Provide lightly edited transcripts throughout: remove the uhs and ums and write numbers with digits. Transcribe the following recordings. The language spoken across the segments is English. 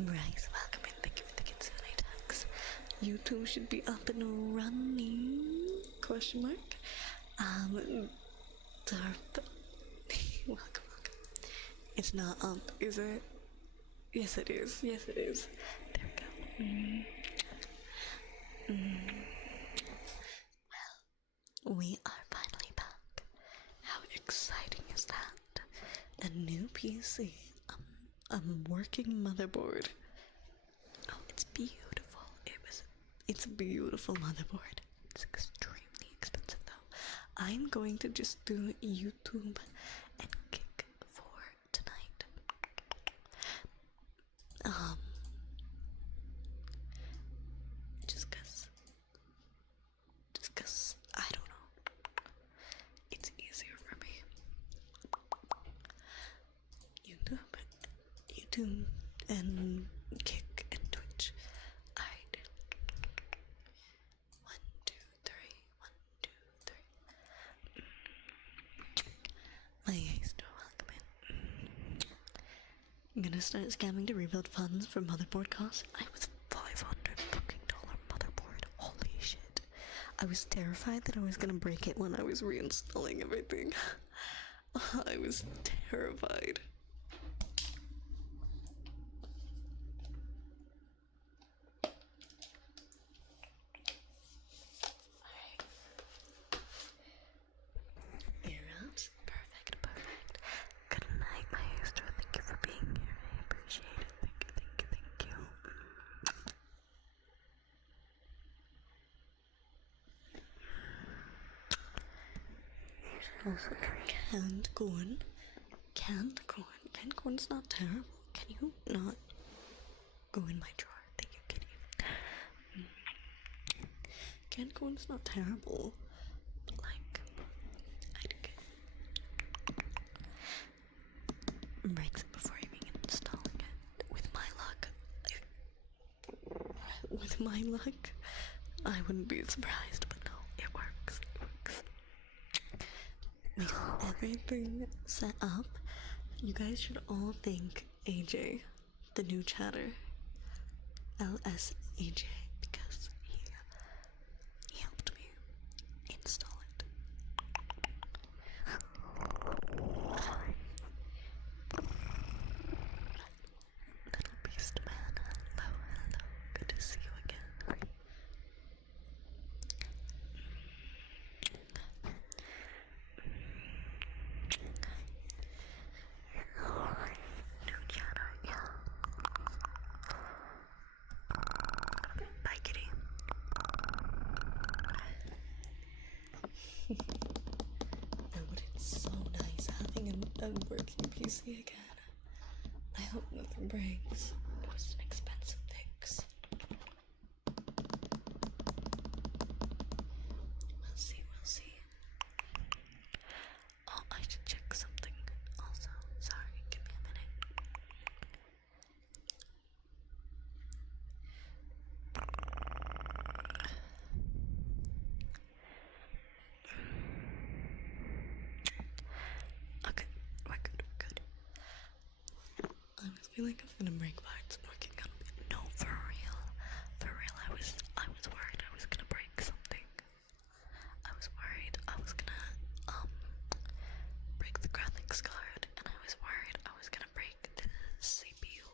Rice, welcome in. Thank you for the Kitsune tags. YouTube should be up and running? Question mark. Darp. welcome. It's not up, is it? Yes, it is. Yes, it is. There we go. Well, we are finally back. How exciting is that? A new PC. A working motherboard. Oh, it's beautiful. It's a beautiful motherboard. It's extremely expensive though. I'm going to just do YouTube and Kick for tonight. Just cause I don't know. It's easier for me. YouTube and Kick and Twitch. Alright. 1, 2, 3. 1, 2, 3. My Stroll, welcome in. I'm gonna start scamming to rebuild funds for motherboard costs. I was $500 motherboard. Holy shit. I was terrified that I was gonna break it when I was reinstalling everything. I was terrified. Perfect. Good night, Maestro. Thank you for being here. I appreciate it. Thank you. Also, canned corn. Canned corn's not terrible. Can you not go in my drawer? Thank you, kitty. Canned corn's not terrible. But like, I'd get breaks it before even installing it. With my luck, I wouldn't be surprised, but no, it works. We got everything set up. You guys should all thank AJ, the new chatter, LSAJ, because he helped me install it. Little beast man, hello, good to see you again. New chatter, yeah. Bye, kitty. Oh, but it's so nice having a working PC again. I hope nothing breaks. It was an expensive fix. We'll see. Oh, I should check something also. Sorry, give me a minute. Okay, we're good. I was feeling like I'm gonna break parts working on it. No, for real. I was worried I was gonna break something. I was worried I was gonna break the graphics card, and I was worried I was gonna break the CPU,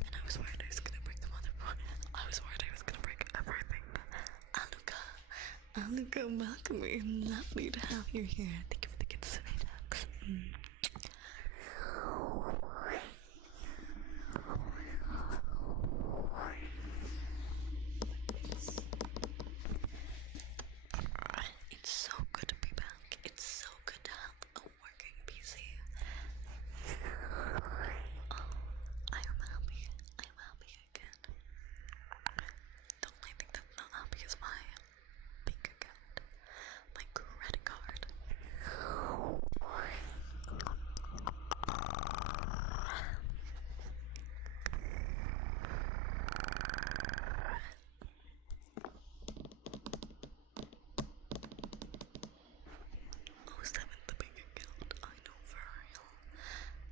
and I was worried I was gonna break the motherboard. I was worried I was gonna break everything. Aluka, welcome in. Lovely to have you here. Thank you for the Kitsune tags. It's so good to be back. It's so good to have a working PC. Oh, I am happy again. The only thing that's not happy is my bank account, my credit card.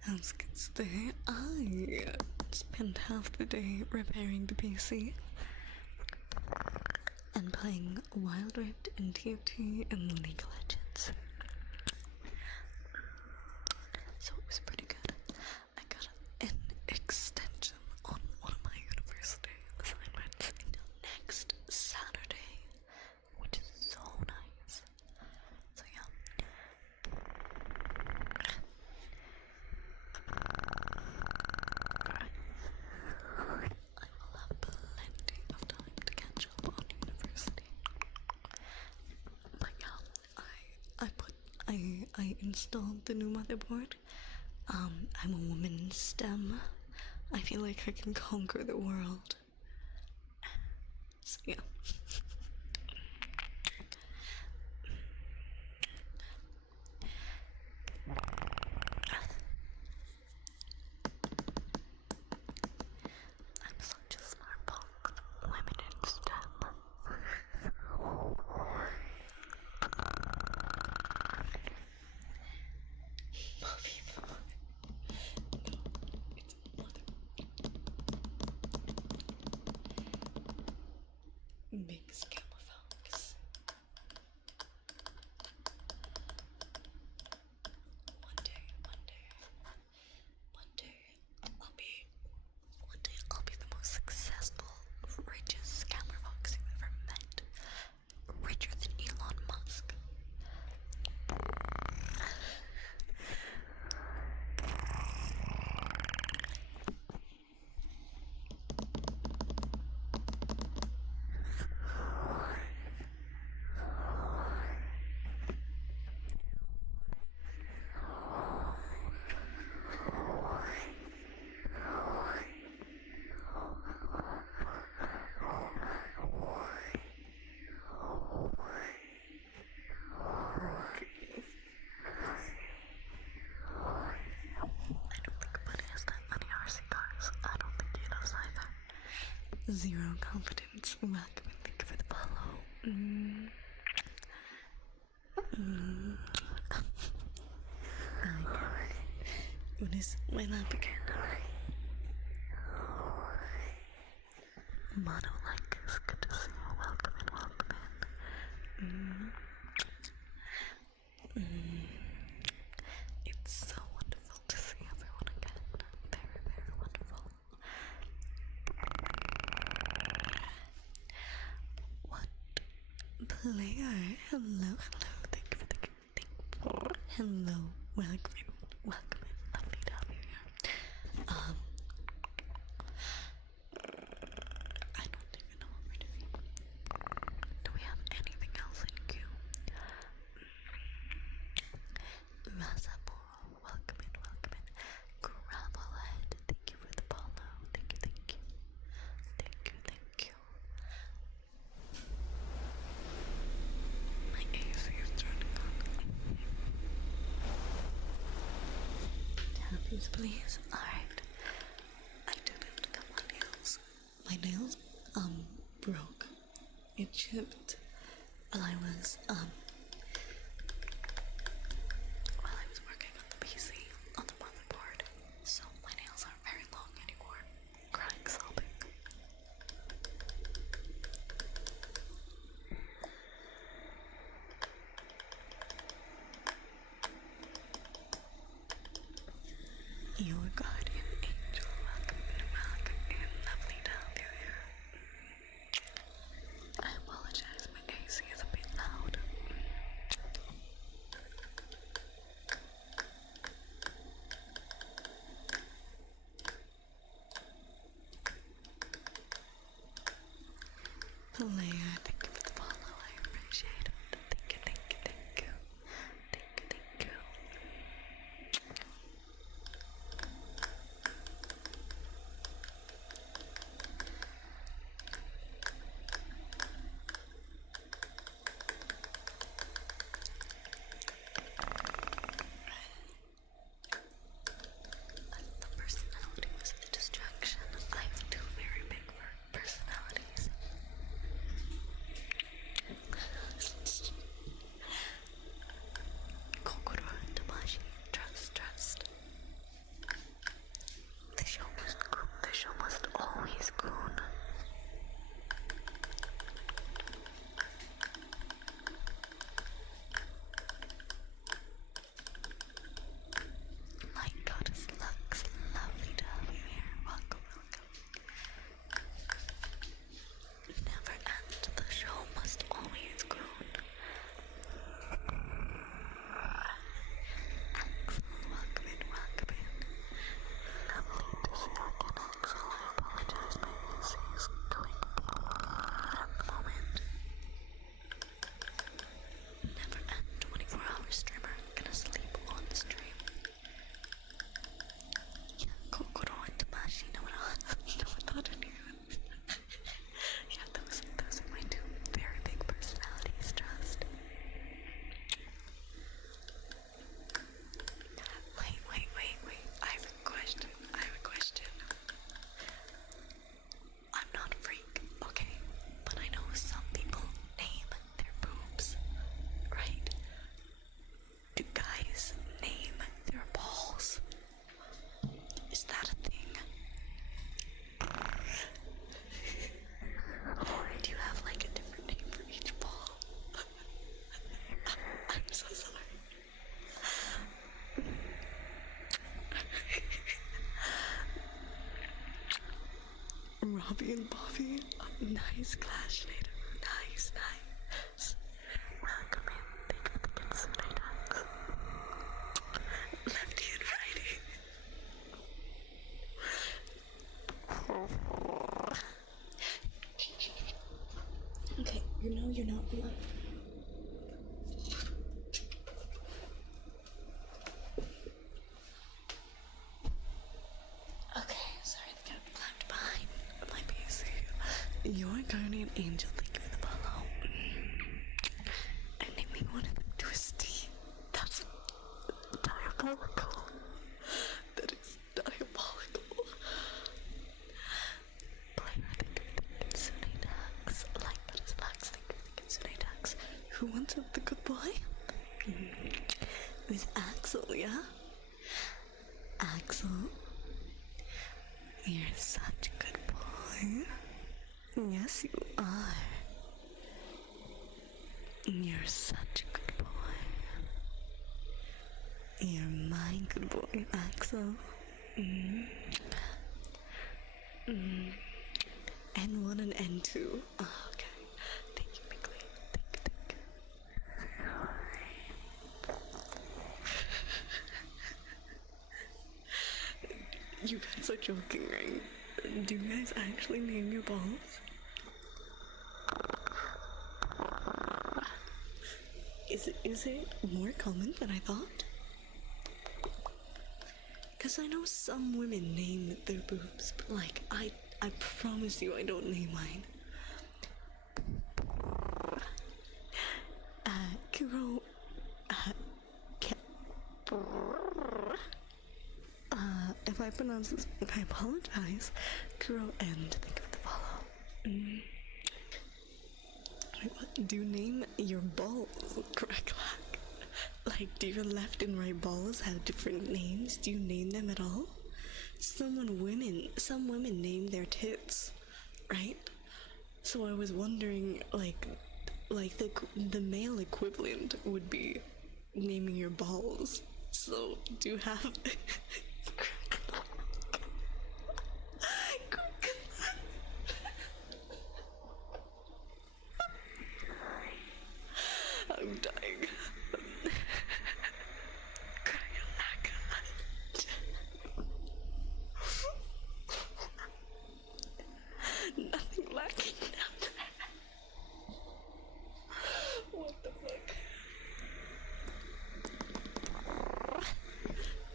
How's kids day? I spent half the day repairing the PC and playing Wild Rift and TFT and League of Legends. So it was pretty good. I got an extension on one of my university assignments until next Saturday, which is so nice. So yeah. I will have plenty of time to catch up on university. But yeah, I installed the new motherboard. I'm a woman in STEM. I feel like I can conquer the world. So yeah. I'm such a smart punk. Women in STEM. Muffy food. No, it's mother. Big scammer folks. One day I'll be the most successful, richest scammer fox you've ever met. Richer than Elon Musk. Zero confidence. Welcome and thank you for the follow. Unis, my lap again. Mono like is good to see you. Welcome in. It's so wonderful to see everyone again. Very, very wonderful. What player? Hello, thank you for the hello, welcome in, lovely to have you here. I don't even know what we're doing. Do we have anything else in queue? Rasapuro, welcome in. Gravelhead, thank you for the follow. Thank you. My AC is turning on. Tappies, please. Alright. I didn't cut my nails. My nails, broke. It chipped while I was working on the PC, on the motherboard. So my nails aren't very long anymore. Crying, sobbing. Your guardian angel, welcome back, and lovely to have you here. I apologize, my AC is a bit loud. Leia, thank you for the follow, I appreciate it. Thank you. Robbie and Bobby. Nice clash later. Nice. Welcome in. Thank you for the Kitsune ducks. Lefty and righty. Okay, you know you're not alone. Okay, sorry, the cat left behind my PC. Your guardian angel, thank you for the follow. And naming one of them Twisty. That's diabolical. That is diabolical. Player, thank you for the Kitsune ducks. Like that is Max, thank you for the Kitsune ducks. Who wants up the good boy? It was Axel, yeah? Axel? You're such a good boy. Yes, you are. You're such a good boy. You're my good boy, Axel. N1 and N2. Oh, okay. Thank you, Bigly. Thank you. You guys are joking, right? Do you guys actually name your balls? Is it more common than I thought? Because I know some women name their boobs, but like, I promise you I don't name mine. Kuro, if I pronounce this, I apologize. Kuro and think of the follow. Wait, what? Do you name your balls correct? Like, do your left and right balls have different names? Do you name them at all? Some women name their tits, right? So I was wondering, like the male equivalent would be naming your balls. So do you have? I'm dying. Nothing lacking down there. What the fuck?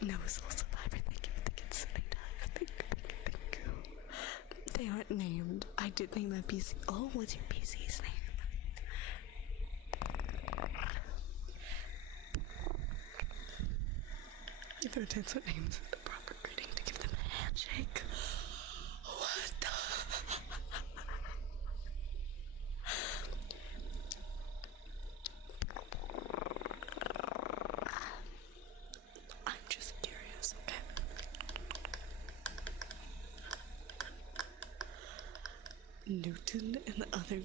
No Soul Survivor, thank you for the Kitsune dive. Thank you. They aren't named. I did name my PC. Oh, what's your PC's name? If their tits are named the proper greeting to give them a handshake. What the? I'm just curious, okay? Newton and the other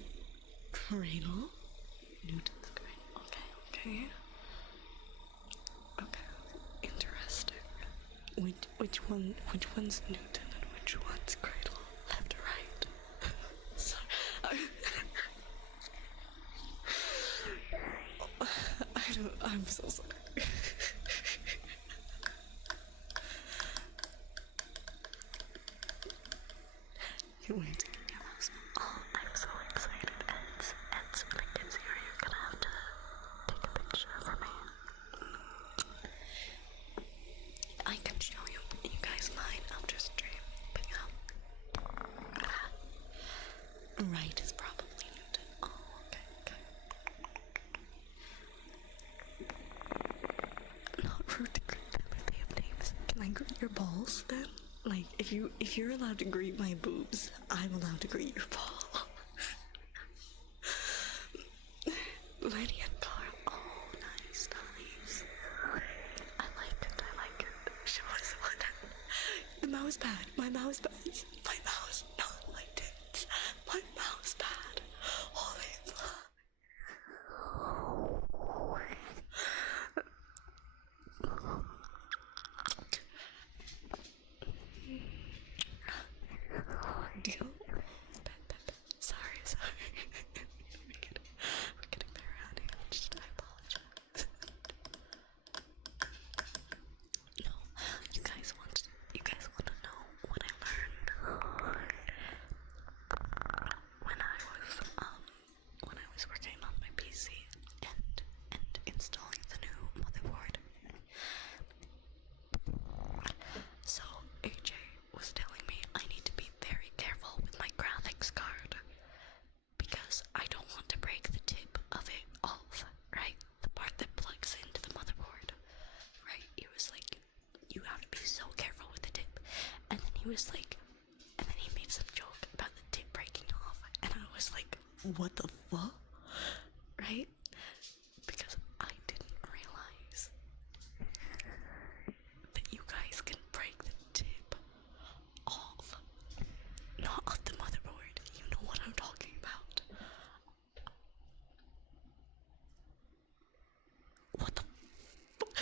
cradle? Newton the cradle, okay. Interesting. Which one's Newton and which one's cradle? Left or right? Sorry. I'm so sorry. Can't wait to get your house. Oh, I'm so excited. And when it gets here, you're gonna have to take a picture for me. I can show you guys mine after stream, but yeah. Right is probably Newton. Oh, okay. Not rude to greet them if they have names. Can I greet your balls then? Like, if you're allowed to greet my boobs, I'm allowed to greet your ball. Lenny and Carl. Oh, nice. I like it. Show us one. The mouse pad. My mouse pads. My mouse, not my tits. My mouse pad. Holy fuck. be so careful with the tip. And then he was like, and then he made some joke about the tip breaking off, and I was like, what the fuck? Right? Because I didn't realize that you guys can break the tip off. Not off the motherboard. You know what I'm talking about. What the what?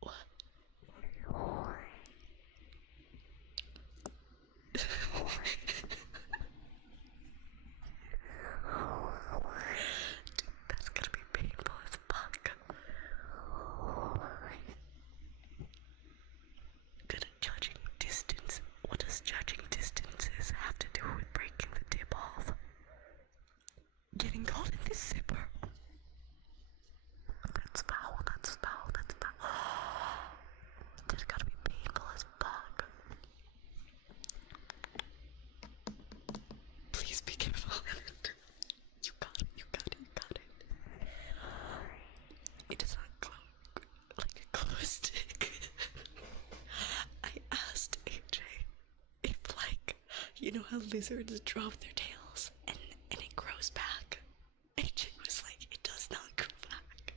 What? Dude, that's gonna be painful as fuck. Good at judging distance. What does judging distances have to do with breaking the tip off? Getting caught in this zipper. That's foul, that's foul, that's foul. That's gotta be painful as fuck. Please be careful. You got it, you got it, you got it. It does not glow like a glow stick. I asked AJ if, like, you know how lizards drop their tails and it grows back? AJ was like, it does not grow back.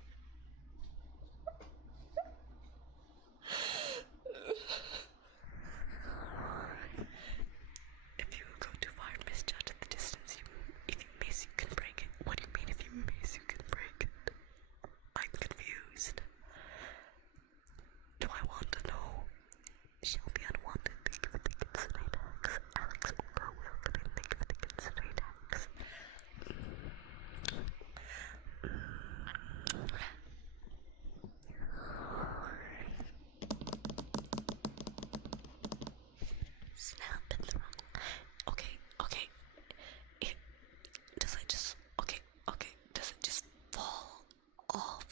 If you go too far and misjudge the distance, if you miss, you can break it. What do you mean if you miss, you can break it? I'm confused. Do I want to know? Shelby unwanted. Thank you for the considerate acts. Alex Olga Wilson, thank you for the considerate acts. Snap in the wrong. Okay. Does it just does it just fall off?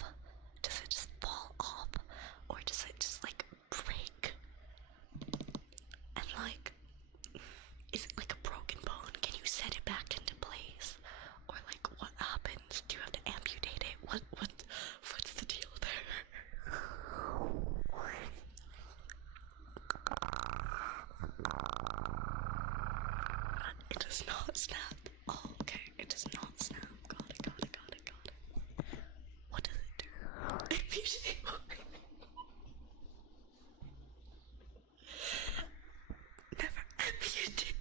Does it just fall off? Or does it just like break? And like, is it like a broken bone? Can you set it back into place? Or like, what happens? Do you have to amputate it? What's the deal there? It does not snap. Oh, okay. It does not snap. Got it. What does it do? Amputate. Never amputate.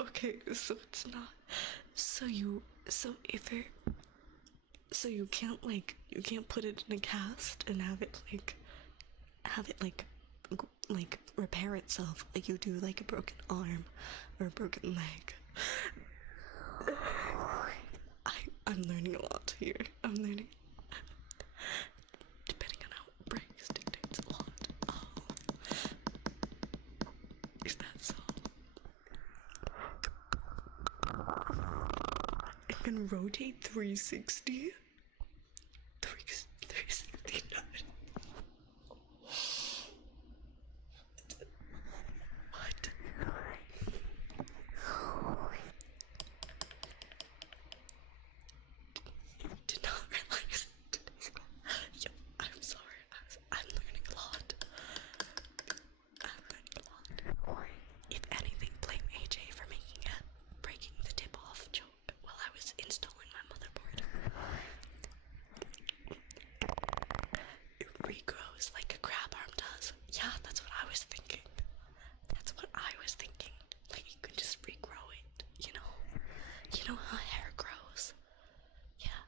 Okay, so it's not. So you can't put it in a cast and have it like repair itself like you do like a broken arm or a broken leg. I'm learning a lot here. I'm learning. Depending on how it breaks dictates a lot. Oh. Is that so? It can rotate 360? 369. What? Did not realize today's class. Yo, I'm sorry. I'm learning a lot. If anything, blame AJ for breaking the tip off joke while I was installing my motherboard. It regrows like a crab arm does. Yeah, that's what I was thinking. Like you can just regrow it, you know? You know how hair grows. Yeah.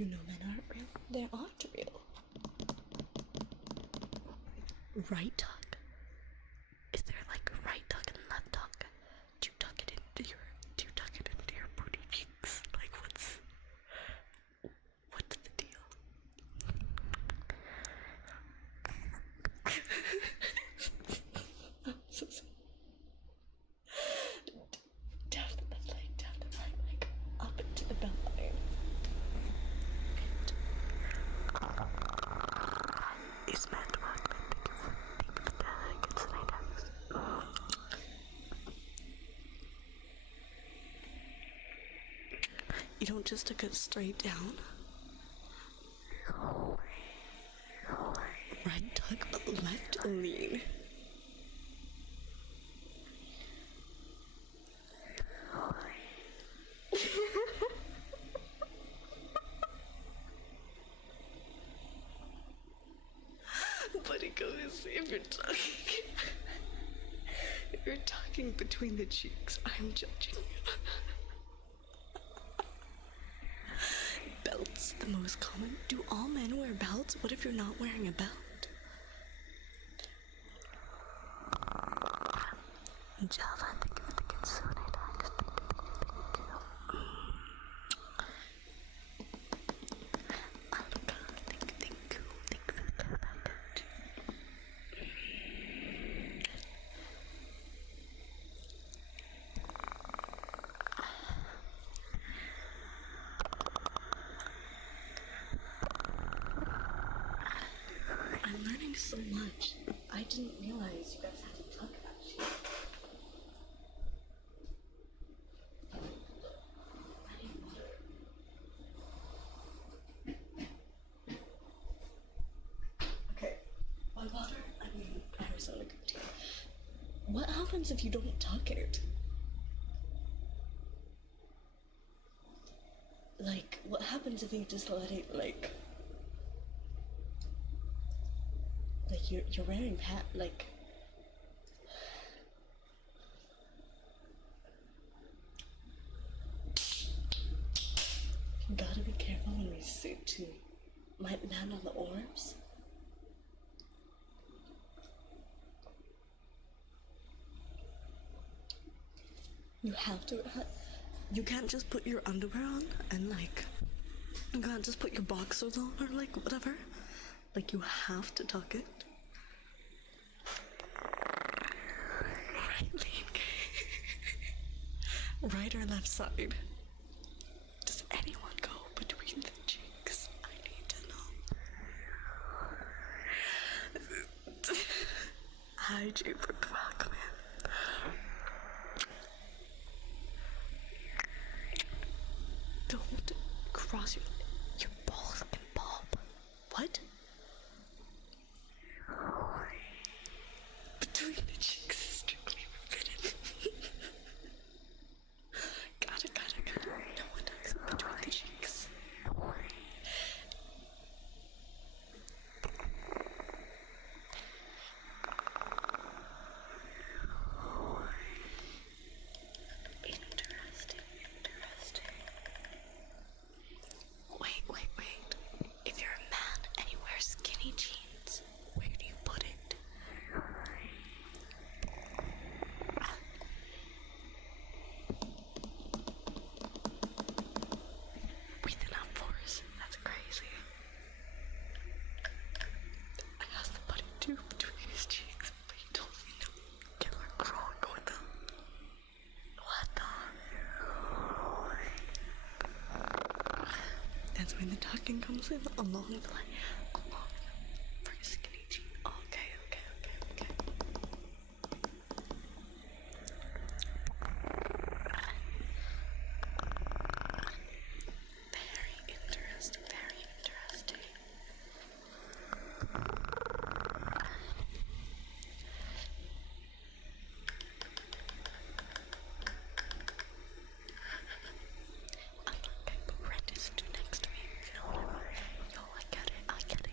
You know men aren't real. They aren't real. Right tuck? Is there like right tuck and left tuck? Do you tuck it into your booty cheeks? Like what's the deal? I'm so sorry. Down the leg, like up into the belly. Is Matt Wagner you don't just take it straight down. Right tuck, but left lean. Buddy goes, if you're talking between the cheeks, I'm judging you. Belts, the most common. Do all men wear belts? What if you're not wearing a belt? Java, thank you for the Kitsune. I'm learning so much. I didn't realize you guys had to talk about shit. Okay, my water, Arizona green tea. What happens if you don't tuck it? Like, what happens if you just let it, like you're wearing like you gotta be careful when we sit too. Might land on the orbs. You have to. You can't just put your underwear on and like. You can't just put your boxers on or like whatever. Like you have to tuck it. Right or left side? Does anyone go between the cheeks? I need to know. Hi, Japer, welcome in. Don't cross your balls can pop. What? Between the cheeks is strictly forbidden. Got it. No one does between the cheeks. Interesting. Wait. If you're a man and you wear skinny jeans, where do you put it? With enough force. That's crazy. I asked the buddy too between his cheeks, but he told me no. Killer wrong with them. What the? That's when the tucking comes in along the for skinny jeans. Okay. Very interesting. I'm not gonna put rent is next to me. You know what? Yo, I get it.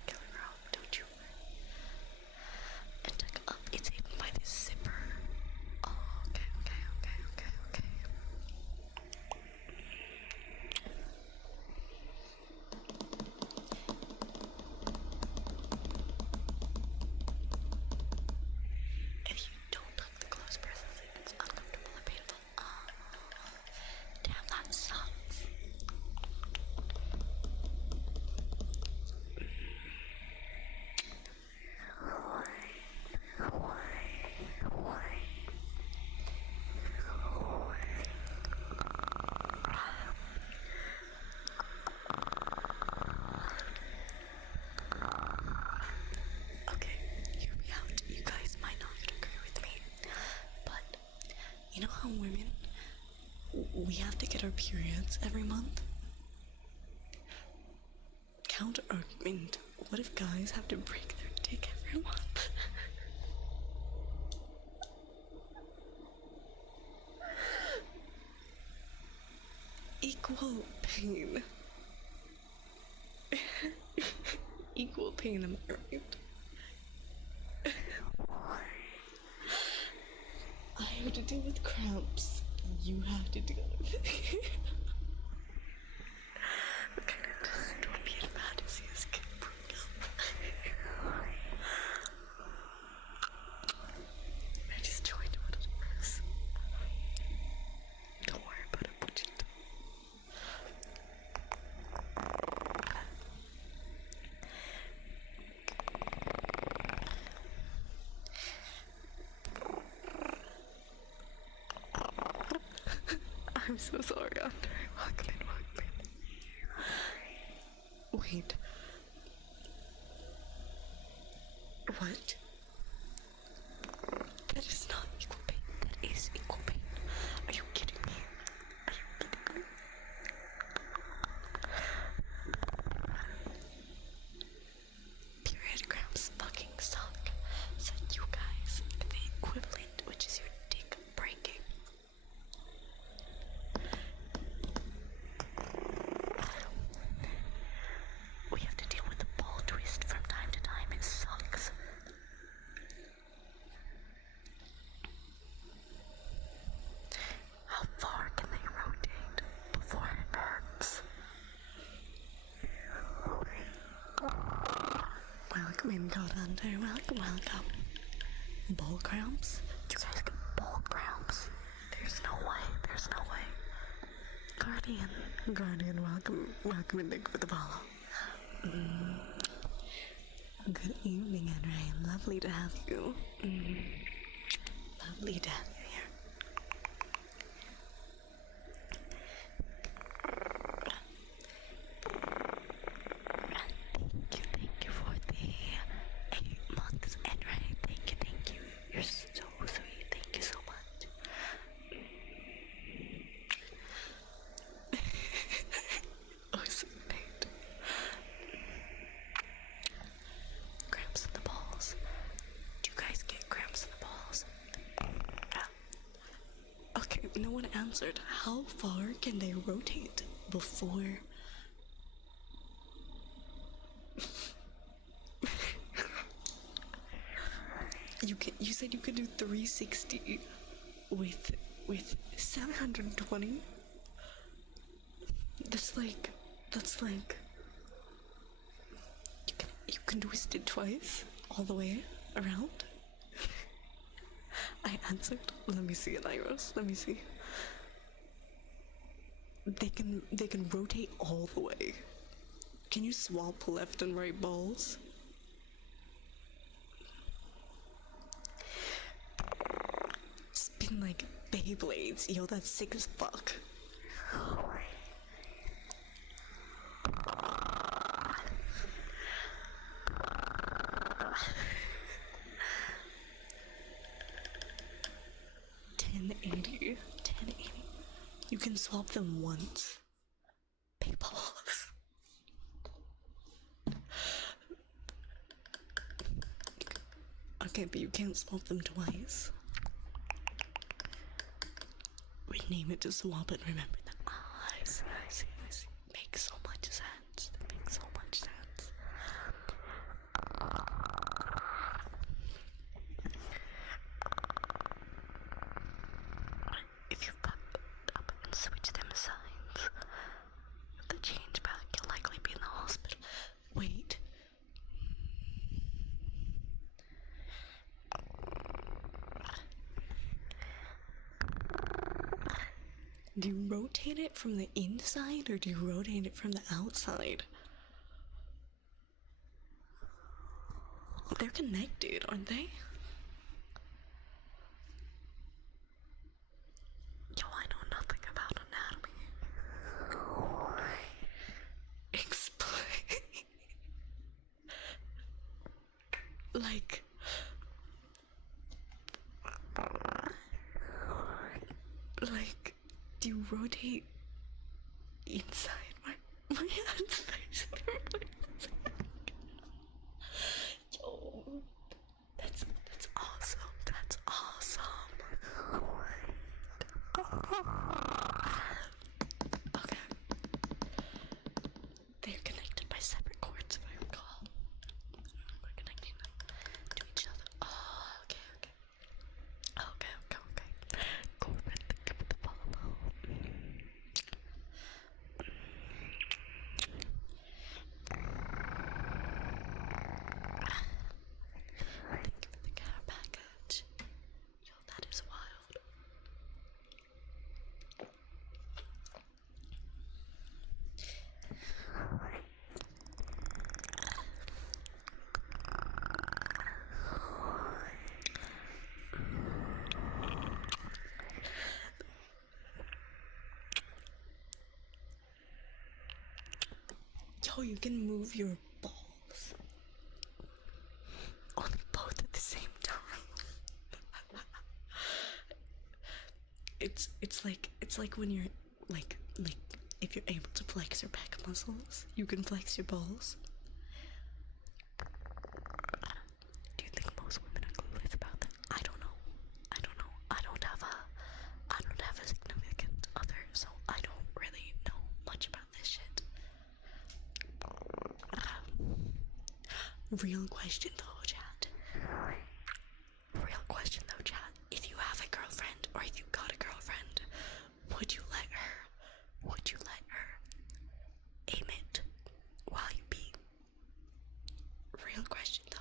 we have to get our periods every month? Counter argument. What if guys have to break their dick every month? Equal pain. Equal pain, am I right? I have to deal with cramps. You have to deal with it. What kind of dystopian fantasies can bring up? I just joined what it is. Don't worry about it, but you I'm so sorry, Andre. Welcome in. Wait. What? That is not equal pain. That is equal pain. Are you kidding me? Are you kidding me? Period cramps fucking suck. So you guys, the equivalent, which is your dick breaking. We have to deal with the ball twist from time to time. It sucks. How far can they rotate before it hurts? Welcome in, God Hunter. Welcome. Ball cramps? You guys get ball cramps? There's no way. Guardian, welcome in. Thank you for the follow. Good evening, Henry. Lovely to have you. Lovely to have you here. Thank you for the 8 months, Henry. Thank you. You're so sweet. Thank you so much. Oh, so paid. Cramps in the balls. Do you guys get cramps in the balls? Okay, no one answered. How far can they rotate before? You said you could do 360 with 720. That's like you can twist it twice all the way around. I answered. Let me see it, Iros. Let me see. They can rotate all the way. Can you swap left and right balls? Spin like Beyblades. Yo, that's sick as fuck. 1080. You can swap them once. Big balls. Okay, but you can't swap them twice. Rename it to swap it, remember that. Ah, I see. Makes so much sense. If you fuck up and switch them signs, the change back, you'll likely be in the hospital. Wait. Do you rotate it from the inside or do you rotate it from the outside? They're connected, aren't they? Yo, I know nothing about anatomy. Explain. like, you rotate inside my hands face? Yo, that's awesome. That's awesome. Okay. They're connected by separate cords, if I recall. We're connecting them to each other. Oh, okay. Cool, then give it the follow. Thank you for the care package. Yo, that is wild. Yo, you can move your balls on both at the same time. it's like when you're like if you're able to flex your back muscles, you can flex your balls. Do you think most women are clueless about that? I don't know. I don't have a significant other, so I don't really know much about this shit. Real question though, chat. If you have a girlfriend, or if you got a girlfriend, would you let her aim it while you pee? Real question though.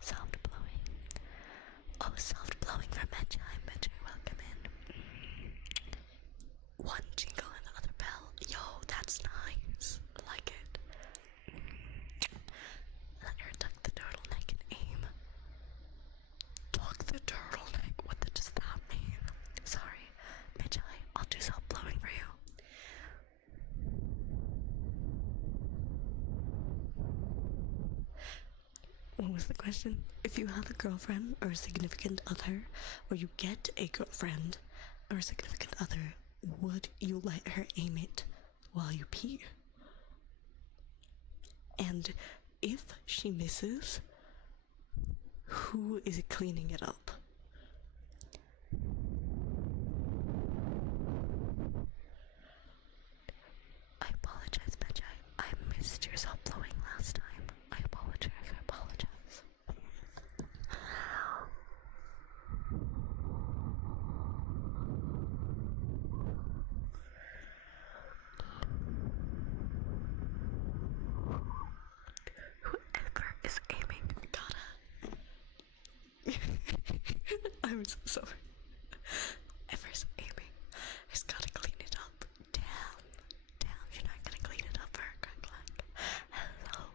Soft blowing. Oh, soft blowing for Medjay. Welcome in. One jingle and the other bell. Yo, that's nice. I like it. Let her tuck the turtleneck and aim. Tuck the turtleneck? What does that mean? Sorry, Medjay. I'll do soft blowing for you. What was the question? If you have a girlfriend or a significant other, or you get a girlfriend or a significant other, would you let her aim it while you pee? And if she misses, who is cleaning it up? I apologize, Medjay. I missed your soft blowing last time. I apologize. Whoever is aiming, gotta. I'm so sorry. Whoever's aiming has gotta clean it up. Damn, you're not gonna clean it up for her, Crack. Hello.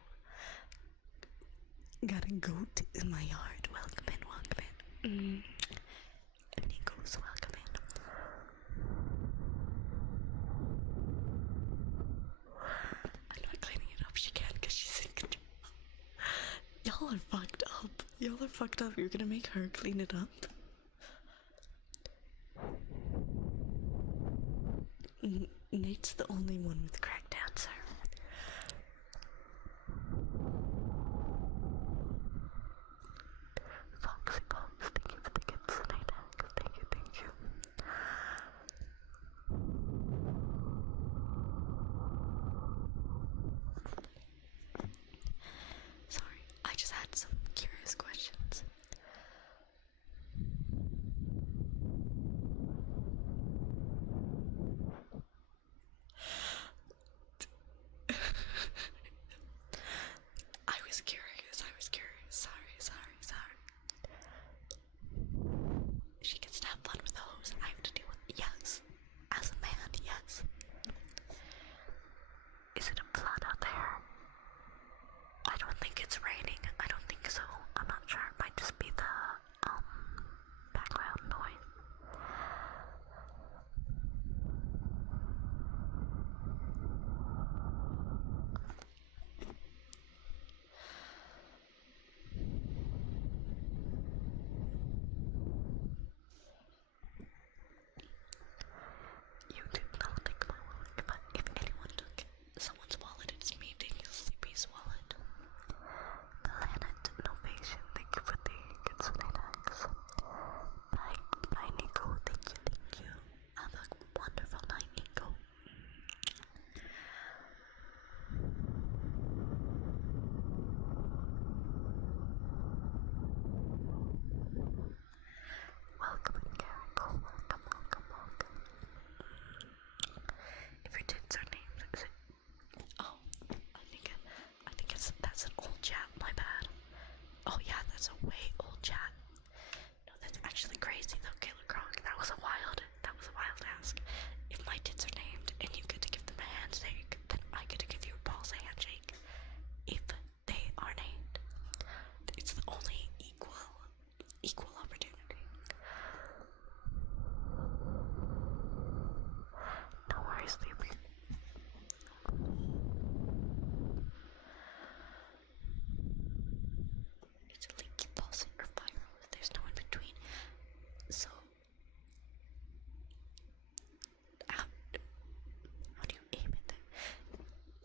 Got a goat in my yard. Welcome in. Nico's welcome in. I'm not cleaning it up. She can because she's sick. Y'all are fucked up. You're gonna make her clean it up? Nate's the only one with correct answer. Foxy Fox, thank you for the KitsuneNoKokoro. Thank you. Sorry, I just had some curious questions.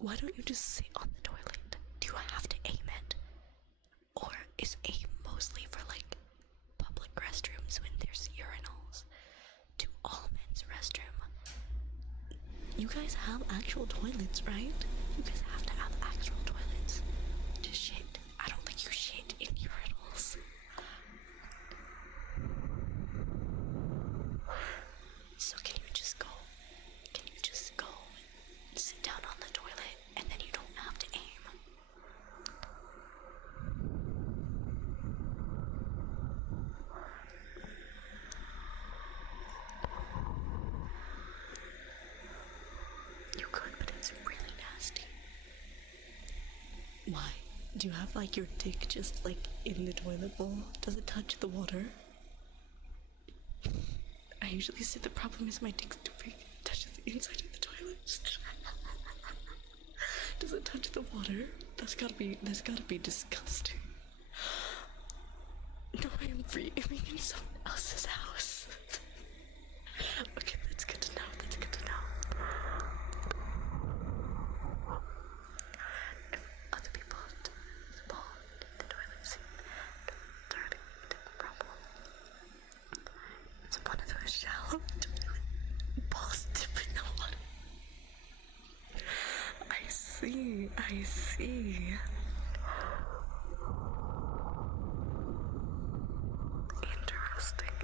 why don't you just sit on the toilet? Do you have to aim it? Or is aim mostly for like public restrooms when there's urinals? To all men's restroom. You guys have actual toilets, right? You guys have to have actual toilets to shit. I don't think you shit in urinals. So can you just go and sit down on the toilet and then you don't have to aim? You could, but it's really nasty. Why? Do you have like your dick just like in the toilet bowl? Does it touch the water? I usually say the problem is my dick's too big. It touches the inside of the toilet. Does it touch the water? That's gotta be disgusting. No, I am breathing in someone else's house. Okay, that's good to know. That's good to know. If other people fall in the toilet seat, dirty, problem. It's one of those shallow toilet balls dipping in the water. I see. Interesting.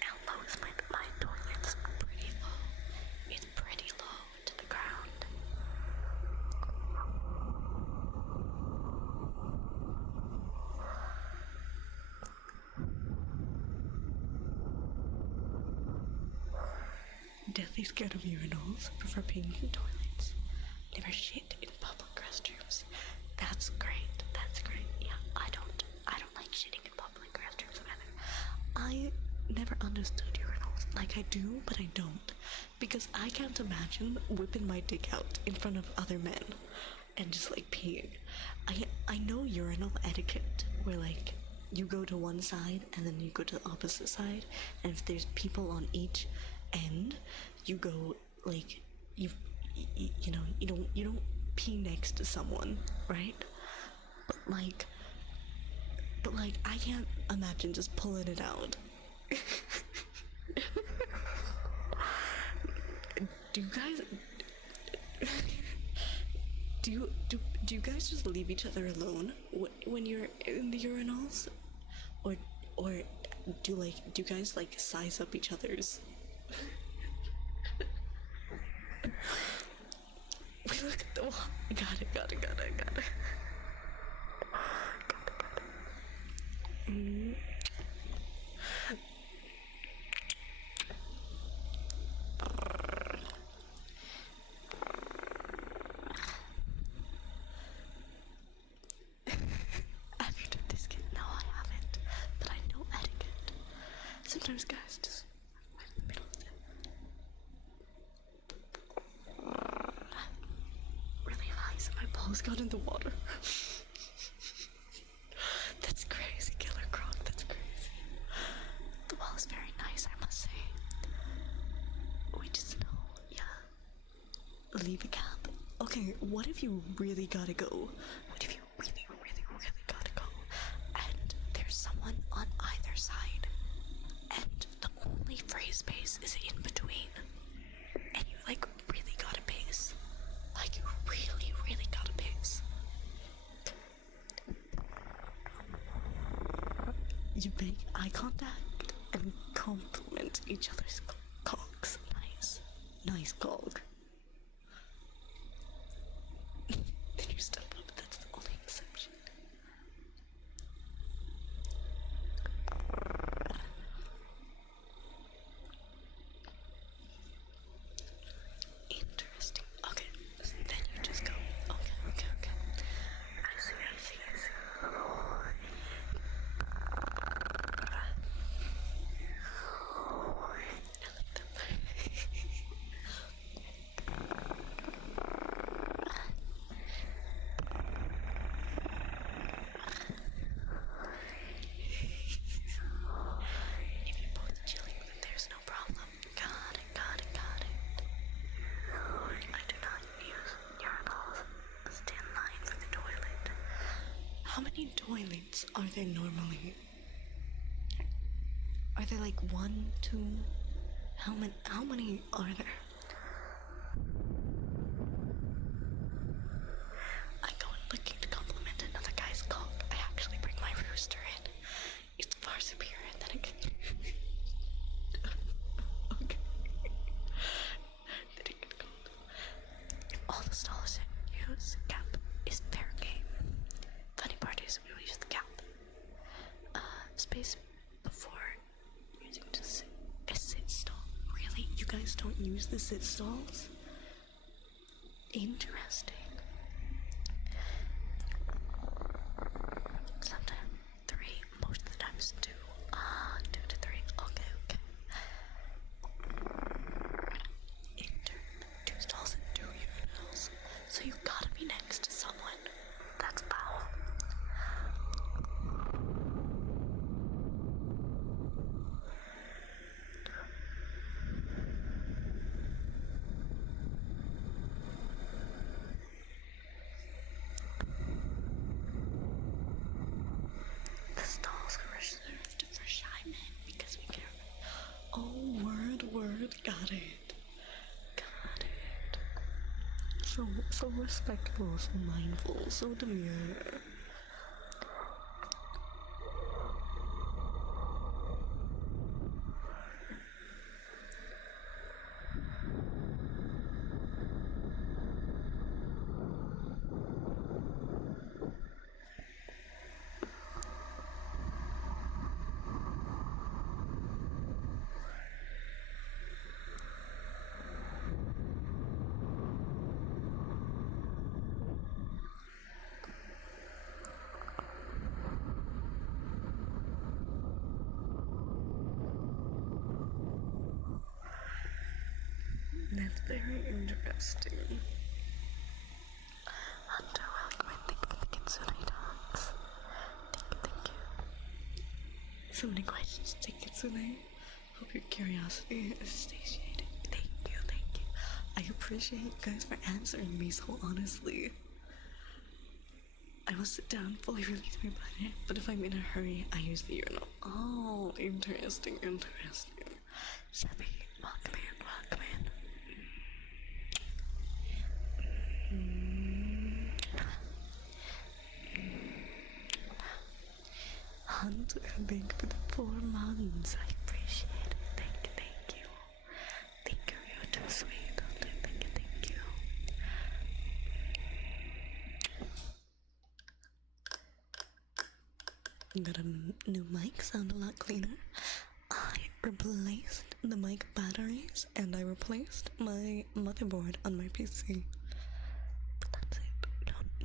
How low is my toilet's pretty low. It's pretty low to the ground. Deathly scared of urinals, prefer peeing in toilets. Never shit in public restrooms. That's great. Yeah, I don't like shitting in public restrooms either. I never understood urinals. Like I do, but I don't. Because I can't imagine whipping my dick out in front of other men and just like peeing. I know urinal etiquette where like you go to one side and then you go to the opposite side, and if there's people on each end, you go like you know you don't pee next to someone, right? But like I can't imagine just pulling it out. Do you guys do you guys just leave each other alone when you're in the urinals, or do you guys like size up each other's? We look at the wall. Got it. Have you done this, kid? No, I haven't. But I know etiquette. Sometimes guys just right in the middle of it. Really nice. My balls got in the water. That's crazy, Killer Croc. That's crazy. The wall is very nice, I must say. We just know, yeah. Leave a cap. Okay, what if you really gotta go? What if you really gotta go? And there's someone on either side, and the only free space is in between, and you like really gotta piss. Like you really gotta piss. You make eye contact and compliment each other's cocks. Nice cock. Then you step up. That's the only exception. toilets are there normally? Are there like 1, 2? How many are there? I go in looking to compliment another guy's cock. I actually bring my rooster in. It's far superior than it can. Okay. Did it get cold? If all the stalls use cap is fair game. Funny part is we will use the cap. Space before using a sit stall. Really? You guys don't use the sit stalls? Interesting. Sometimes 3, most of the times 2. 2 to 3. Okay. Intern, 2 stalls and 2 urinals. So you gotta be next to someone. That's foul. The stalls are reserved for shy men because we care. Oh, word, got it. So respectful, so mindful, so demure. That's very interesting. Hunter, welcome and thank you for the Kitsune dogs. Thank you. So many questions to Kitsune. Hope your curiosity is satiated. Thank you. I appreciate you guys for answering me so honestly. I will sit down, fully release my bladder, but if I'm in a hurry, I use the urinal. Oh, interesting. Sebby, welcome in. Hunter, thank you for the 4 months. I appreciate it. Thank you. You're too sweet. Hunter, thank you. Got a new mic, sound a lot cleaner. I replaced the mic batteries and I replaced my motherboard on my PC. But that's it.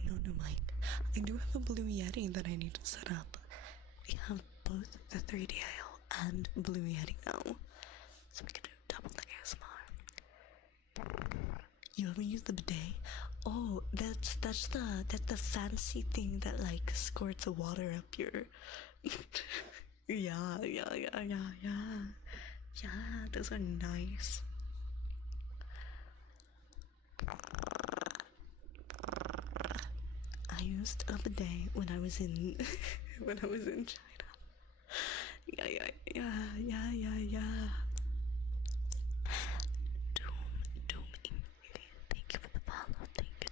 No new mic. I do have a Blue Yeti that I need to set up. We have both the 3DL and Blue Yeti now, so we can do double the ASMR. You ever use the bidet? Oh, that's the fancy thing that like squirts water up your. Yeah. Those are nice. I used a bidet when I was in China. Yeah. Doom. Thank you for the follow. Thank you.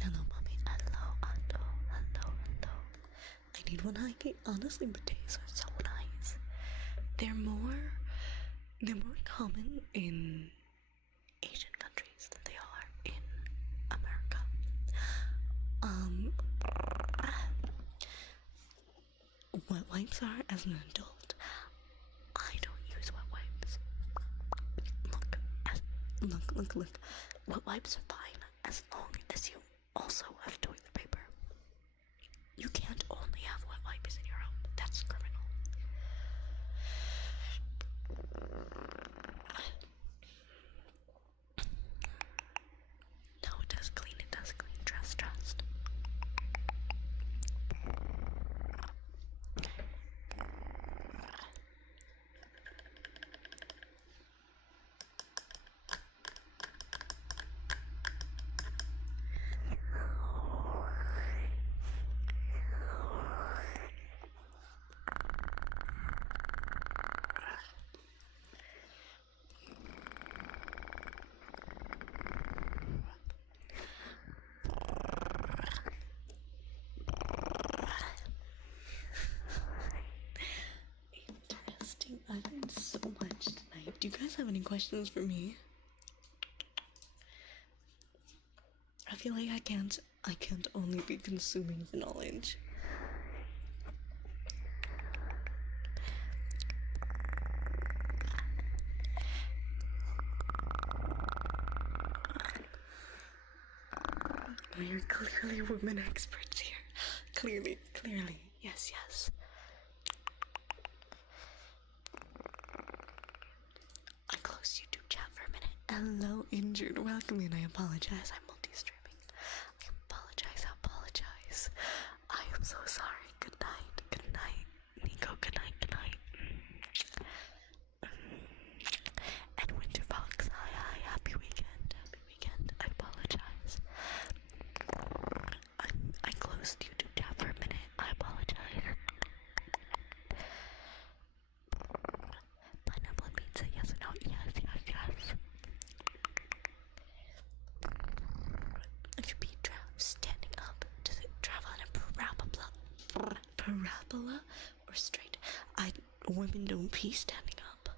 Hello, mommy. Hello. I need one hiking. Honestly, bidets are so nice. They're more common in Asian countries than they are in America. Wet wipes are, as an adult, I don't use wet wipes. Look. Wet wipes are fine as long as you also have toilet paper. You can't only have wet wipes in your home. That's criminal. No, it does clean. Trust. have any questions for me? I feel like I can't only be consuming the knowledge. We're clearly women experts here. Clearly. Yes. I closed YouTube chat for a minute. Hello, injured. Welcome in. I apologize. I'm multi-streaming. I apologize. I am so sorry. Good night. Nico, good night. And Winter Fox, hi. Happy weekend. I apologize. I closed YouTube chat for a minute. I apologize. Pineapple and pizza, yes or no? Yes. If your pee standing up, does it travel in a parabola or straight? Women don't pee standing up.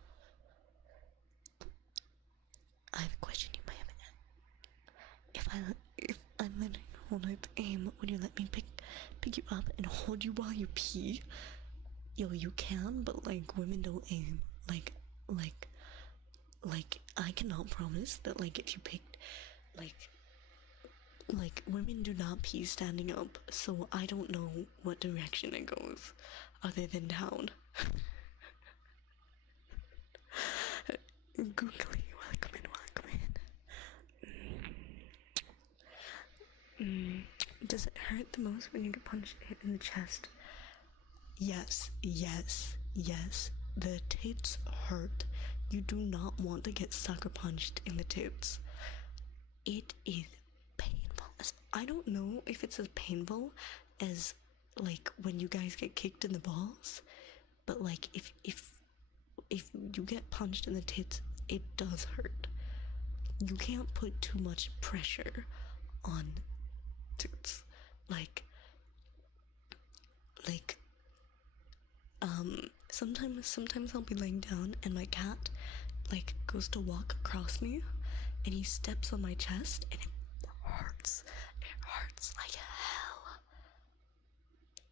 I have a question you might have. If I'm letting hold up aim, would you let me pick you up and hold you while you pee? Yo, you can, but like women don't aim. Like I cannot promise that like if you picked like women do not pee standing up, so I don't know what direction it goes other than down. Googly, welcome in. Does it hurt the most when you get punched in the chest? Yes. The tits hurt. You do not want to get sucker punched in the tits. It is painful. I don't know if it's as painful as like when you guys get kicked in the balls, but like if you get punched in the tits, it does hurt. You can't put too much pressure on tits. Sometimes I'll be laying down and my cat like goes to walk across me and he steps on my chest and it hurts like hell.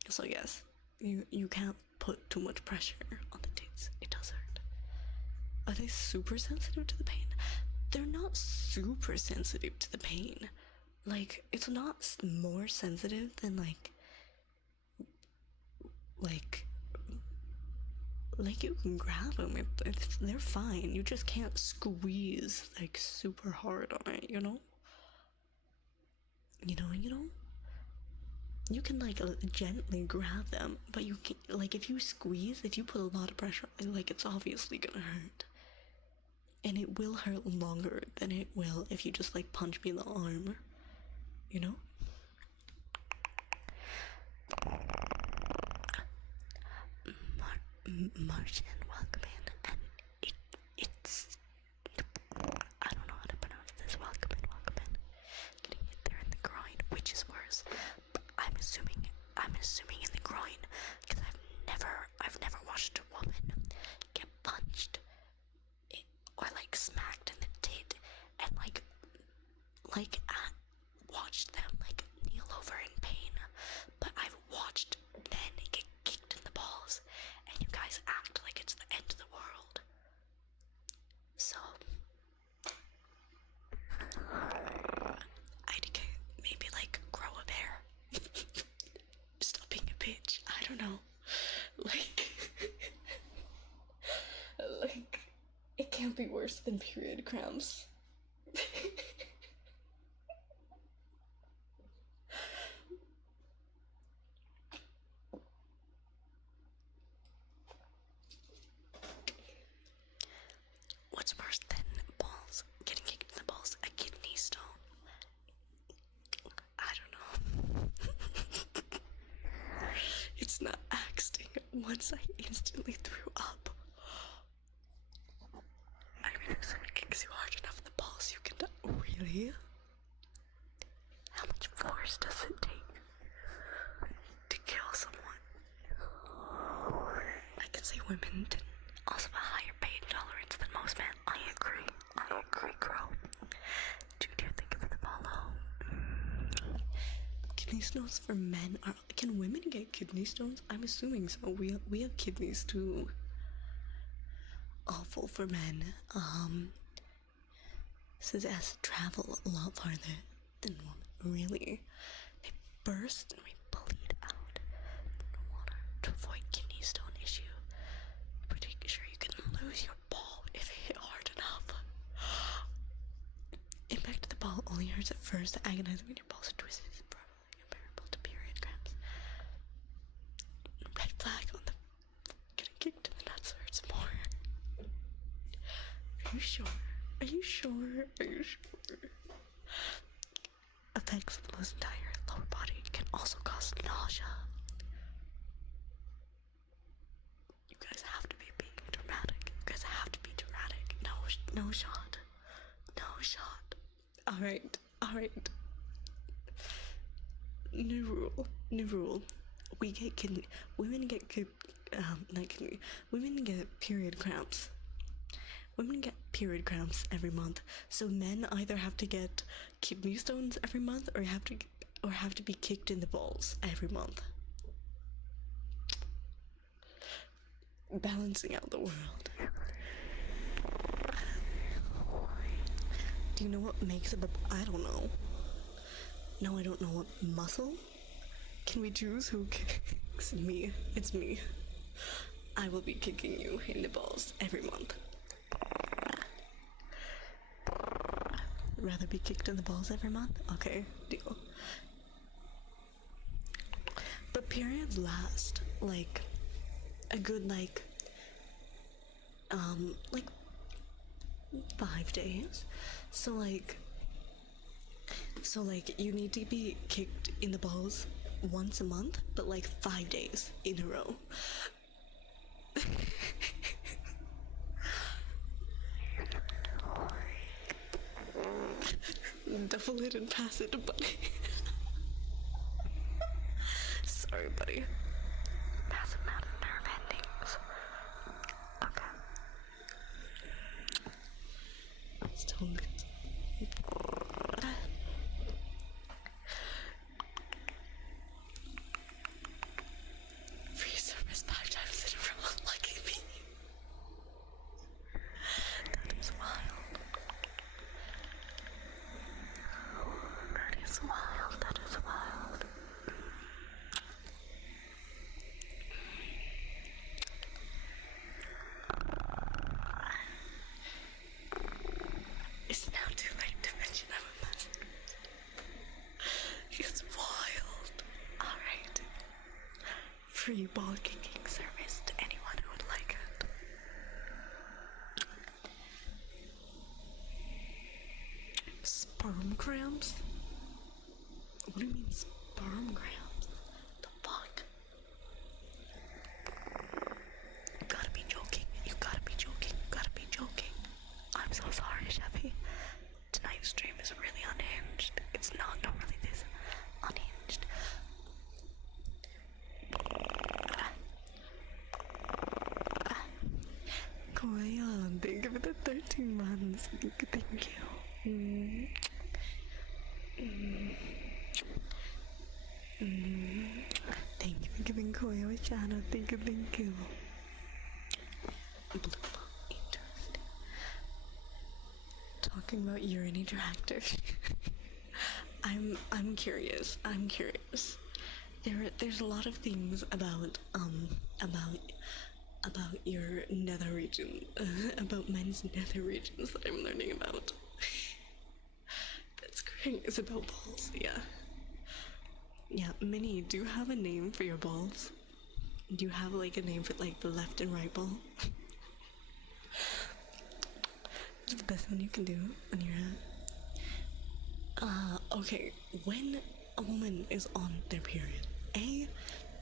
So yes, you can't put too much pressure on the tits. It does hurt. Are they super sensitive to the pain? They're not super sensitive to the pain. Like, it's not more sensitive than like you can grab them. They're fine. You just can't squeeze like super hard on it, you know? You can like gently grab them, but you can like if you squeeze, if you put a lot of pressure, like it's obviously gonna hurt. And it will hurt longer than it will if you just like punch me in the arm, you know? Martian, welcome in, and it's I don't know how to pronounce this. Welcome in. Getting hit there in the groin, which is worse. But I'm assuming in the groin, because I've never watched a woman get punched or like smacked in the tit and watched them like kneel over in pain. But I've watched men get kicked in the balls, and you guys act like it's the end of the world. So IDK, maybe like grow a pair. Stop being a bitch. I don't know. Like it can't be worse than period cramps. What's worse than balls? Getting kicked in the balls? A kidney stone? I don't know. It's not acting. Once I instantly threw up. I mean, if someone kicks you hard enough in the balls, you can die. Really? How much force does it take to kill someone? I can say women also have a higher pain tolerance than most men. I kidney stones for men are. Can women get kidney stones? I'm assuming so. We have kidneys too. Awful for men. Says it has to travel a lot farther than women. Really? They burst and we bleed out in the water to avoid kidney stone issue. Pretty sure you can lose your ball if it hit hard enough. Impact of the ball only hurts at first, agonizing when your balls are twisted is probably comparable to period cramps. Red flag on the getting kicked in the nuts hurts more. Are you sure? Are you sure? Are you sure? Effects of the most entire lower body can also cause nausea. You guys have to be being dramatic. You guys have to be dramatic. No shot. No shot. Alright. New rule. Women get period cramps. Women get period cramps every month, so men either have to get kidney stones every month or have to be kicked in the balls every month. Balancing out the world. Do you know what makes up I don't know. No, I don't know what muscle? Can we choose who kicks? Me. It's me. I will be kicking you in the balls every month. Rather be kicked in the balls every month? Okay, deal. But periods last like a good like 5 days. So you need to be kicked in the balls once a month, but like 5 days in a row. Duffel it and pass it, buddy. Sorry, buddy. Massive amount of nerve endings. Okay. Still good. Free service 5 times in a row. Lucky me. That is wild. That is wild. It's now too late to mention I'm a mess. It's wild. Alright. Free ball kicking service to anyone who would like it. Sperm cramps? What do you mean sperm cramps? The fuck? You gotta be joking. I'm so sorry, Chevy. Tonight's stream is really unhinged. It's not normally this unhinged. Koyan, thank you for the 13 months. Thank you. Thank you for giving Koya a shout out. Thank you. Interesting. Talking about urinary tractor. I'm curious. There's a lot of things about your nether region, about men's nether regions that I'm learning about. That's great. It's about balls, yeah. Yeah, Minnie, do you have a name for your balls? Do you have like a name for like the left and right ball? It's the best one you can do when you're okay, when a woman is on their period,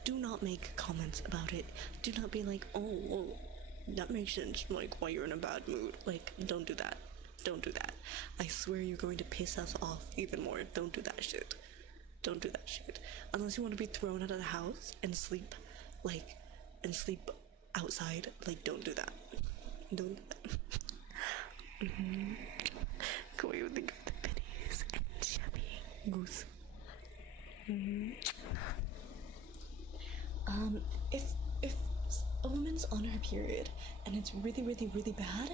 do not make comments about it. Do not be like, oh, that makes sense, like, why you're in a bad mood. Like, don't do that. I swear you're going to piss us off even more. Don't do that shit. Unless you want to be thrown out of the house and sleep outside, like, don't do that. Go away with the pitties and Chevy Goose. if a woman's on her period and it's really, really, really bad,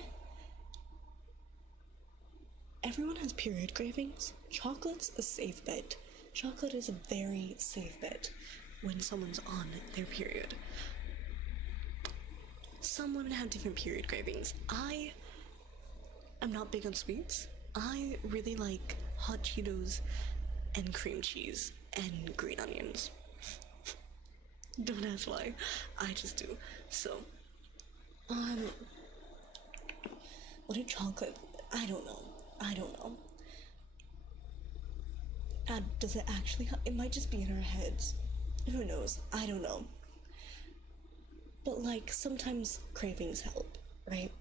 everyone has period cravings. Chocolate's a safe bet. Chocolate is a very safe bet when someone's on their period. Some women have different period cravings. I am not big on sweets. I really like hot Cheetos and cream cheese and green onions. Don't ask why. I just do. So, what a chocolate. I don't know. Does it actually help? It might just be in our heads. Who knows? I don't know. But like, sometimes cravings help, right?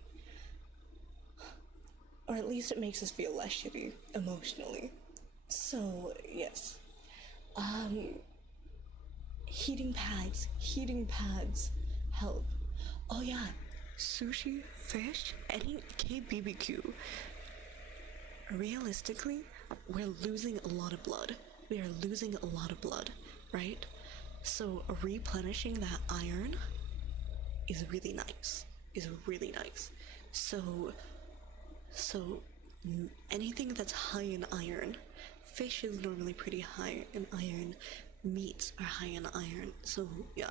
Or at least it makes us feel less shitty emotionally. So, yes. Heating pads help. Oh yeah, sushi, fish, any KBBQ. Realistically, we're losing a lot of blood. We are losing a lot of blood, right? So replenishing that iron is really nice. So anything that's high in iron, fish is normally pretty high in iron, meats are high in iron, so yeah.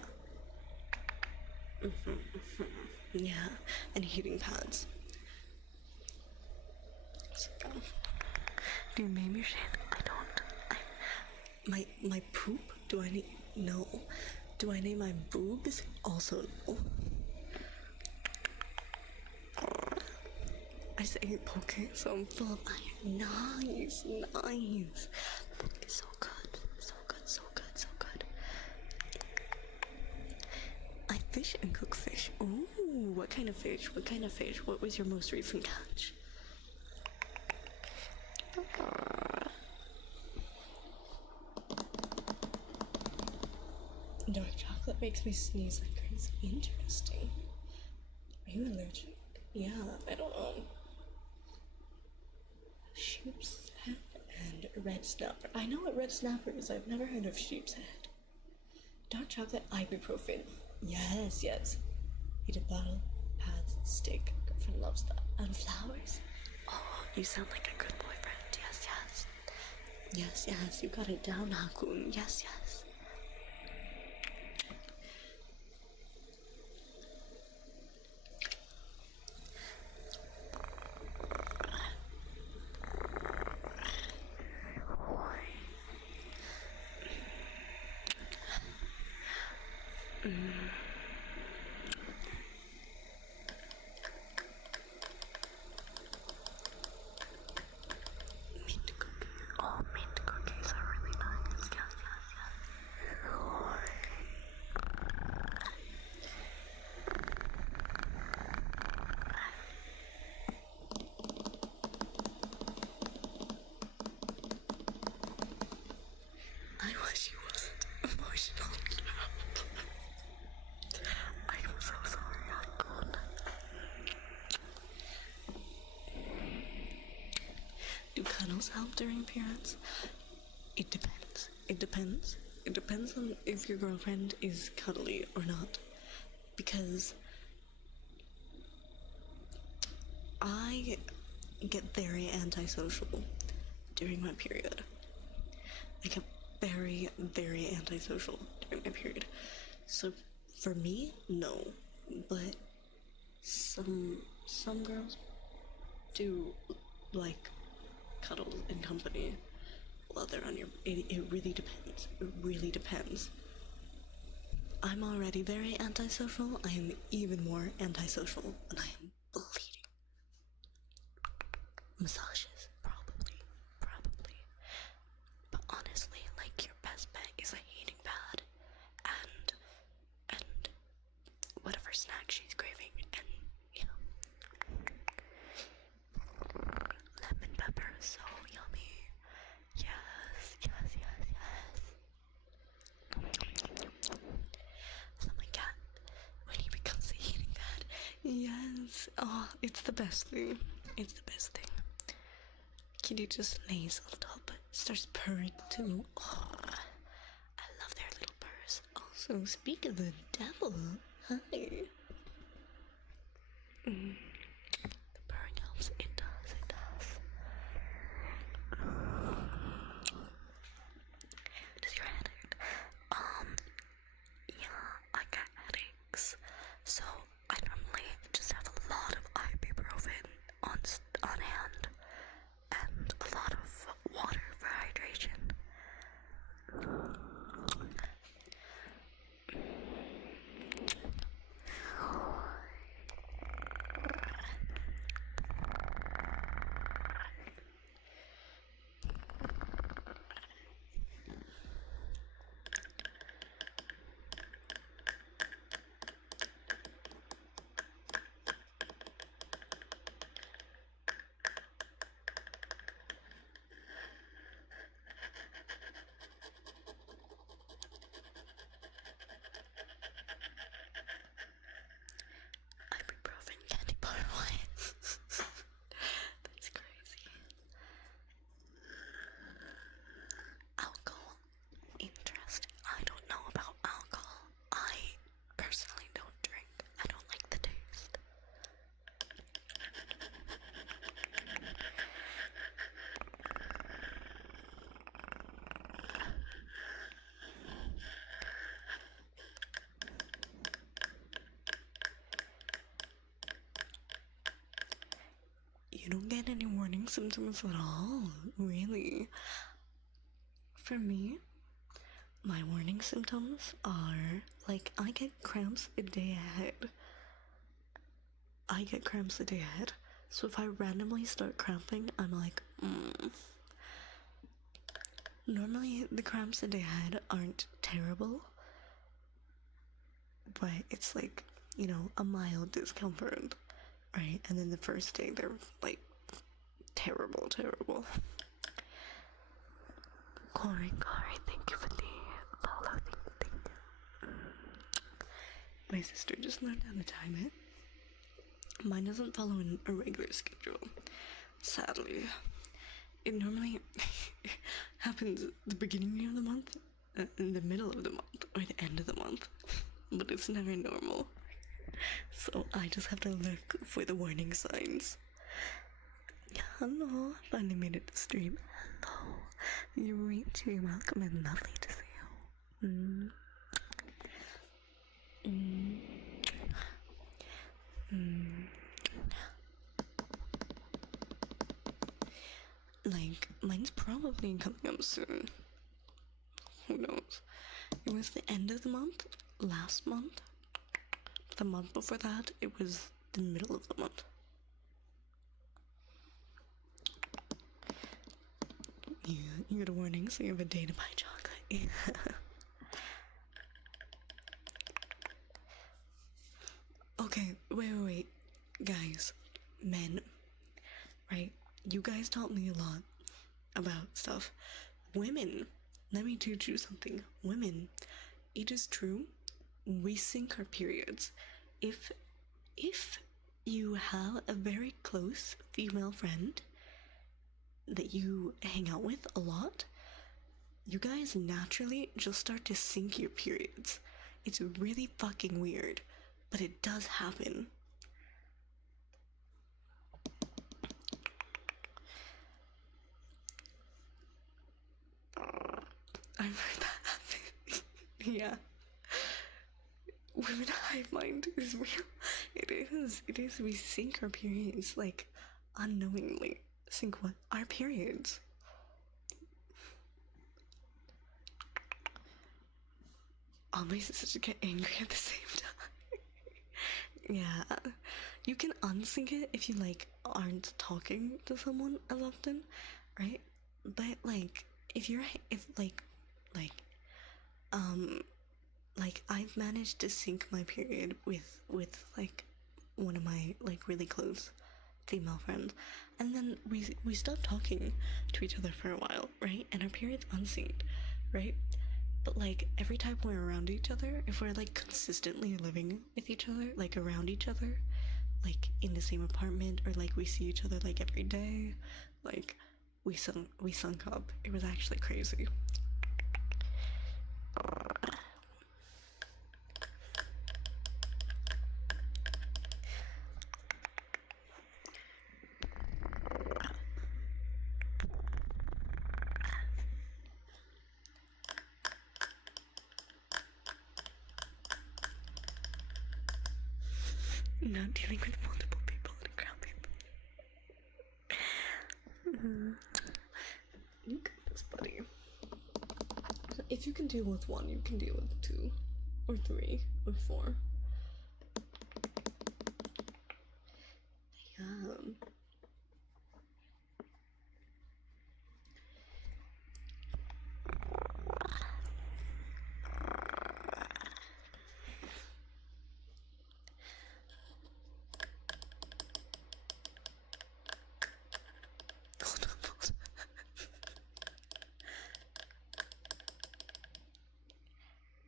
Yeah, and heating pads. So, do you name your shit? I don't. My poop? Do I need? No. Do I name my boobs? Also no. I say poke, so I'm full of iron. Nice. So good. I fish and cook fish. Ooh, what kind of fish? What was your most recent catch? Dark chocolate makes me sneeze like crazy. Interesting. Are you allergic? Yeah, I don't know. Sheep's head and red snapper. I know what red snapper is. I've never heard of sheep's head. Dark chocolate, ibuprofen. Yes. Heated bottle, pads, stick. Girlfriend loves that. And flowers. Oh, you sound like a good boyfriend. Yes. You got it down, Hakun. Yes. Mint cookies are really nice. Yes. I wish he wasn't emotional. I am so sorry, Hakun. Do cuddles help during periods? It depends. It depends on if your girlfriend is cuddly or not. Because I get very antisocial during my period. I get very, very antisocial during my period. So for me, no. But some girls do like cuddles and company while they're on your. It really depends. I'm already very antisocial. I am even more antisocial, and I am bleeding. Massages, probably. But honestly, like, your best bet is a heating pad and whatever snack she's craving, and lemon pepper is so yummy. Yes. So my cat, when he becomes a heating pad, yes. Oh, it's the best thing. Kitty just lays on top, starts purring too. Oh, I love their little purrs. Oh, So speak of the devil, hi. The purring helps. It does, it does. Does your head hurt? Yeah, I get headaches. So I normally just have a lot of ibuprofen on hand and a lot of water for hydration. Ibuprofen candy bar, what? That's crazy. Alcohol. Interesting. I don't know about alcohol. I personally don't drink. I don't like the taste. You don't get any warning symptoms at all, really. For me, my warning symptoms are like I get cramps a day ahead. So if I randomly start cramping, I'm like, Normally, the cramps a day ahead aren't terrible, but it's like, a mild discomfort, right? And then the first day, they're like terrible, terrible. Corey, thank you for the follow. Thank you. My sister just learned how to time it. Mine doesn't follow a regular schedule, sadly. It normally happens at the beginning of the month, in the middle of the month, or the end of the month, but it's never normal. So I just have to look for the warning signs. Hello, finally made it to stream. Hello, you're way too welcome and lovely to see you. Like, mine's probably coming up soon. Who knows? It was the end of the month, last month. The month before that, it was the middle of the month. You get a warning, so you have a day to buy chocolate. Okay, wait. Guys, men, right? You guys taught me a lot about stuff. Women, let me teach you something. Women, it is true, we sync our periods. If you have a very close female friend that you hang out with a lot, you guys naturally just start to sync your periods. It's really fucking weird, but it does happen. I've heard that happen. Yeah. Women hive mind is real. It is. We sync our periods, like, unknowingly. Sync what? Our periods. All my sisters get angry at the same time. Yeah. You can unsync it if you, like, aren't talking to someone as often, right? But, like, I've managed to sync my period with like one of my like really close female friends, and then we stopped talking to each other for a while, right? And our period's unsynced, right? But like every time we're around each other, if we're like consistently living with each other, like around each other, like in the same apartment, or like we see each other like every day, like we sunk up. It was actually crazy. Not dealing with multiple people in a crowded. You got this, buddy. If you can deal with one, you can deal with two, or three, or four. Yeah.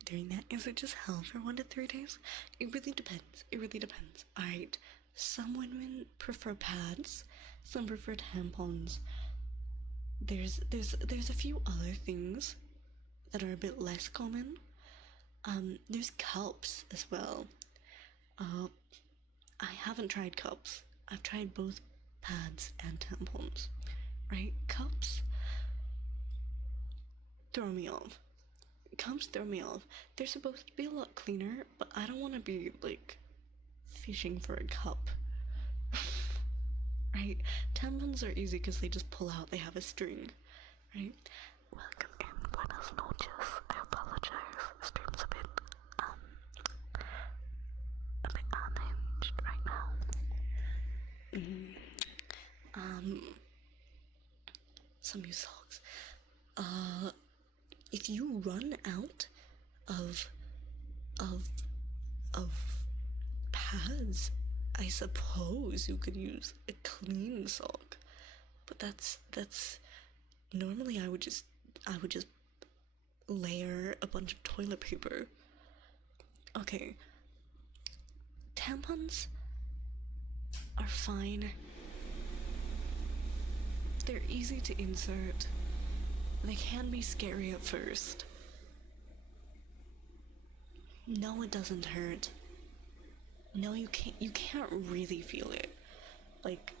Doing that, is it just hell for 1 to 3 days? It really depends. It really depends. Alright, some women prefer pads, some prefer tampons. There's a few other things that are a bit less common. There's cups as well. I haven't tried cups. I've tried both pads and tampons. Right? Cups throw me off. Cups throw me off. They're supposed to be a lot cleaner, but I don't want to be, like, fishing for a cup. Right? Tampons are easy because they just pull out, they have a string. Right? Welcome in, buenas noches. I apologize. The stream's a bit unhinged right now. Some new songs. If you run out of pads, I suppose you could use a clean sock, but that's normally I would just layer a bunch of toilet paper. Okay, tampons are fine. They're easy to insert. They can be scary at first. No, it doesn't hurt. No, you can't really feel it. Like,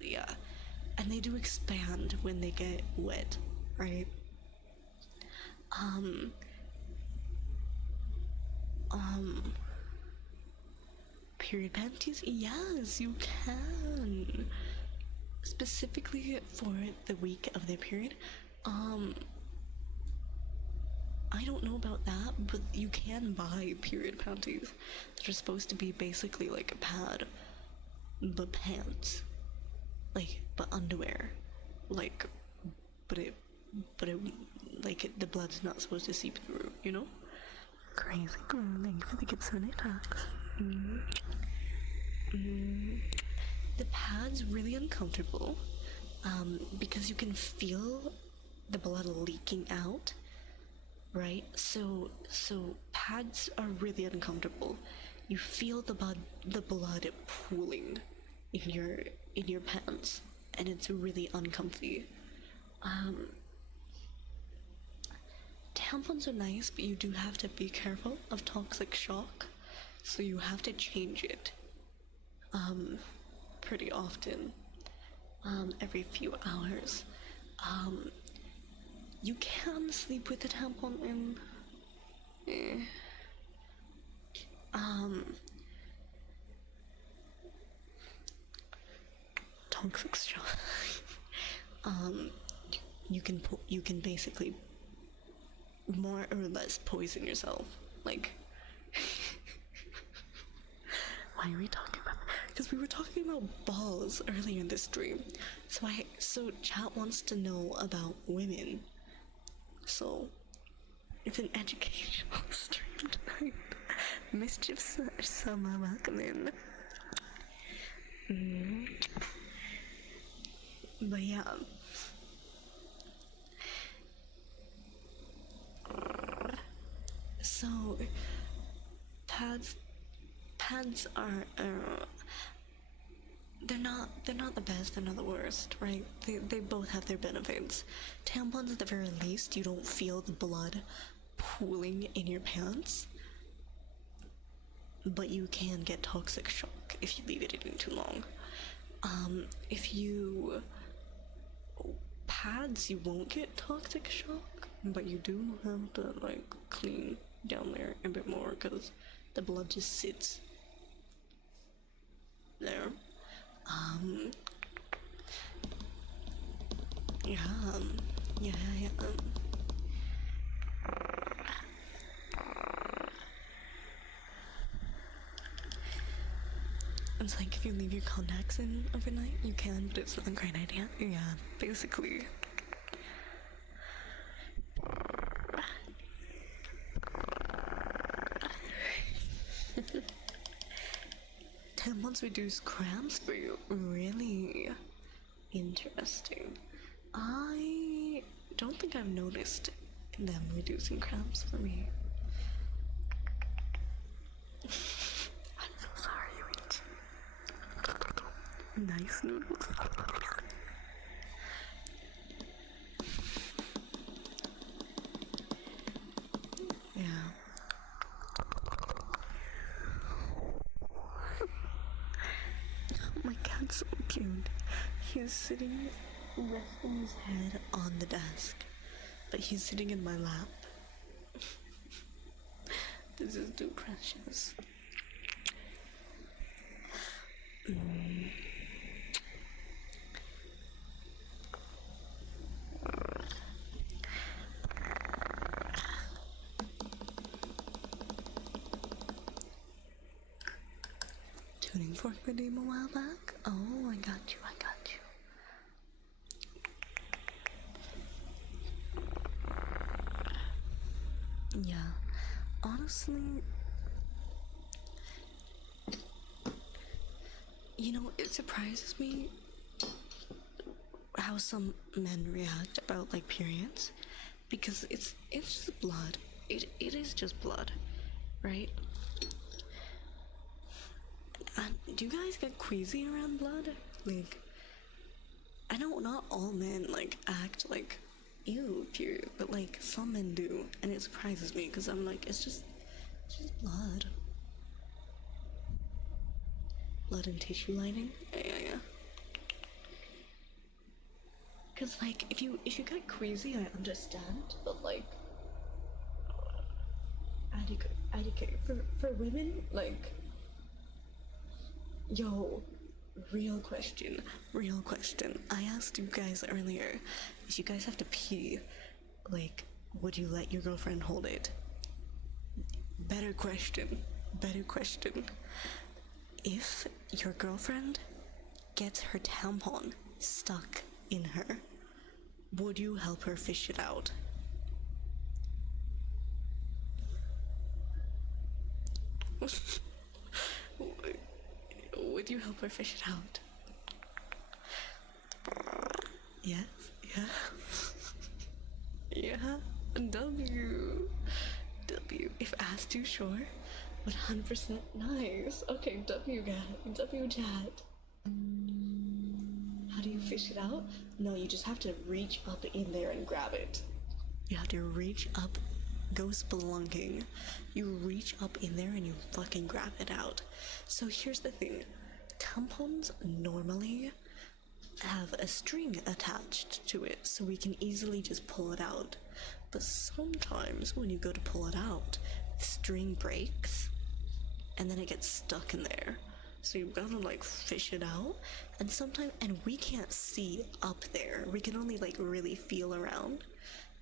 yeah. And they do expand when they get wet, right? Period panties? Yes, you can. Specifically for the week of their period. I don't know about that, but you can buy period panties that are supposed to be basically like a pad, but pants, like, but underwear, like, but it like the blood's not supposed to seep through, you know? Crazy girl, thank you for the Kitsune attacks. The pad's really uncomfortable, because you can feel the blood leaking out, right? So pads are really uncomfortable. You feel the blood pooling in your pants, and it's really uncomfy. Tampons are nice, but you do have to be careful of toxic shock, so you have to change it pretty often, every few hours. You can sleep with a tampon in. Toxic shock. You can basically more or less poison yourself. Like, why are we talking about that? Because we were talking about balls earlier in this stream. So chat wants to know about women. So it's an educational stream tonight. Mischief Summer, welcome in. But yeah. So pads are they're not the best, they're not the worst, right? They both have their benefits. Tampons, at the very least, you don't feel the blood pooling in your pants, but you can get toxic shock if you leave it in too long. If you pads, you won't get toxic shock, but you do have to like clean down there a bit more because the blood just sits there. Yeah, yeah, yeah. It's like if you leave your contacts in overnight, you can, but it's not a great idea. Yeah, basically. Tampons reduce cramps for you. Really interesting. I don't think I've noticed them reducing cramps for me. I'm so sorry, you eat. Nice noodles. Yeah. My cat's so cute. He's sitting, resting his head on the desk, but he's sitting in my lap. This is too precious. Tuning fork redeem a while back? Oh, I got you, I got you. Yeah, honestly, you know, it surprises me how some men react about like periods, because it's just blood. It is just blood, right? Do you guys get queasy around blood? Like, I know not all men like act like ew period, but like some men do, and it surprises me because I'm like, it's just blood. Blood and tissue lining. Yeah. Cause like if you get queasy, I understand, but like adequate for women, like, yo, real question. I asked you guys earlier, if you guys have to pee, like, would you let your girlfriend hold it? Better question. If your girlfriend gets her tampon stuck in her, would you help her fish it out? Would you help her fish it out? Yes, yeah. W. If asked too sure, 100% nice. Okay, W chat. How do you fish it out? No, you just have to reach up in there and grab it. You have to reach up, go spelunking. You reach up in there and you fucking grab it out. So here's the thing. Tampons normally have a string attached to it, so we can easily just pull it out. But sometimes when you go to pull it out, the string breaks and then it gets stuck in there. So you've got to like fish it out, and we can't see up there. We can only like really feel around,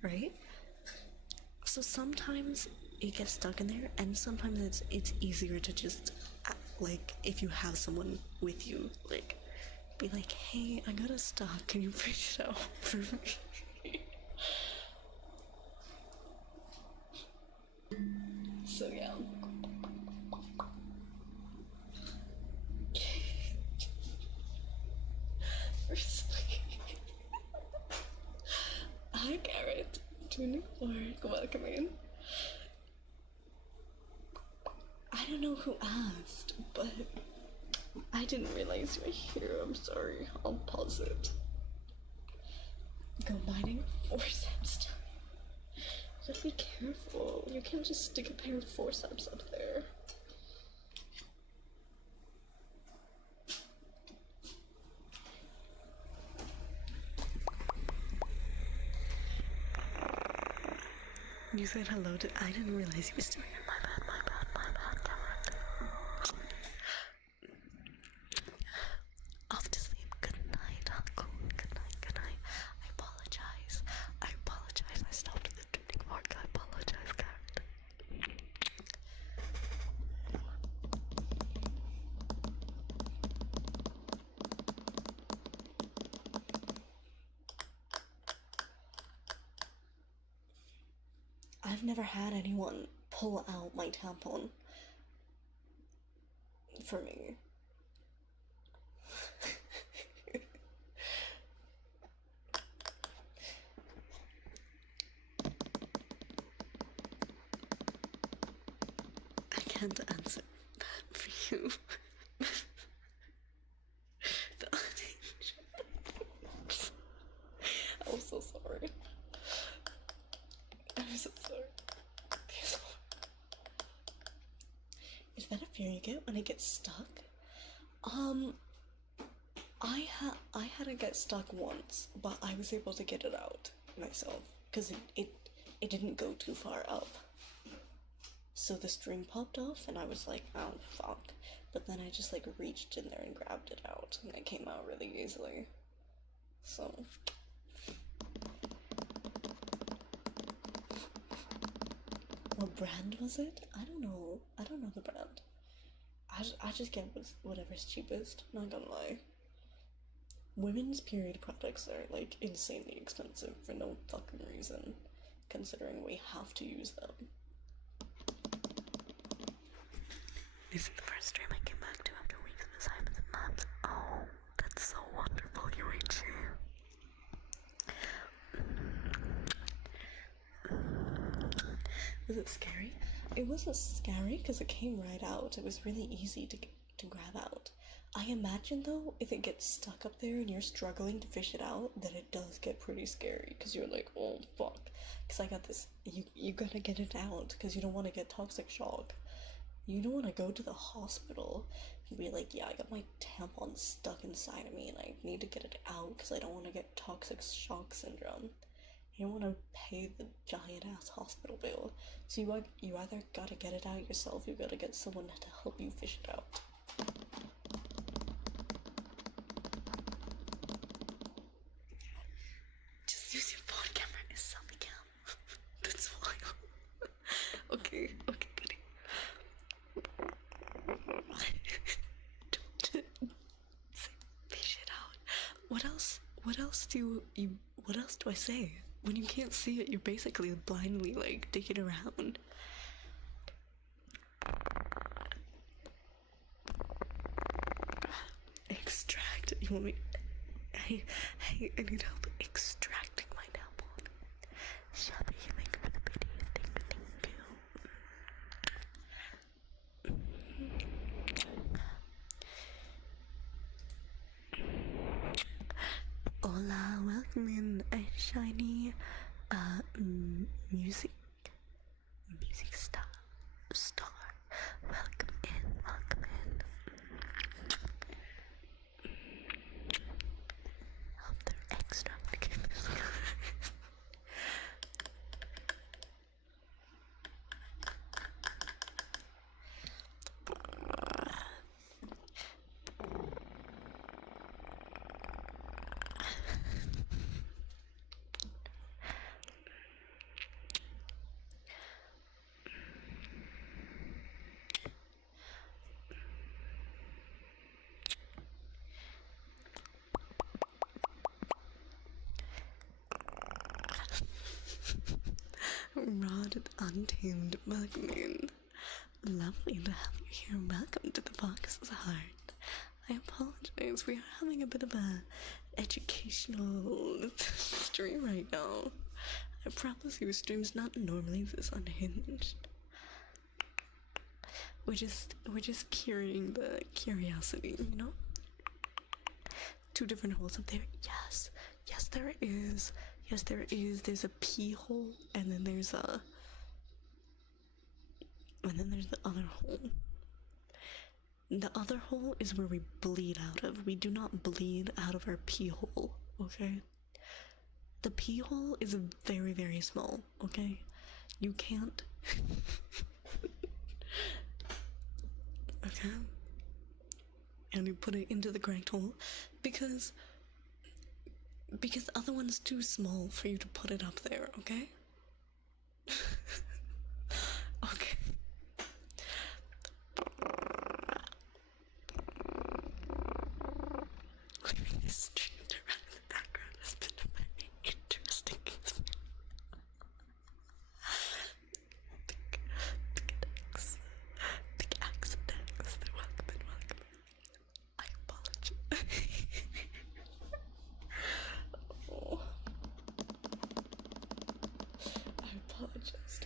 right? So sometimes it gets stuck in there, and sometimes it's easier to just like, if you have someone with you, like, be like, hey, I got it stuck, can you fish it out for me? So yeah. Hi Garrett, tuning forward, welcome in. I don't know who asked, but I didn't realize you were here. I'm sorry. I'll pause it. Combining forceps time. Just be careful. You can't just stick a pair of forceps up there. You said hello to. I didn't realize you were still here. My bad. I've never had anyone pull out my tampon for me. I can't answer that for you. I'm so sorry. I'm so sorry. Is that a fear you get when it gets stuck? I had it get stuck once, but I was able to get it out myself because it didn't go too far up. So the string popped off, and I was like, oh fuck. But then I just like reached in there and grabbed it out, and it came out really easily. So. What brand was it? I don't know. I don't know the brand. I just get whatever's cheapest, not gonna lie. Women's period products are like insanely expensive for no fucking reason, considering we have to use them. This is the first stream I came back to after weeks of assignments and labs. Oh, that's so wonderful, Yuichi. Was it scary? It wasn't scary because it came right out. It was really easy to grab out. I imagine though, if it gets stuck up there and you're struggling to fish it out, then it does get pretty scary because you're like, oh fuck. Because I got this, you gotta get it out because you don't want to get toxic shock. You don't want to go to the hospital and be like, yeah, I got my tampon stuck inside of me and I need to get it out because I don't want to get toxic shock syndrome. You don't want to pay the giant ass hospital bill. So you either gotta get it out yourself, you gotta get someone to help you fish it out. Just use your phone camera as selfie cam. That's wild. Okay, buddy. Don't fish it out. What else do I say? When you can't see it, you're basically blindly like digging around. Extract. You want me? Hey, I need help extracting my tampon. Shabby, you make a video. Thank you. Hola, welcome in a shiny music star. Welcome in. Hope they're extra. Rod Untamed, welcome in. Lovely to have you here. Welcome to the Fox's Heart. I apologize, we are having a bit of a educational stream right now. I promise you, stream's not normally this unhinged. We're just curing the curiosity, you know? 2 different holes up there. Yes, there is. Yes, there is. There's a pee hole, and then there's the other hole. The other hole is where we bleed out of. We do not bleed out of our pee hole, okay? The pee hole is very, very small, okay? You can't... okay? And you put it into the correct hole, because the other one's too small for you to put it up there, okay? Okay. Leaving this stream to run in the background has been a very interesting experience.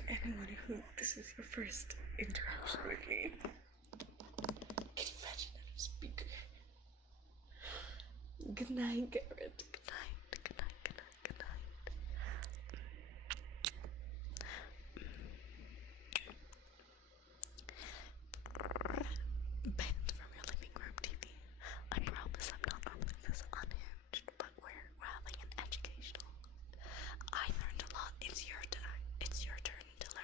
anyone who this is your first interaction with me, can you imagine that a speaker? Good night, Garrett. Good night. Good night. Good night. Good night. Banned from your living room TV. I promise I'm not normally this unhinged, but we're having an educational. I learned a lot. It's your turn. It's your turn to learn.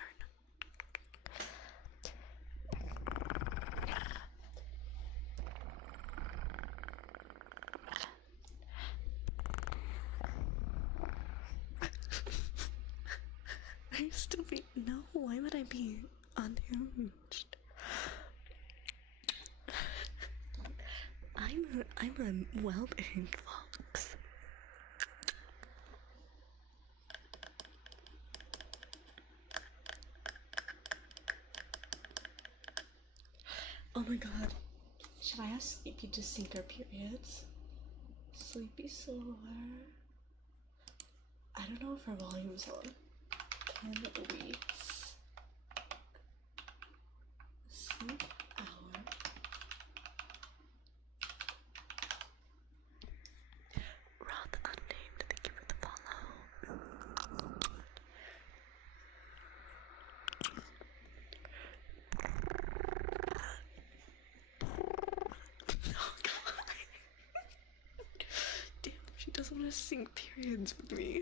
Are you still being? No, why would I be unhinged? I'm a well-behaved fox. Oh my god. Should I ask Sleepy to sync our periods? Sleepy Solar. I don't know if our volume's on. Can we sync our Roth unnamed, thank you for the follow. Oh god. Damn, she doesn't want to sync periods with me.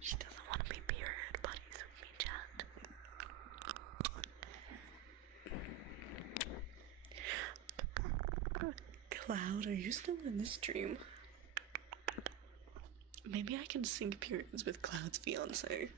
She doesn't want to be period buddies with me, chat. Cloud, are you still in the stream? Maybe I can sync periods with Cloud's fiance.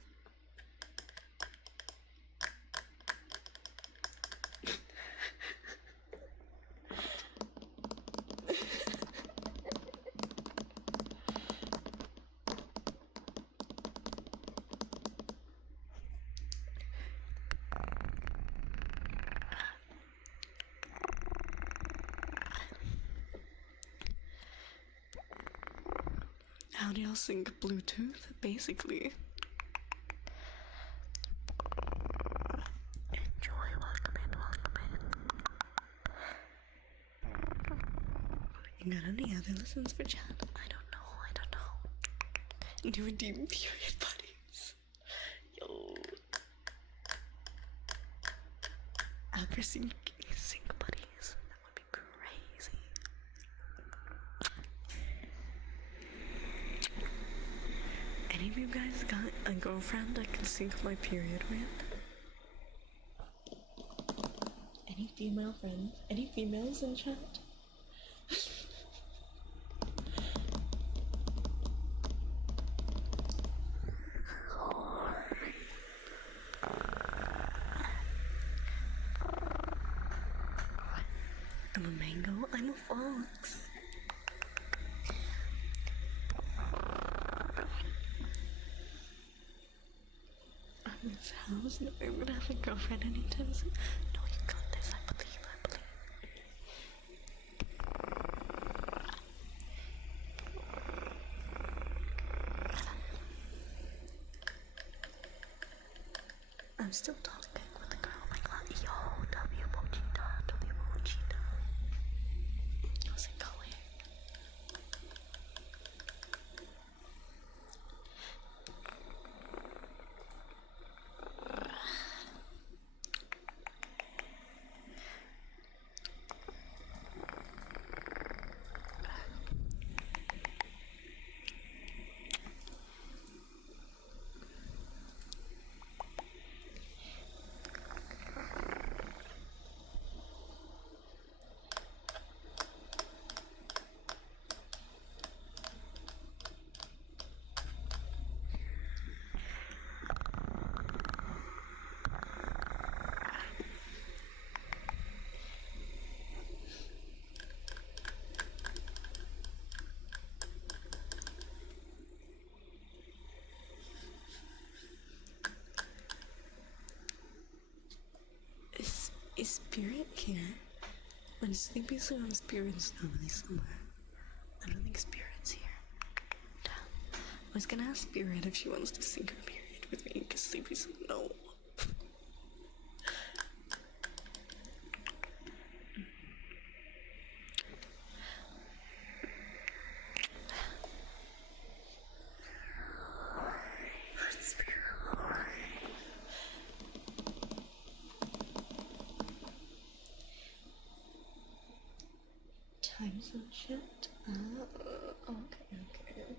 How do y'all sync Bluetooth? Basically. Enjoy, welcome in. You got any other lessons for chat? I don't know. Do redeem period buddies. Yo. After sync buddies. That would be crazy. Any of you guys got a girlfriend I can sync my period with? Any female friends? Any females in chat? I'm a mango, I'm a fox. I'm Miss House, no, I'm gonna have a girlfriend anytime soon. No, you got this, I believe. I'm still talking with the girl, oh my god, yo, W Mochita. How's it going? Is Spirit here? When Sleepy's around, Spirit's normally somewhere. I don't think Spirit's here. Damn. I was gonna ask Spirit if she wants to sync her period with me, because Sleepy said no. Time zone shift? Okay.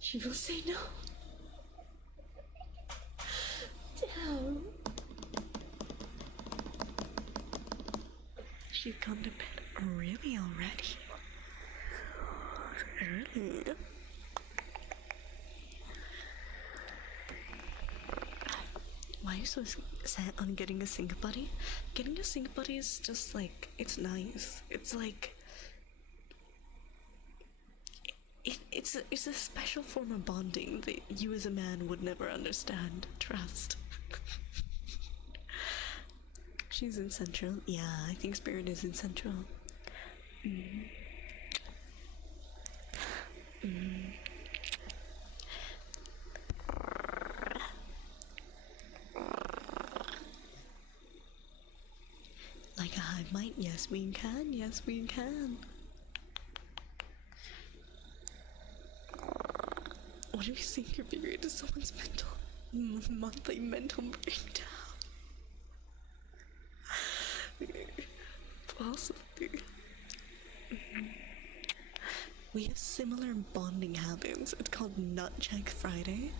She will say no. Damn. She's gone to bed really already. Really? Why are you so set on getting a sync buddy? Getting a sync buddy is just like, it's nice. It's like, it's a special form of bonding that you as a man would never understand. Trust. She's in Central. Yeah, I think Spirit is in Central. Like a hive mind? Yes, we can. Yes, we can. What do you think your period is someone's monthly mental breakdown? Possibly. We have similar bonding habits. It's called Nut Check Friday.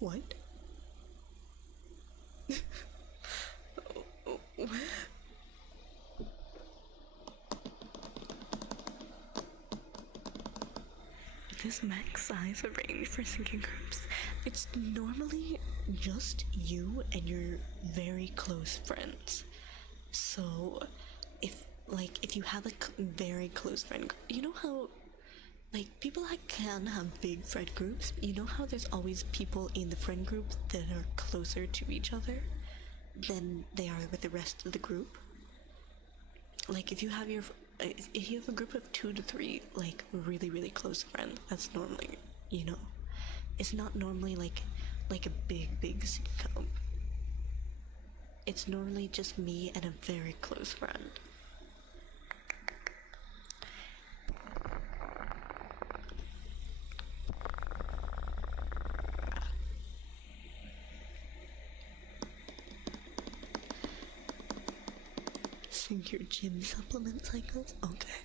What? This max size range for syncing groups, it's normally just you and your very close friends. So if you have a very close friend group, you know how like people can have big friend groups, you know how there's always people in the friend group that are closer to each other than they are with the rest of the group? Like if you have a group of 2 to 3 like really close friends, that's normally, you know, it's not normally like a big sitcom. It's normally just me and a very close friend. Sync your gym supplement cycles? Okay.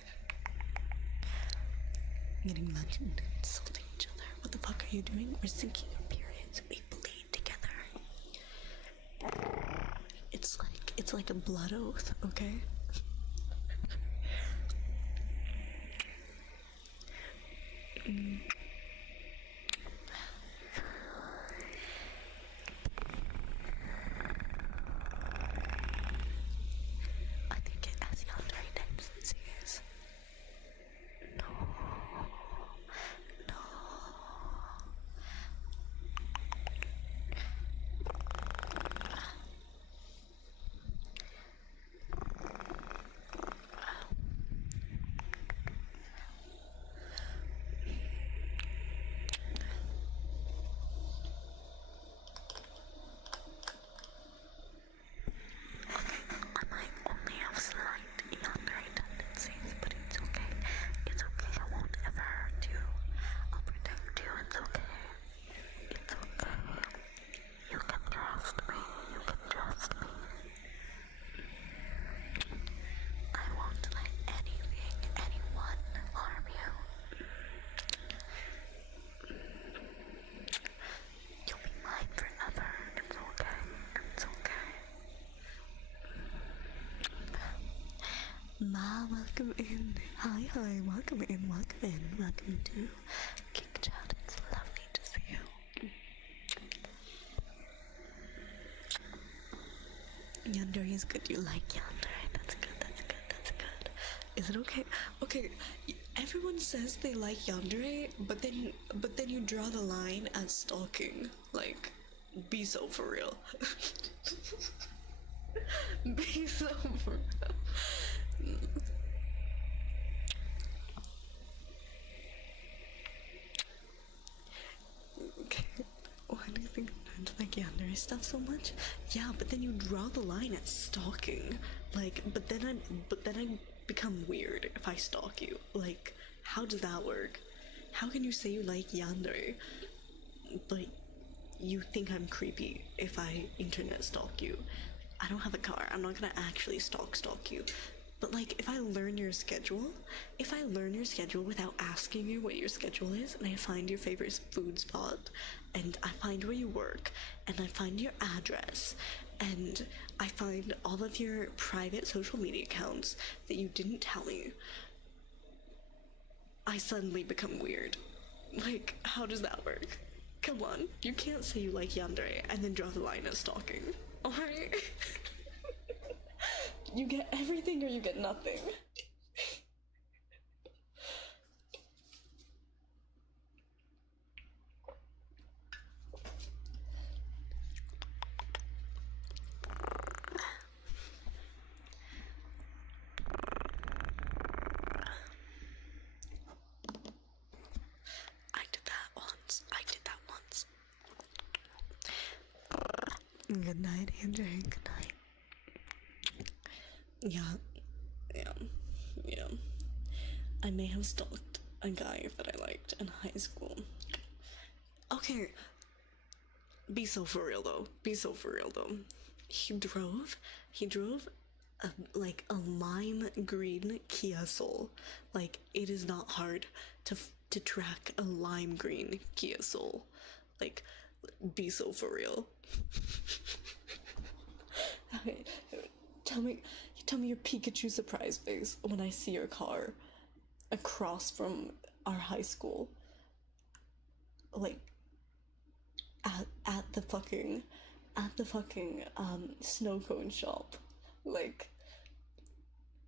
Getting mad and insulting each other. What the fuck are you doing? We're syncing our periods. We bleed together. It's like a blood oath, okay? I think it has yandere tendencies. No. I might only have slight yandere tendencies, but it's okay. It's okay. I won't ever hurt you. I'll protect you. It's okay. It's okay. You can trust me. You can trust me. I won't let anyone harm you. You'll be mine forever. It's okay. It's okay. Ma, welcome in. Hi, welcome in. Welcome to Kick Chat. It's lovely to see you. Yandere is good. You like yandere. That's good. Is it okay? Okay, everyone says they like yandere, but then you draw the line at stalking. Like, Be so for real. Be so for real. Okay. Why do you think I'm into like yandere stuff so much? Yeah, but then you draw the line at stalking. Like, but then I become weird if I stalk you. Like, how does that work? How can you say you like yandere, but you think I'm creepy if I internet stalk you? I don't have a car. I'm not gonna actually stalk you. But like, if I learn your schedule, without asking you what your schedule is, and I find your favorite food spot, and I find where you work, and I find your address, and I find all of your private social media accounts that you didn't tell me, I suddenly become weird. Like, how does that work? Come on, you can't say you like yandere and then draw the line at stalking. Alright? You get everything or you get nothing. I did that once. Good night, Andrew. Good night. Yeah. I may have stalked a guy that I liked in high school. Okay, be so for real though. He drove like a lime green Kia Soul. Like, it is not hard to track a lime green Kia Soul. Like, be so for real. Okay, tell me your Pikachu surprise face when I see your car across from our high school. Like, at the fucking snow cone shop. Like,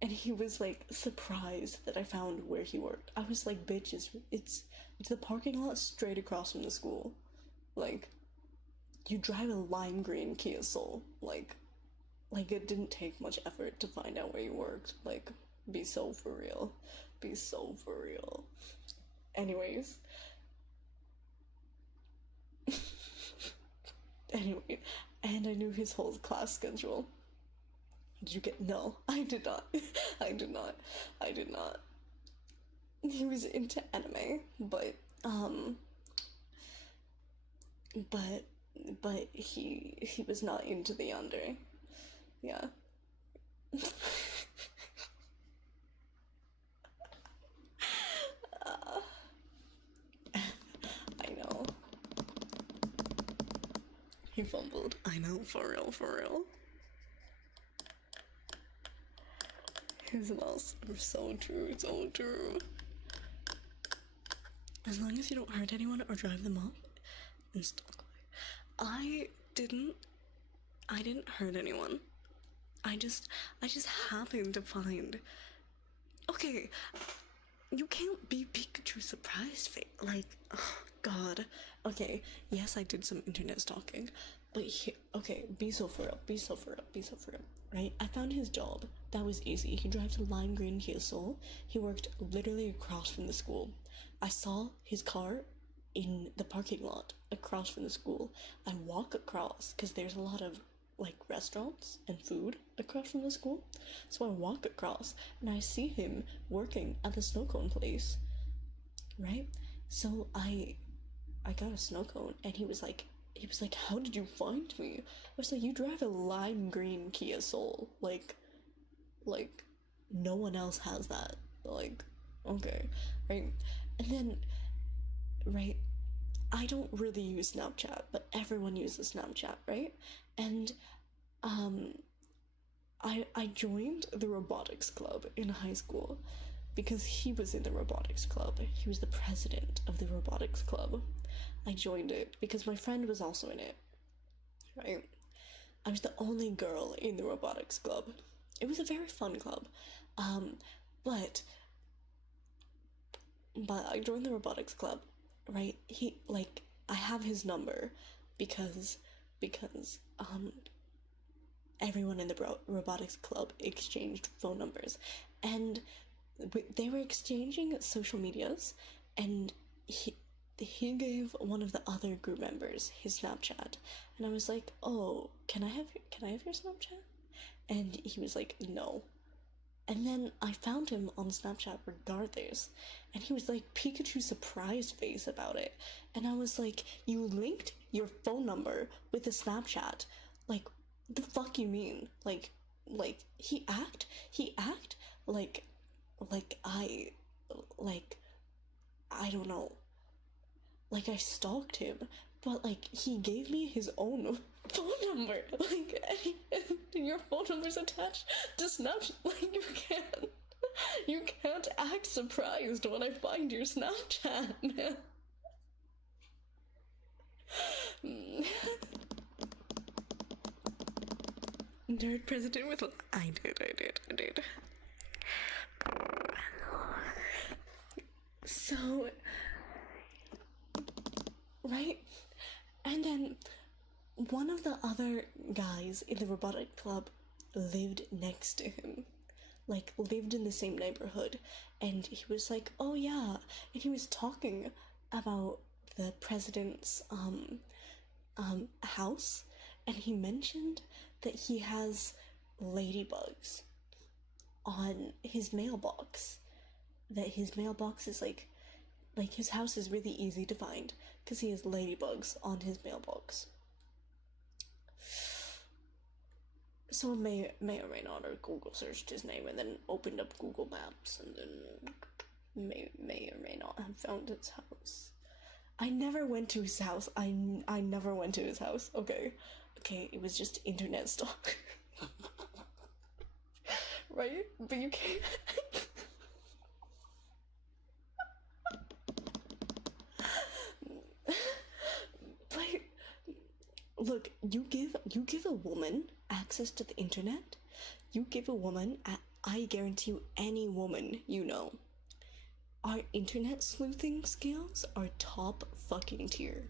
and he was like surprised that I found where he worked. I was like, bitch, it's the parking lot straight across from the school. Like, you drive a lime green Kia Soul. Like it didn't take much effort to find out where you worked. Like, be so for real. Anyways. Anyway, and I knew his whole class schedule. Did you get? No, I did not. I did not. He was into anime, but he was not into the yandere. Yeah. I know. He fumbled. I know, for real. His mouth was so true. As long as you don't hurt anyone or drive them up and stalk away. I didn't hurt anyone. I just happened to find. Okay, you can't be Pikachu surprised face. Like, oh god. Okay, yes, I did some internet stalking, but okay, be so for real. Right? I found his job. That was easy. He drives a lime green Kia Soul. He worked literally across from the school. I saw his car in the parking lot across from the school. I walk across because there's a lot of like restaurants and food across from the school. So I walk across and I see him working at the snow cone place. Right? So I got a snow cone and he was like, how did you find me? I was like, you drive a lime green Kia Soul. Like no one else has that. Like, okay. Right? And then, right, I don't really use Snapchat, but everyone uses Snapchat, right? And I joined the robotics club in high school because he was in the robotics club. He was the president of the robotics club. I joined it because my friend was also in it, right? I was the only girl in the robotics club. It was a very fun club, but I joined the robotics club, right? I have his number because because everyone in the robotics club exchanged phone numbers, and they were exchanging social medias, and he gave one of the other group members his Snapchat, and I was like, "Oh, can I have your Snapchat?" And he was like, "No." And then I found him on Snapchat regardless, and he was like Pikachu surprised face about it, and I was like, "You linked your phone number with a Snapchat? Like, the fuck you mean? Like he act like I I don't know, like I stalked him, but like he gave me his own phone number, like, and your phone number's attached to Snapchat. Like, you can't act surprised when I find your Snapchat, man. Nerd president with I did. So, right? And then one of the other guys in the robotic club lived next to him, like lived in the same neighborhood, and he was like, "Oh yeah," and he was talking about the president's house, and he mentioned that he has ladybugs on his mailbox, that his mailbox is like his house is really easy to find because he has ladybugs on his mailbox. Someone may or may not have Google searched his name and then opened up Google Maps and then may or may not have found his house. I never went to his house. I never went to his house. Okay, it was just internet stalk. Right? But you can't. But look, you give a woman access to the internet. You give a woman, I guarantee you, any woman you know, our internet sleuthing skills are top fucking tier.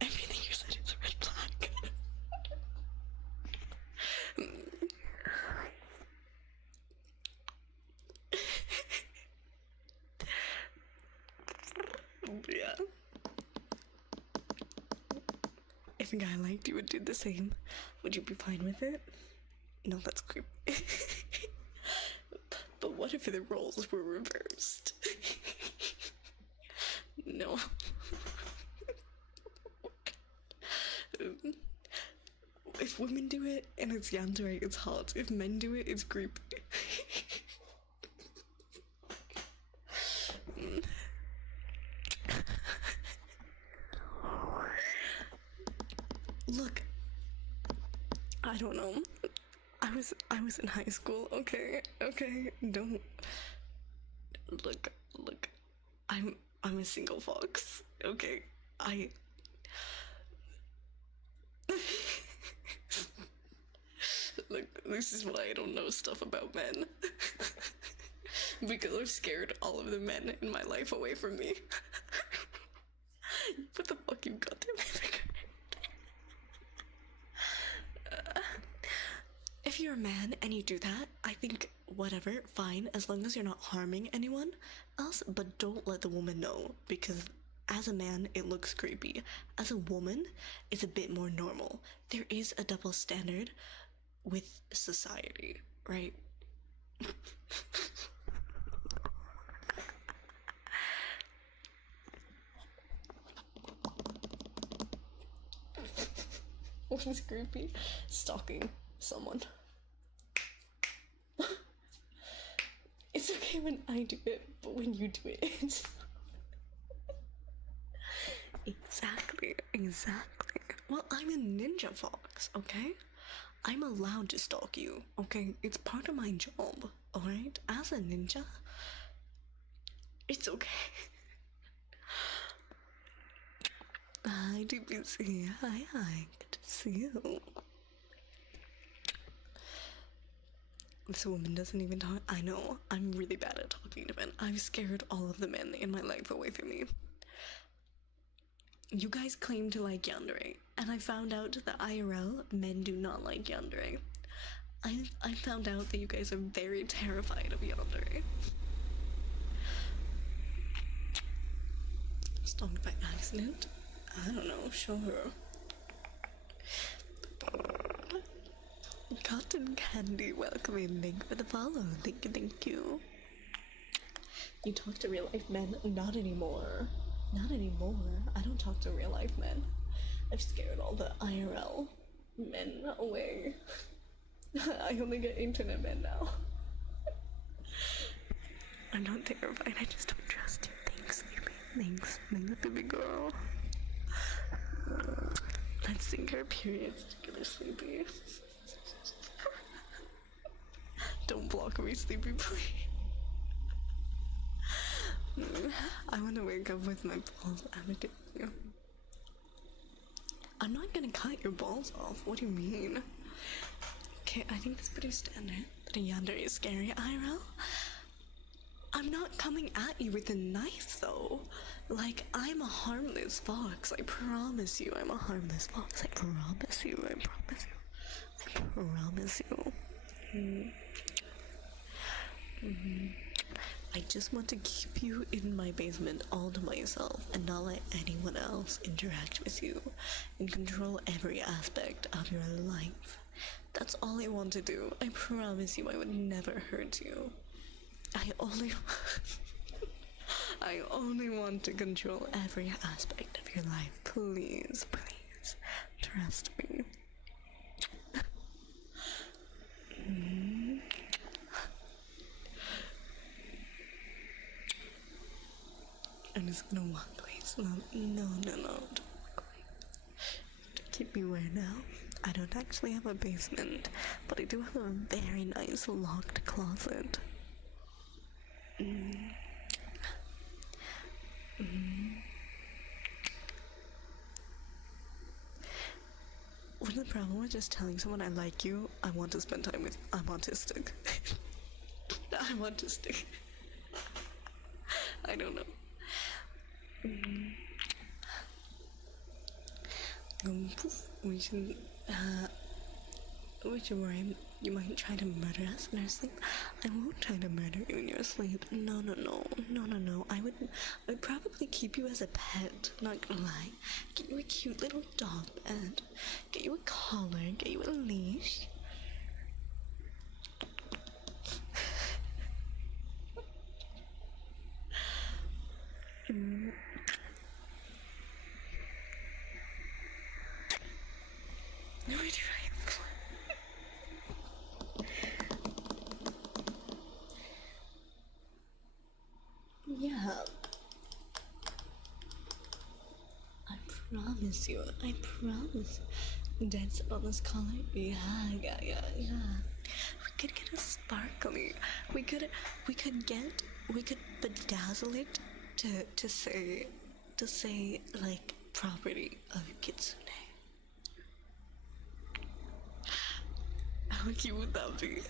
Everything you said is a red flag. Yeah. If a guy liked you and did the same, would you be fine with it? No, that's creepy. But what if the roles were reversed? No. If women do it and it's yandere, it's hot. If men do it, it's creepy. Look, I don't know. I was in high school, okay, don't look, I'm a single fox, okay, look, this is why I don't know stuff about men. Because I've scared all of the men in my life away from me. What the fuck, you goddamn finger? If you're a man and you do that, I think whatever, fine, as long as you're not harming anyone else, but don't let the woman know, because as a man, it looks creepy. As a woman, it's a bit more normal. There is a double standard with society, right? What is creepy? Stalking someone. It's okay when I do it, but when you do it, it's... Exactly. Well, I'm a ninja fox, okay? I'm allowed to stalk you, okay? It's part of my job, alright? As a ninja, it's okay. Hi, DPC. Hi. Good to see you. This woman doesn't even talk. I know. I'm really bad at talking to men. I've scared all of the men in my life away from me. You guys claim to like yandere, and I found out that IRL men do not like yandere. I found out that you guys are very terrified of yandere. Stalked by accident? I don't know, sure. Cotton Candy, welcome in. Thank you for the follow. Thank you, thank you. You talk to real life men? Not anymore. Not anymore. I don't talk to real life men. I've scared all the IRL men away. I only get internet men now. I'm not terrified, I just don't trust you. Thanks, Sleepy. Thanks, baby girl. Let's sync our periods together, Sleepy. Don't block me, Sleepy, please. I want to wake up with my balls out of you. I'm not gonna cut your balls off. What do you mean? Okay, I think that's pretty standard. But a yandere is scary, IRL. I'm not coming at you with a knife, though. Like, I'm a harmless fox. I promise you, I'm a harmless fox. I promise you, I promise you. I promise you. I just want to keep you in my basement all to myself and not let anyone else interact with you and control every aspect of your life. That's all I want to do. I promise you I would never hurt you. I only want to control every aspect of your life. Please, please, trust me. I'm just gonna walk away. No, don't walk away. Keep me aware now. I don't actually have a basement, but I do have a very nice locked closet. What's the problem with just telling someone I like you? I want to spend time with you. I'm autistic. I'm autistic. I don't know. We should worry. You might try to murder us in our sleep. I won't try to murder you in your sleep. No. I would probably keep you as a pet. Not gonna lie. Get you a cute little dog bed. Get you a collar. Get you a leash. Yeah. I promise. Dead set on this collar? Yeah. We could get a sparkly. We could bedazzle it to say like property of Kitsune. How cute would that be?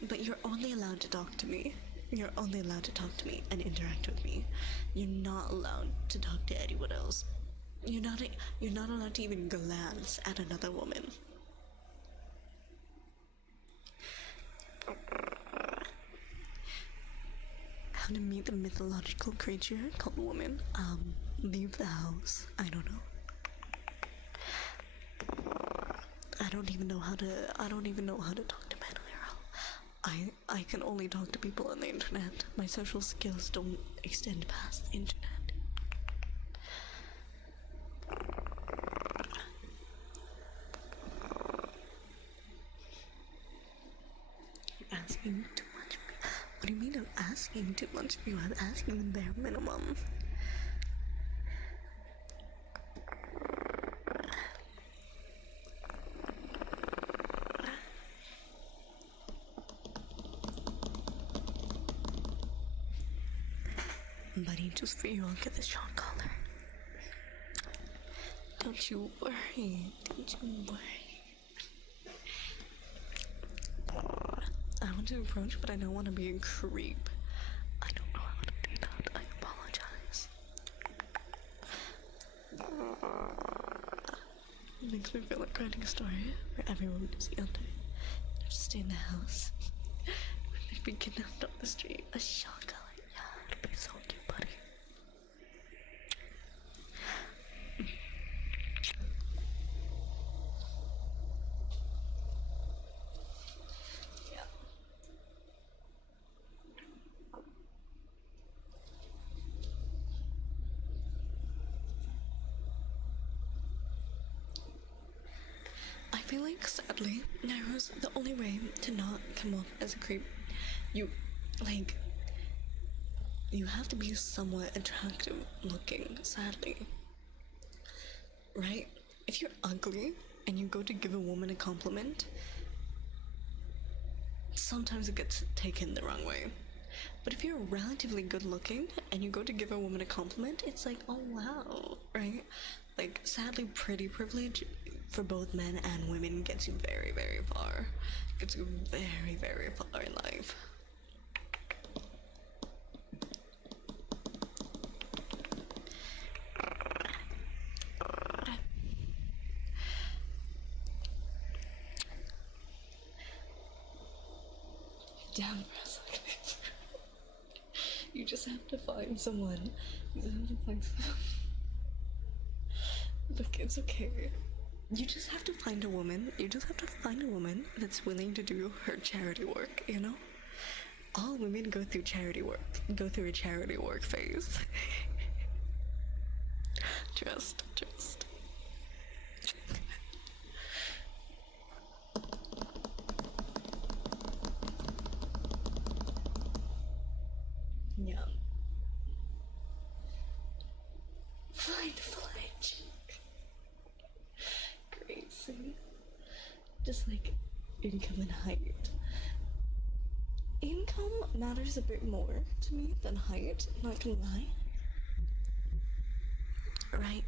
But you're only allowed to talk to me. You're only allowed to talk to me and interact with me. You're not allowed to talk to anyone else. You're not allowed to even glance at another woman. How to meet the mythological creature called woman? Leave the house. I don't know. I don't even know how to talk to men, Meryl. I can only talk to people on the internet. My social skills don't extend past the internet. You're asking too much of me. What do you mean I'm asking too much of you? I'm asking the bare minimum. Buddy, just for you, I'll get this shot collar. Don't you worry. to approach, but I don't want to be a creep. I don't know how to do that. I apologize. It makes me feel like writing a story where everyone is yonder. I have to stay in the house. They'd be kidnapped on the street. A shotgun. Yeah, it'd be so cute, buddy. I feel like, sadly, narrows the only way to not come off as a creep. You have to be somewhat attractive looking, sadly. Right? If you're ugly and you go to give a woman a compliment, sometimes it gets taken the wrong way. But if you're relatively good looking and you go to give a woman a compliment, it's like, oh wow, right? Like, sadly, pretty privilege for both men and women gets you very, very far. Gets you very, very far in life. Down for a second. You just have to find someone. You just have to find someone. Look, it's okay. You just have to find a woman. You just have to find a woman that's willing to do her charity work, you know? All women go through charity work. Go through a charity work phase. Trust. Yeah. Find flinch. Crazy. Just like income and height. Income matters a bit more to me than height, not gonna lie. Right?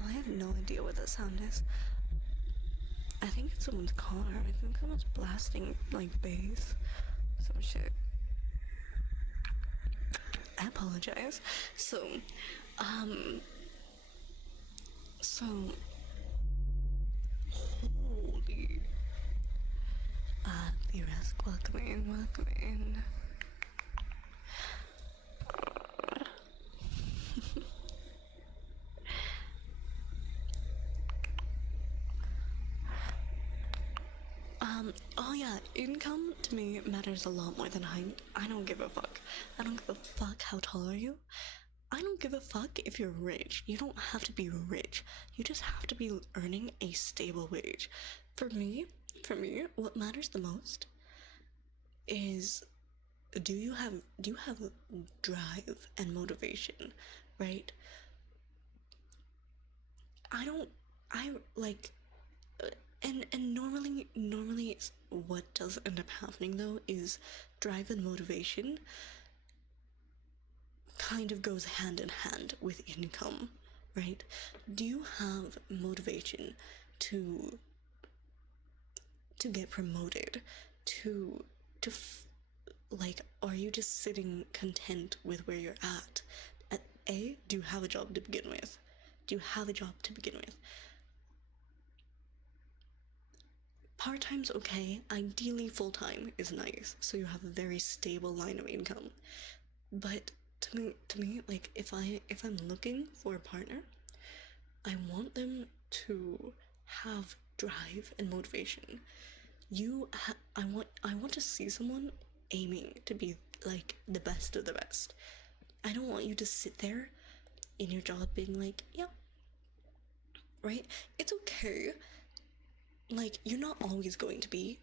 Well, I have no idea what that sound is. I think it's someone's car. I think someone's blasting, like, bass. Some shit. I apologize. So, holy. The rest, welcome in. Oh yeah, income to me matters a lot more than height. I don't give a fuck. I don't give a fuck how tall are you. I don't give a fuck if you're rich. You don't have to be rich. You just have to be earning a stable wage. For me, what matters the most is do you have drive and motivation, right? And normally what does end up happening though is drive and motivation kind of goes hand in hand with income, right? Do you have motivation to get promoted, like, are you just sitting content with where you're at? Do you have a job to begin with? Part-time's okay. Ideally, full-time is nice, so you have a very stable line of income. But to me, like, if I'm looking for a partner, I want them to have drive and motivation. I want to see someone aiming to be like the best of the best. I don't want you to sit there in your job being like, yeah, right? It's okay. Like, you're not always going to be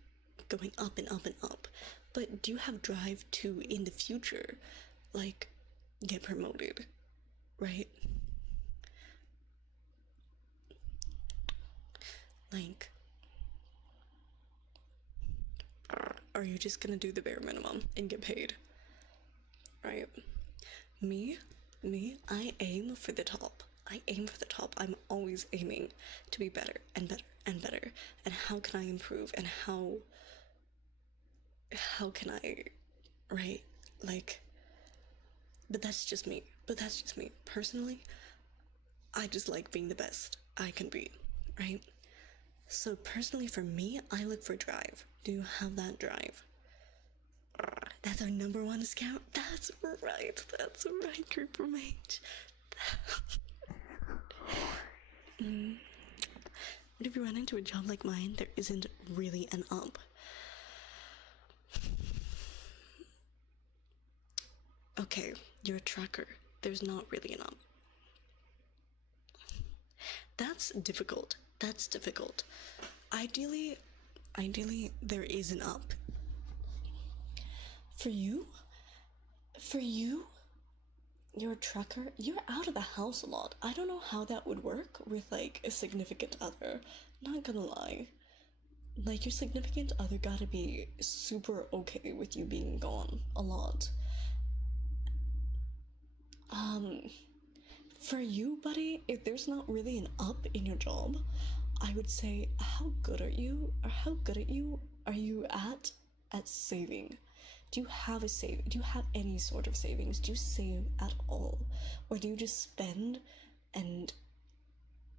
going up and up and up, but do you have drive to, in the future, like, get promoted, right? Like, are you just gonna do the bare minimum and get paid, right? Me, I aim for the top. I'm always aiming to be better and better and better. And how can I improve? And how how can I, right? Like, but that's just me. But that's just me. Personally, I just like being the best I can be, right? So personally for me, I look for drive. Do you have that drive? That's our number one scout. That's right. That's right, Group Mage. But if you run into a job like mine, there isn't really an up. Okay, you're a trucker. There's not really an up. That's difficult. That's difficult. Ideally, there is an up. For you, you're a trucker. You're out of the house a lot. I don't know how that would work with like a significant other. Not gonna lie. Like your significant other gotta be super okay with you being gone a lot. For you, buddy, if there's not really an up in your job, I would say how good are you or how good at you are you at saving? Do you have a save? Do you have any sort of savings? Do you save at all? Or do you just spend and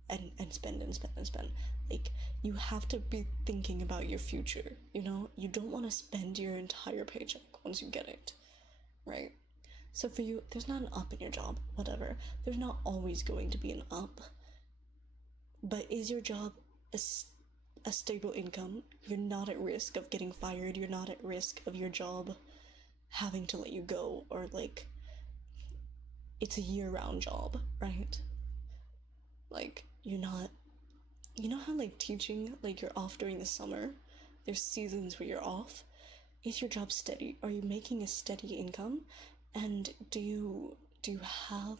spend and spend and spend? Like, you have to be thinking about your future, you know? You don't want to spend your entire paycheck once you get it, right? So for you, there's not an up in your job, whatever. There's not always going to be an up. But is your job a stable income? You're not at risk of getting fired. You're not at risk of your job having to let you go, or like it's a year-round job, right? Like you're not, you know how like teaching, like you're off during the summer, there's seasons where you're off. Is your job steady? Are you making a steady income? And do you have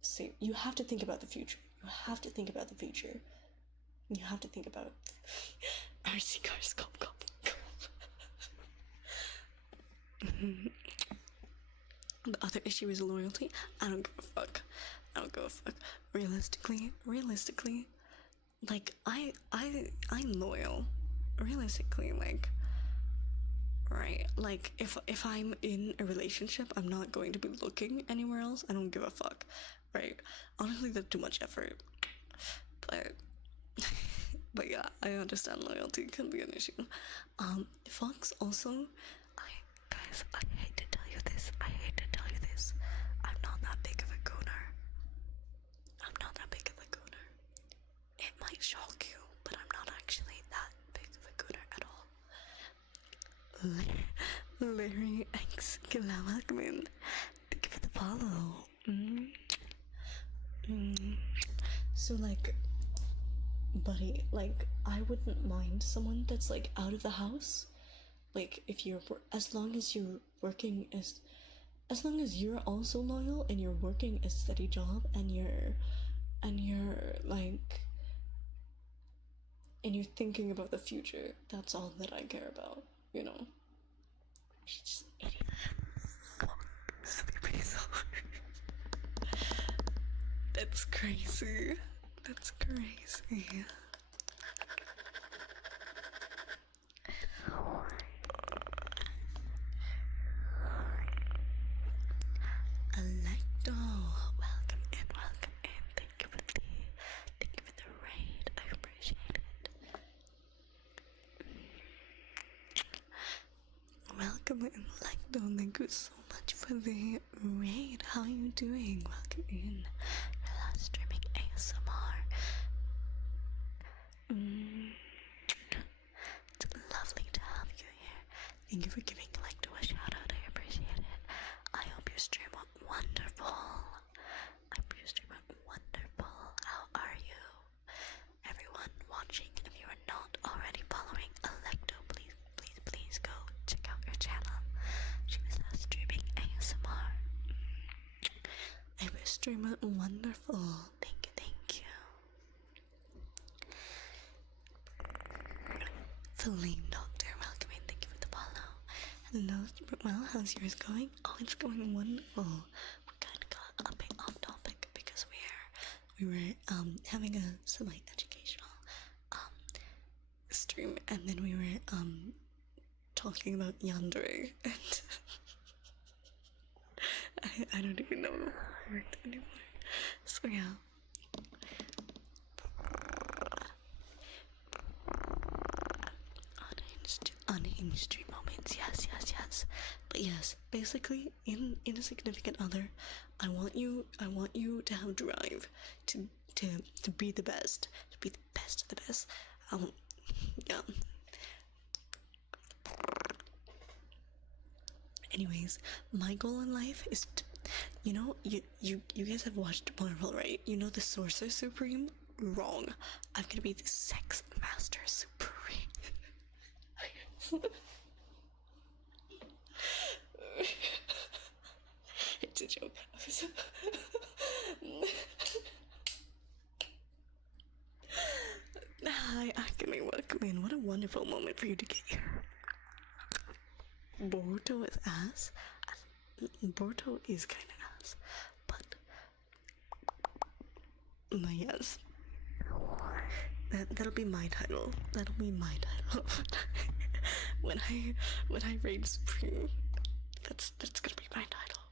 say, you have to think about the future. You have to think about the future. You have to think about RC cars. Come. The other issue is loyalty. I don't give a fuck. Realistically, like I'm loyal. Realistically, like, right? Like if I'm in a relationship, I'm not going to be looking anywhere else. I don't give a fuck, right? Honestly, that's too much effort. But but yeah, I understand loyalty can be an issue. Fox also, guys, I hate to tell you this. I'm not that big of a gooner. It might shock you, but I'm not actually that big of a gooner at all. Larry X, welcome in. Thank you for the follow. So like, buddy, like I wouldn't mind someone that's like out of the house. Like if you're, as long as you're working as long as you're also loyal and you're working a steady job and you're like, and you're thinking about the future, that's all that I care about, you know? She's just an idiot. Sleepy so That's crazy. Electo, welcome in. Thank you for the raid. I appreciate it. Welcome in, Electo. Thank you so much for the raid. How are you doing? Welcome in. Relax streaming ASMR. It's lovely to have you here. Thank you for giving Electo a shout out. I appreciate it. I hope your stream went wonderful. How are you? Everyone watching, if you are not already following Electo, please go check out her channel. She was streaming ASMR. Every stream went wonderful. Thank you. Celine Doctor, welcome in. Thank you for the follow. Hello, well, how's yours going? Oh, it's going wonderful. We kind of got a bit off topic because we were having a semi-educational stream, and then we were talking about yandere, and I don't even know the word anymore. So yeah. Unhinged street moments, yes. But yes, basically, in a significant other, I want you to have drive, to be the best, to be the best of the best. Yeah. Anyways, my goal in life is to, you guys have watched Marvel, right? You know the Sorcerer Supreme? Wrong. I'm gonna be the Sex Master Supreme. It's a joke. Hi, Akame, welcome in. What a wonderful moment for you to get here. Boruto is ass. Boruto is kind of ass, but yes, that'll be my title. That'll be my title. when I reign supreme, that's gonna be my title.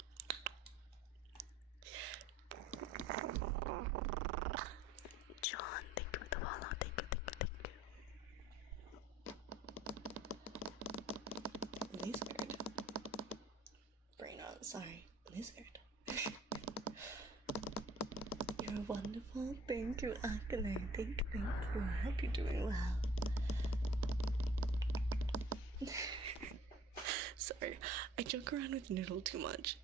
John, thank you for the follow. Thank you. Lizard. Brain on, sorry. Lizard. You're wonderful. Thank you, Akane. Thank you. I hope you're doing well. Sorry, I joke around with Noodle too much.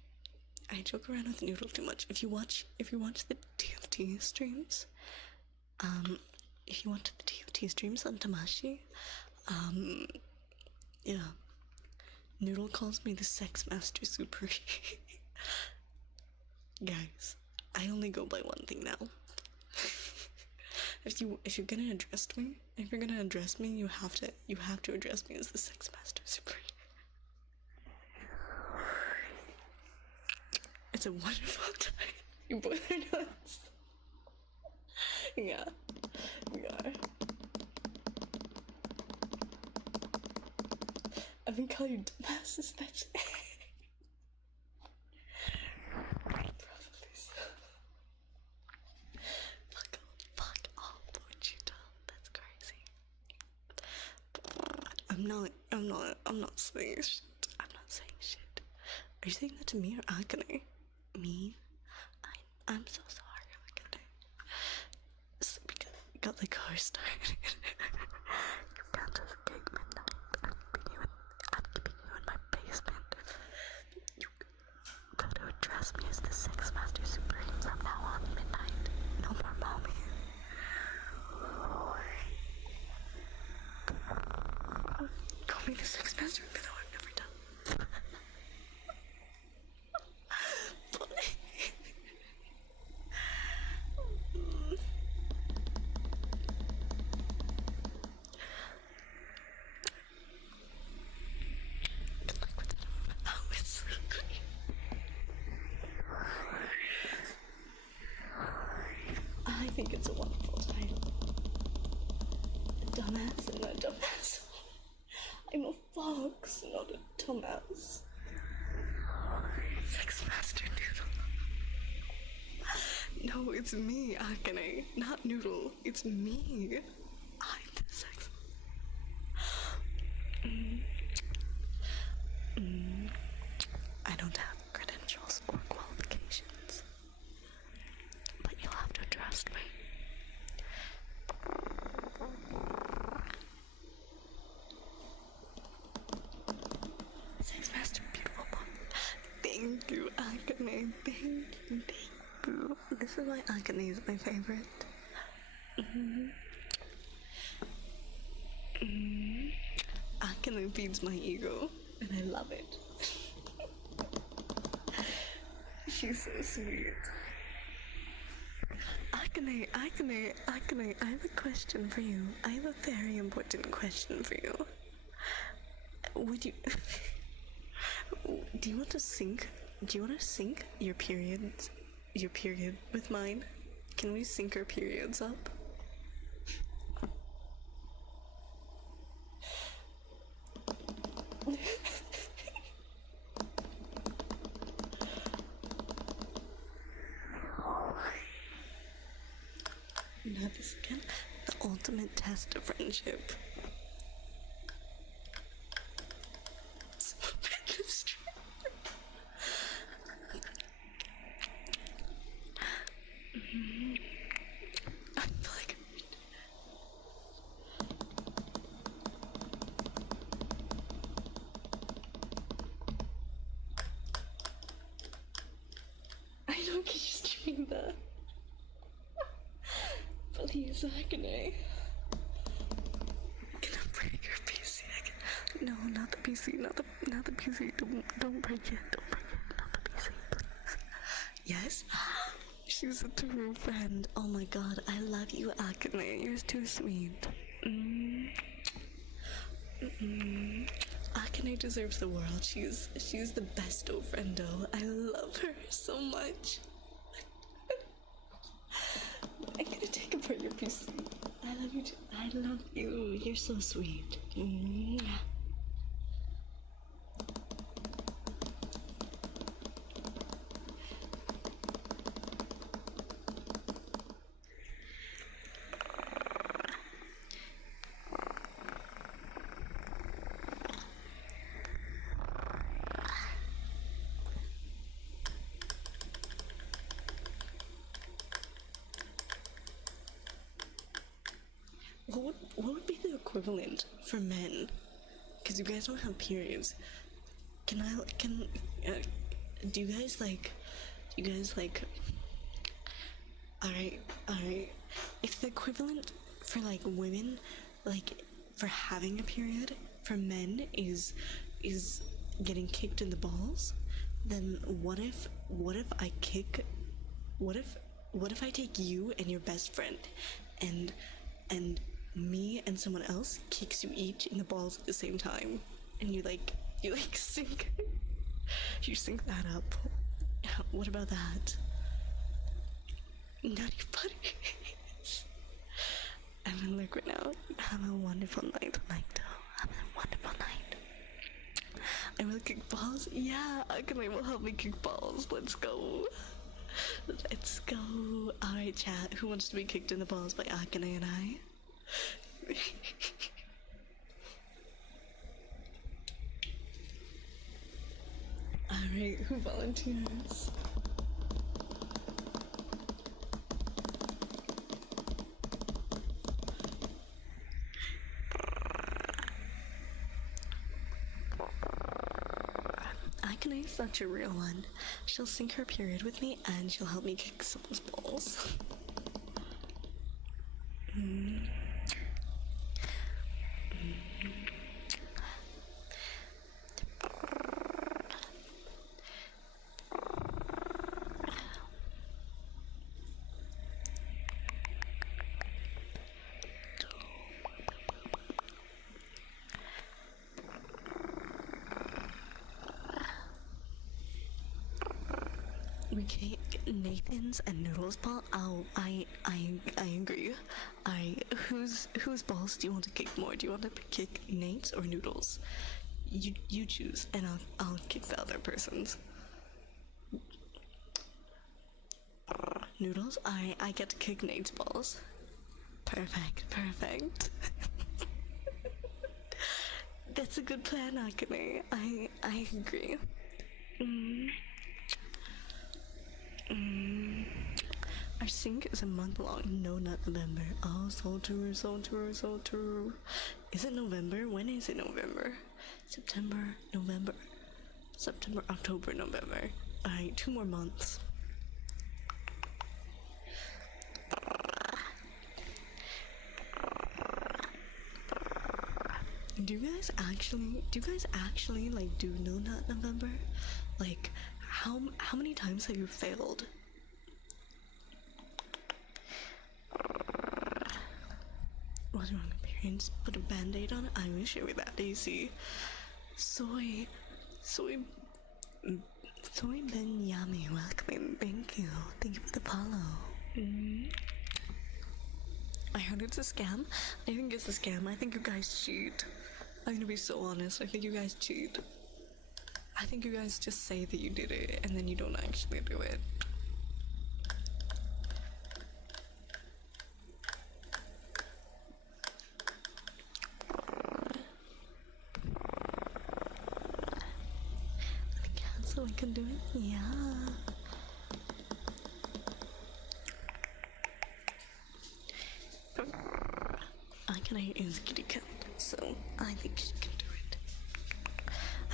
If you watch the TFT streams, on Tamashi, yeah, Noodle calls me the Sex Master Supreme. Guys, I only go by one thing now. If you're gonna address me, you have to address me as the Sex Master Supreme. It's a wonderful time. You both are nuts. Yeah, we are. I've been calling you dumbasses, that's it. Probably so. Fuck off, Wichita. That's crazy. I'm not saying shit. Are you saying that to me or Akane? Me? I'm so sorry, Akane. We got the car started. You can't escape midnight. I'm keeping you in my basement. You gotta address me as the Sex Master Supreme from now on midnight. No more mommy. Call me the Sex Master, even though I've never done. I think it's a wonderful title. A dumbass and a dumbass. I'm a fox, not a dumbass. Sex Master Noodle. No, it's me, Akane. Not Noodle. It's me. I'm the sex. I don't have credentials or qualifications. But you'll have to trust me. Sex Master, beautiful mom. Thank you, Akane. Thank you. This is why Akane is my favorite. Akane feeds my ego, and I love it. She's so sweet. Akane, I have a question for you. I have a very important question for you. Would you... Do you want to sync your period with mine? Can we sync our periods up? Not this again. The ultimate test of friendship. I feel like I don't get you streaming that. Please, Akane. Can I break your PC? No, not the PC, not the PC. Don't break it. Don't break it. Not the PC, please. Yes? She's a true friend. Oh my god, I love you, Akane. You're too sweet. Akane deserves the world. She's the besto friendo. I love her so much. I'm gonna take apart your PC. I love you too. I love you. You're so sweet. What would be the equivalent for men? Because you guys don't have periods. Do you guys like, alright. If the equivalent for like women, like for having a period, for men is getting kicked in the balls, then what if I take you and your best friend and me and someone else kicks you each in the balls at the same time, and you sync you sync that up? What about that? Nutty buddies. I'm gonna look right now. Have a wonderful night tonight, though. Have a wonderful night. I will kick balls? Yeah, Akane will help me kick balls. Let's go. Let's go. Alright, chat. Who wants to be kicked in the balls by Akane and I? Alright, who volunteers? Akane is such a real one. She'll sync her period with me and she'll help me kick someone's balls. We can't Nathan's and Noodles ball. Oh, I agree. Whose balls do you want to kick more? Do you want to kick Nate's or Noodles? You choose, and I'll kick the other person's. Noodles. I get to kick Nate's balls. Perfect. That's a good plan, Akane. I agree. Our sync is a month long. No, not November. Oh, so true. Is it November? When is it November? September, October, November. Alright, 2 more months. Do you guys actually like do No Nut November? Like, how many times have you failed? What's wrong with parents? Put a band-aid on it? I wish it were that easy. Soy Ben Yummy, welcome. Thank you for the follow. I heard it's a scam. I think it's a scam. I think you guys cheat. I'm gonna be so honest. I think you guys cheat. I think you guys just say that you did it and then you don't actually do it. So I can do it? Yeah. I is a kitty cat, so I think she can do it.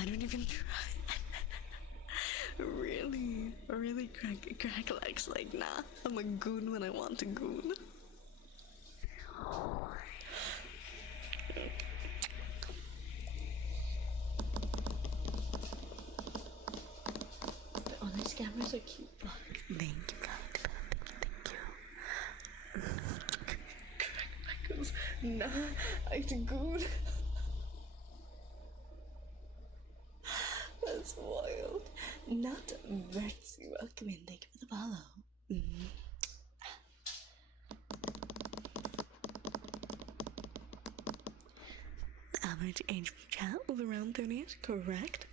I don't even try. really crack legs like nah. I'm a goon when I want to goon. Oh, these cameras are cute. Thank you, thank you. Nah, I goon. That's wild. Not Vertsy. Welcome in. Thank you for the follow. The average age of chat was around 30s. Correct.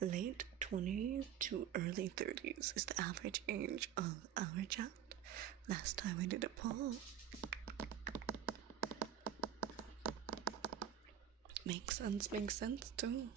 Late 20s to early 30s is the average age of our chat. Last time I did a poll. Makes sense too.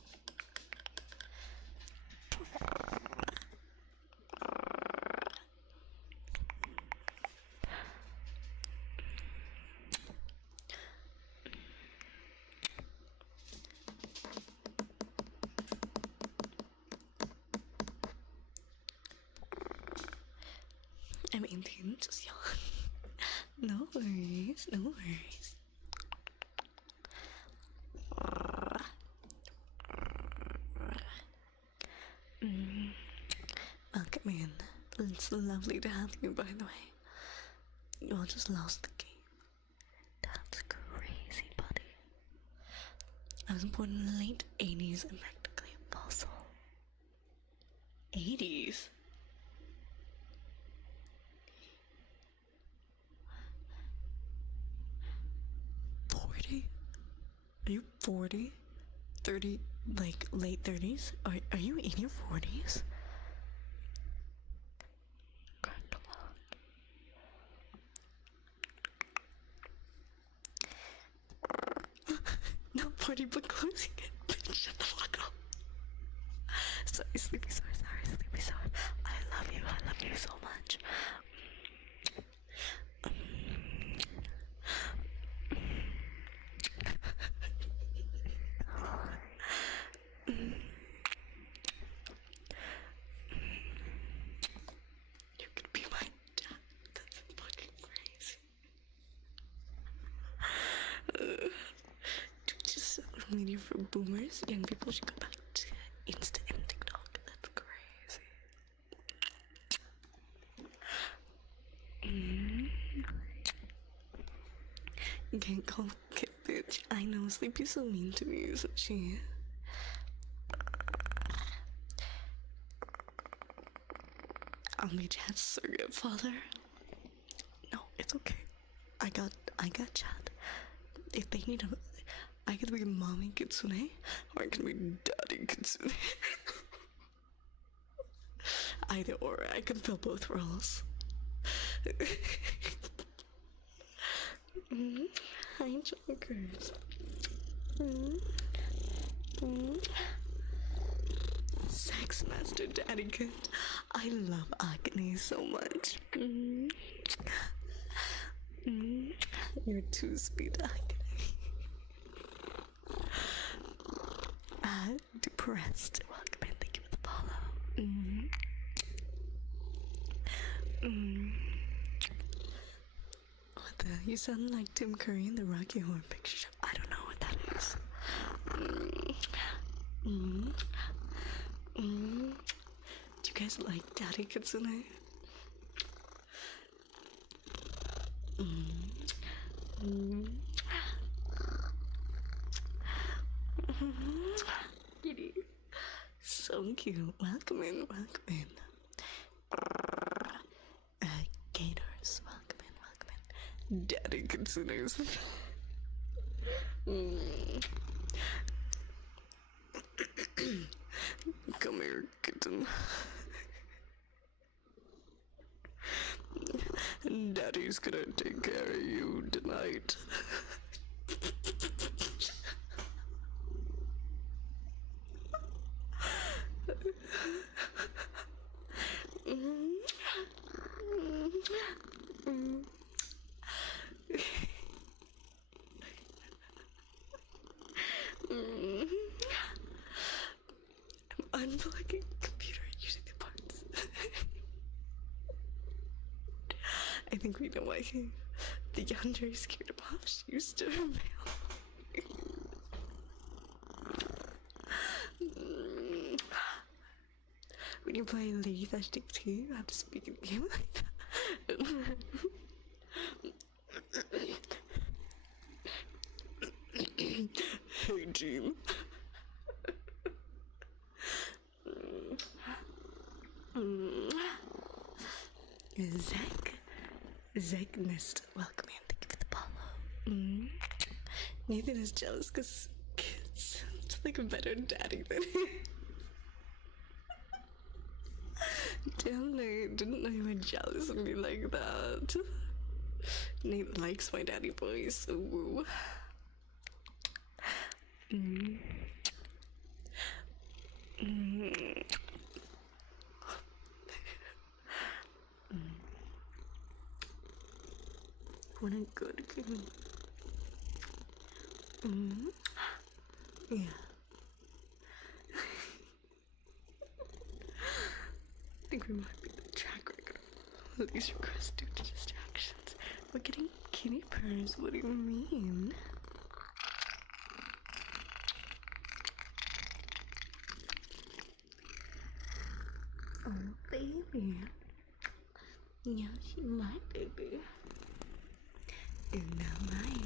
I'm 18, just young. No worries. Welcome in. It's lovely to have you, by the way. You all just lost the game. That's crazy, buddy. I was born in the late 80s and practically a fossil. 80s? 40? Are you 40? 30, like late 30s? Are you in your 40s? No party but closing it. Bitch, shut the fuck up. Sorry, Sleepy Sword. I love you so much. You could be my dad. That's fucking crazy. Just social media for boomers. Young people should go back to Insta and TikTok. That's crazy. You can't call Kit bitch. I know, Sleepy's so mean to me, isn't she? I'll be Chad's surrogate father. No, it's okay. I got Chad. If they need I could be mommy Kitsune, or I could be daddy Kitsune. Either or, I can fill both roles. Hi, jokers. Sex master daddy kid. I love Agnes so much. You're too sweet, Agnes. Depressed. Welcome in. Thank you for the follow. What the? You sound like Tim Curry in the Rocky Horror Picture Show. I don't know what that is. Do you guys like Daddy Kitsune? Kitty. So cute. Welcome in. Gators. Welcome in. Daddy Kitsune's. kitten. Daddy's gonna take care of you tonight. I'm unplugging the computer and using the parts. I think we know why the younger is scared of Posh used to her mail. When you play Leaf, I think too, you have to speak in the game like that. Hey, Jim. Zach missed. Welcome in. Thank you for the follow. Nathan is jealous because kids like a better daddy than him. Damn, Nate, didn't know you were jealous of me like that. Nate likes my daddy voice. Ooh. What a good game. Yeah. I think we might be the track record of these requests due to distractions. We're getting kitty purrs. What do you mean? Oh, baby. Yeah, she's my baby. Isn't that right?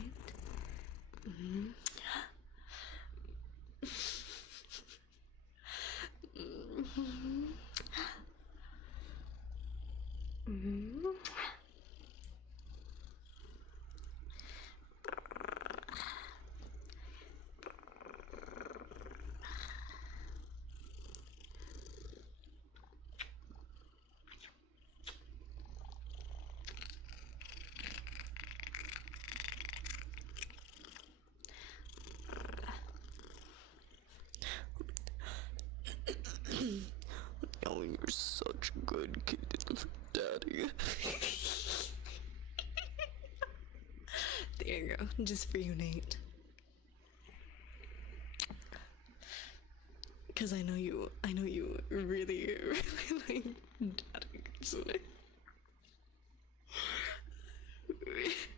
Oh, you're such a good kitten for daddy. There you go. Just for you, Nate. Because I know you really, really like daddy Kitsune.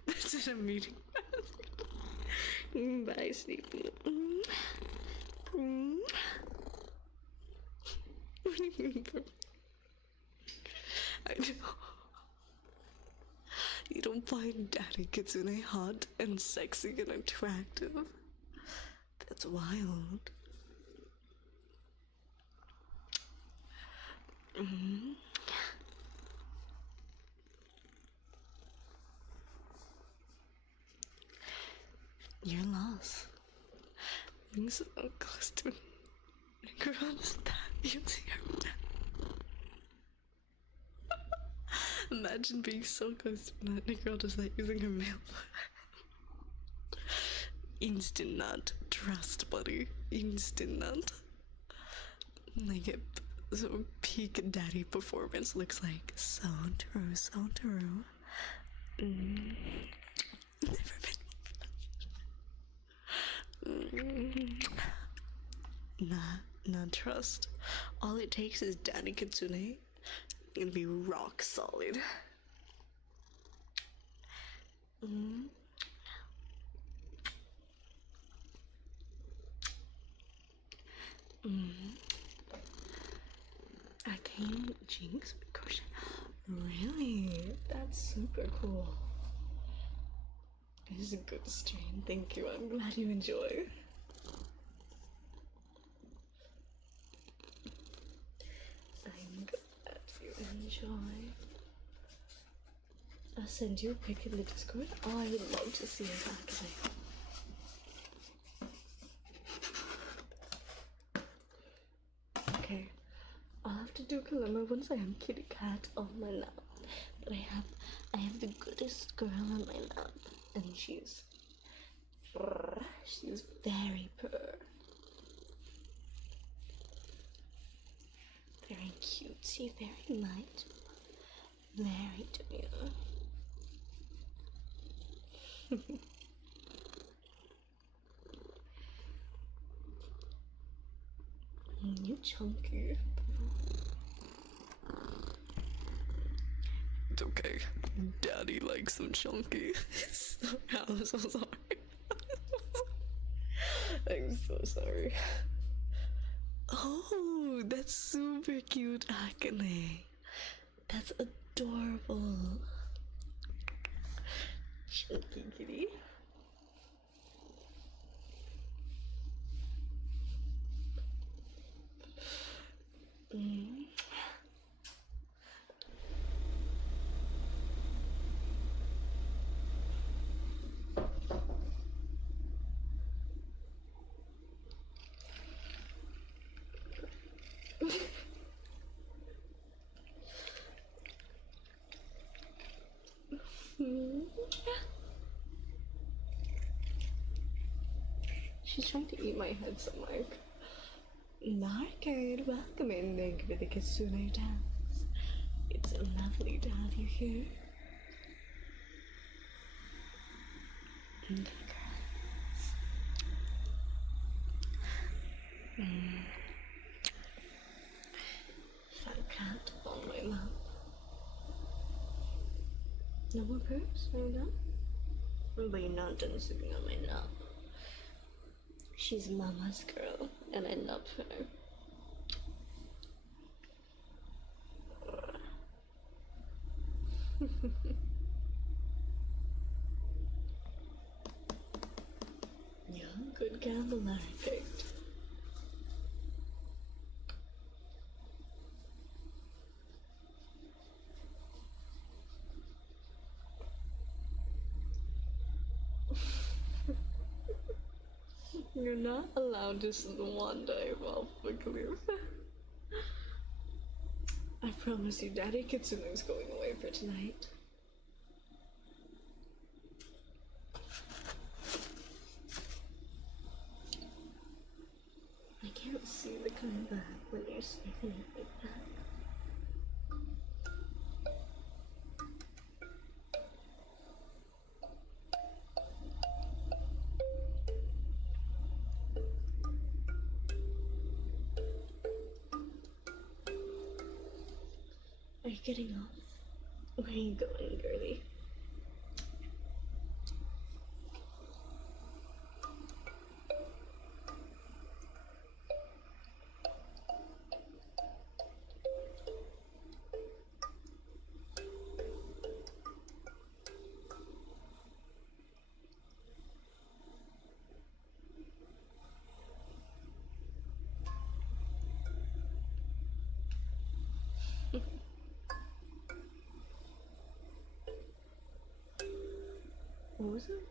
That's what I'm meeting. Bye, Sleepy. What do you mean? I know. You don't find Daddy Kitsune hot and sexy and attractive. That's wild. You're lost. Being so close to me. Girl, is that you see her? Imagine being so close to that girl just like using her mail. Instant nut. Trust, buddy. Instant nut. Like it. So peak daddy performance looks like. So true, so true. Never been. Not trust. All it takes is Daddy Kitsune and be rock solid. Arcane Jinx with crochet. Really? That's super cool. This is a good stream. Thank you. I'm glad you enjoy. I'm glad you enjoy. I'll send you a pic in the Discord. Oh, I would love to see it actually. Okay. do remember once I am kitty cat of my lap. But I have the goodest girl on my lap, and she's very purr. Very cutesy, very light, very demure. You chunky. It's okay. Daddy likes some chunky. I'm so sorry. I'm so sorry. Oh, that's super cute, Akane. That's adorable. Chunky kitty. She's trying to eat my head, so I'm like, Narcade, welcome in. Thank you for the Kitsune dance. It's lovely to have you here. Okay, girl. Fat cat on my lap. No more purrs? Are you done? But you're not done sleeping on my lap. She's mama's girl, and I love her. Yeah, good candle architect. You're not allowed to swan dive off the cliff. I promise you, Daddy Kitsune's going away for tonight. I can't see the comeback when you're sniffing it like that. Are you getting off? Where are you going, girlie? What was it?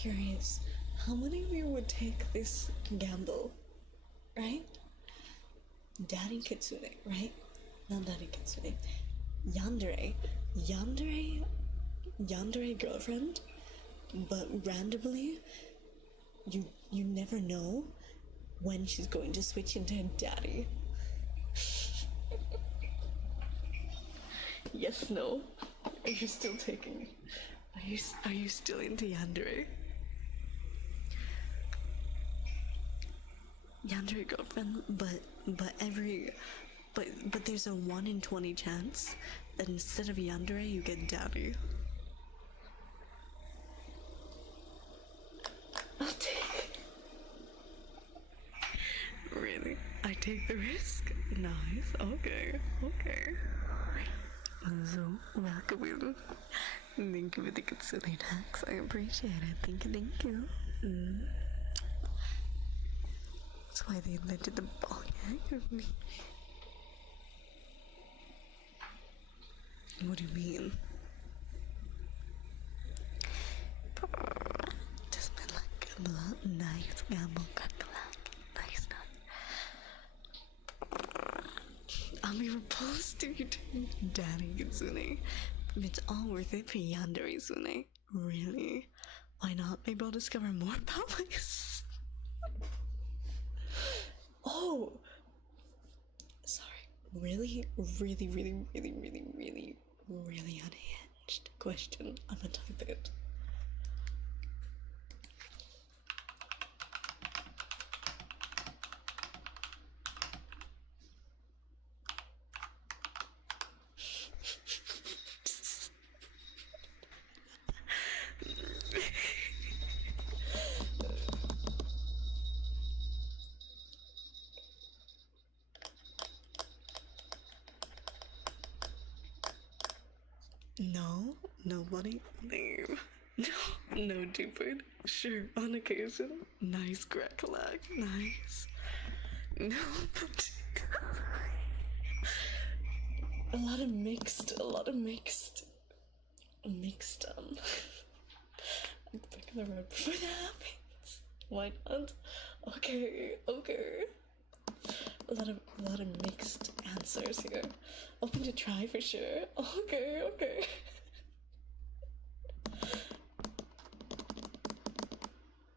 curious, how many of you would take this gamble, right? Daddy Kitsune, right? Not Daddy Kitsune. Yandere girlfriend, but randomly, you never know when she's going to switch into daddy. Yes, no. Are you still taking? Are you still into Yandere? Yandere girlfriend, but there's a 1 in 20 chance that instead of Yandere you get daddy. I'll take. Really? I take the risk? Nice. Okay. So, welcome in. Thank you for the Kitsune tax. I appreciate it. Thank you. That's why they invented the ball gag. What do you mean? Just been like a nice gamble, nice. I'm even opposed to you doing Daddy Kitsune. It's all worth it for Yandere Sune. Really? Why not? Maybe I'll discover more about this. Oh! Sorry. Really unhinged question. I'm gonna type it. No, nobody. Name. No stupid. Sure, on occasion. Nice crack-a-lack. Nice. No, but a lot of mixed. I'm picking the road before that happens. Why not? Okay. A lot of mixed answers here. Open to try for sure. Okay.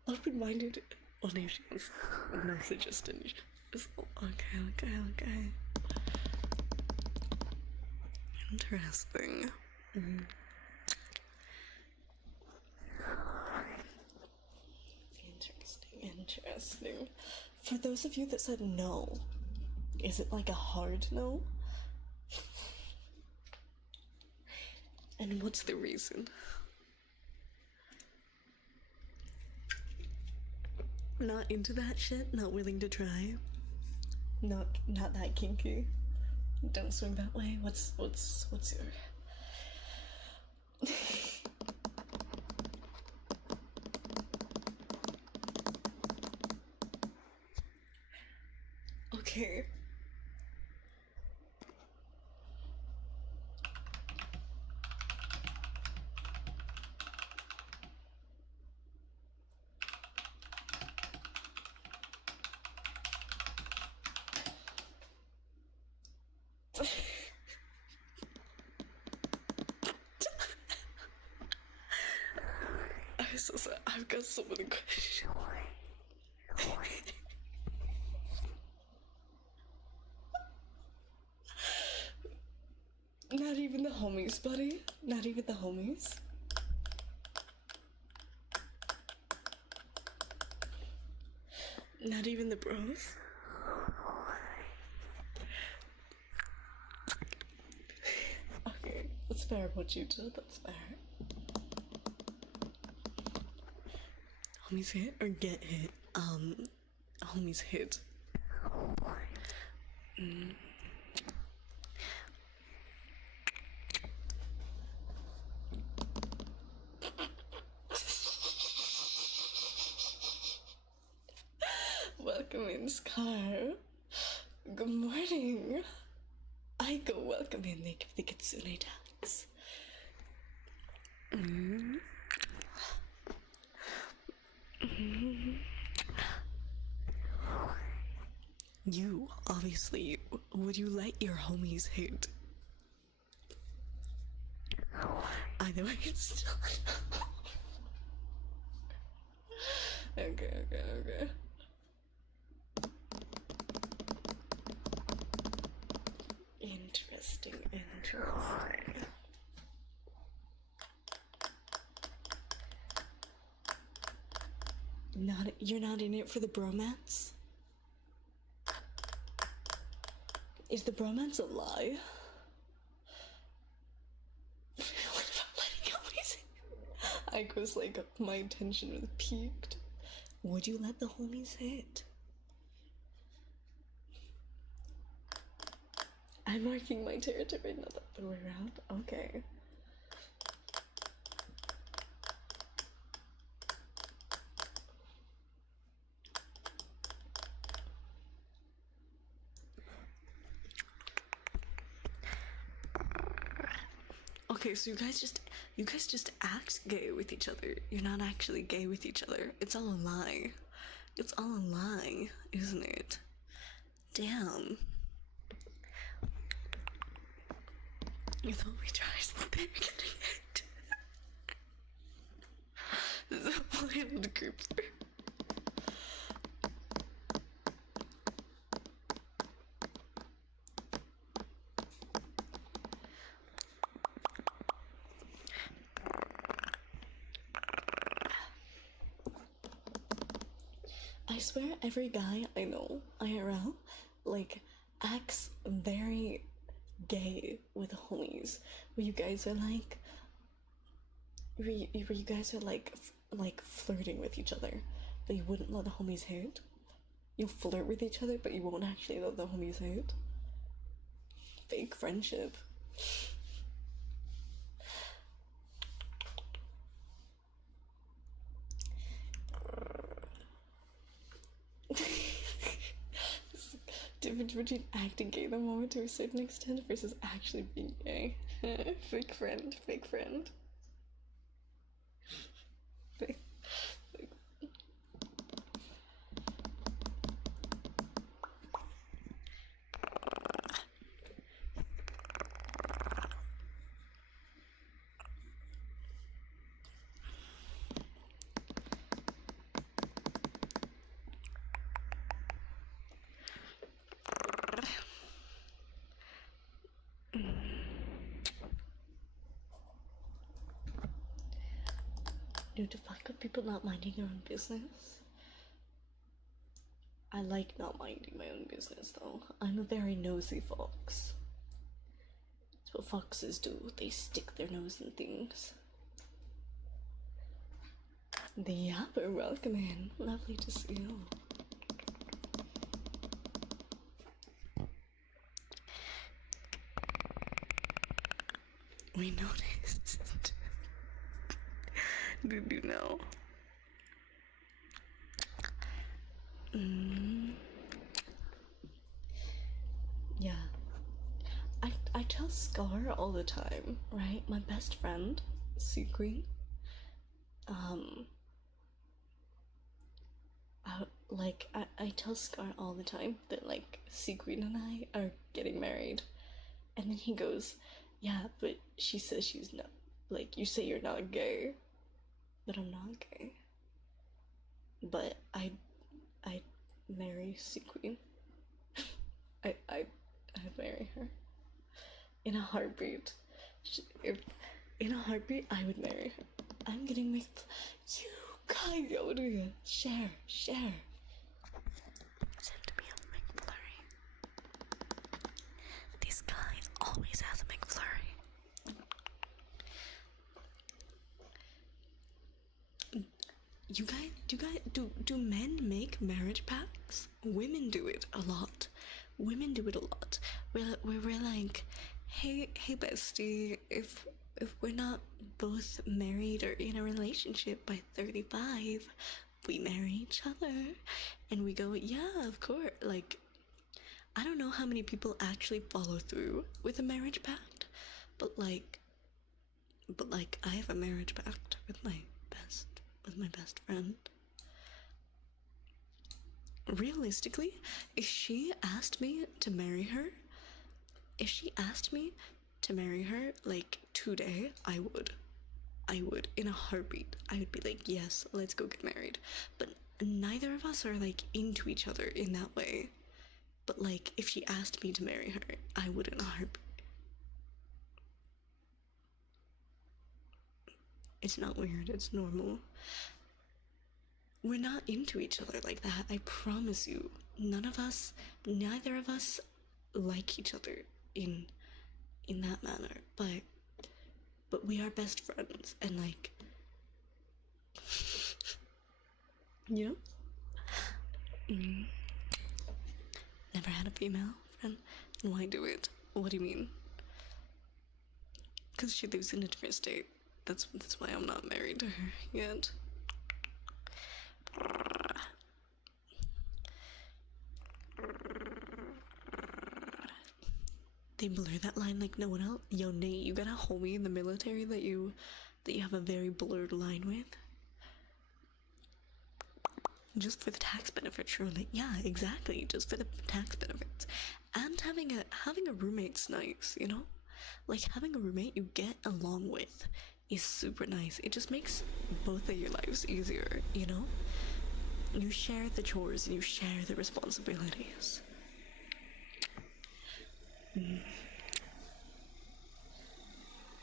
Open-minded. Donations. No suggestions. Okay. Interesting. Interesting. For those of you that said no, is it like a hard no? And what's the reason? Not into that shit? Not willing to try? Not that kinky? Don't swing that way? What's your... Okay. I'm so sorry. I've got so many questions. Not even the homies, buddy. Not even the homies. Not even the bros. Okay, that's fair what you did. That's fair. Homies hit or get hit? Homies hit. Welcome in, Scar. Good morning. I go welcome in. Thank you for the Kitsune dance. You, obviously, would you let your homies hate? Either way, it's still. Okay. Interesting. You're not in it for the bromance? Is the bromance a lie? What about letting homies? I was like, my attention was peaked. Would you let the homies hit? I'm marking my territory, not the other way around. Okay. Okay, so you guys just act gay with each other. You're not actually gay with each other. It's all a lie. It's all a lie, isn't it? Damn. If only tries the they're getting it. This is a planned group. I swear every guy I know, IRL, like, acts very gay with homies. Where you guys are like, flirting with each other, but you wouldn't let the homies hit. You flirt with each other, but you won't actually let the homies hit. Fake friendship. Difference between acting gay the moment to a certain extent versus actually being gay. Fake friend. Dude, to fuck with people not minding their own business. I like not minding my own business though. I'm a very nosy fox. That's what foxes do. They stick their nose in things. The Yapper, welcome in. Lovely to see you. We noticed. Did you know? Yeah. I tell Scar all the time, right? My best friend, Sea Queen. I tell Scar all the time that, like, Sea Queen and I are getting married. And then he goes, yeah, but she says she's not, like, you say you're not gay. But I'm not gay. But I'd marry Sea Queen. I'd marry her. In a heartbeat. In a heartbeat, I would marry her. I'm getting mixed. You guys, what are you? Share. Send me a McFlurry. This guy always has a McFlurry. Do men make marriage pacts? Women do it a lot. We're like, hey bestie, if we're not both married or in a relationship by 35, we marry each other. And we go, yeah, of course. Like, I don't know how many people actually follow through with a marriage pact, but like I have a marriage pact with my best friend. realistically, if she asked me to marry her, like today, I would. In a heartbeat. I would be like, yes, let's go get married. But neither of us are like into each other in that way. But like, if she asked me to marry her, I would in a heartbeat. It's not weird, it's normal. We're not into each other like that, I promise you. Neither of us like each other in that manner, but we are best friends, and like, you know? Never had a female friend. Why do it? What do you mean? Because she lives in a different state. That's why I'm not married to her yet. They blur that line like no one else. Yo, Nate, you got a homie in the military that you have a very blurred line with? Just for the tax benefits, surely. Yeah, exactly. Just for the tax benefits. And having a roommate's nice, you know? Like, having a roommate you get along with is super nice. It just makes both of your lives easier, you know? You share the chores and you share the responsibilities.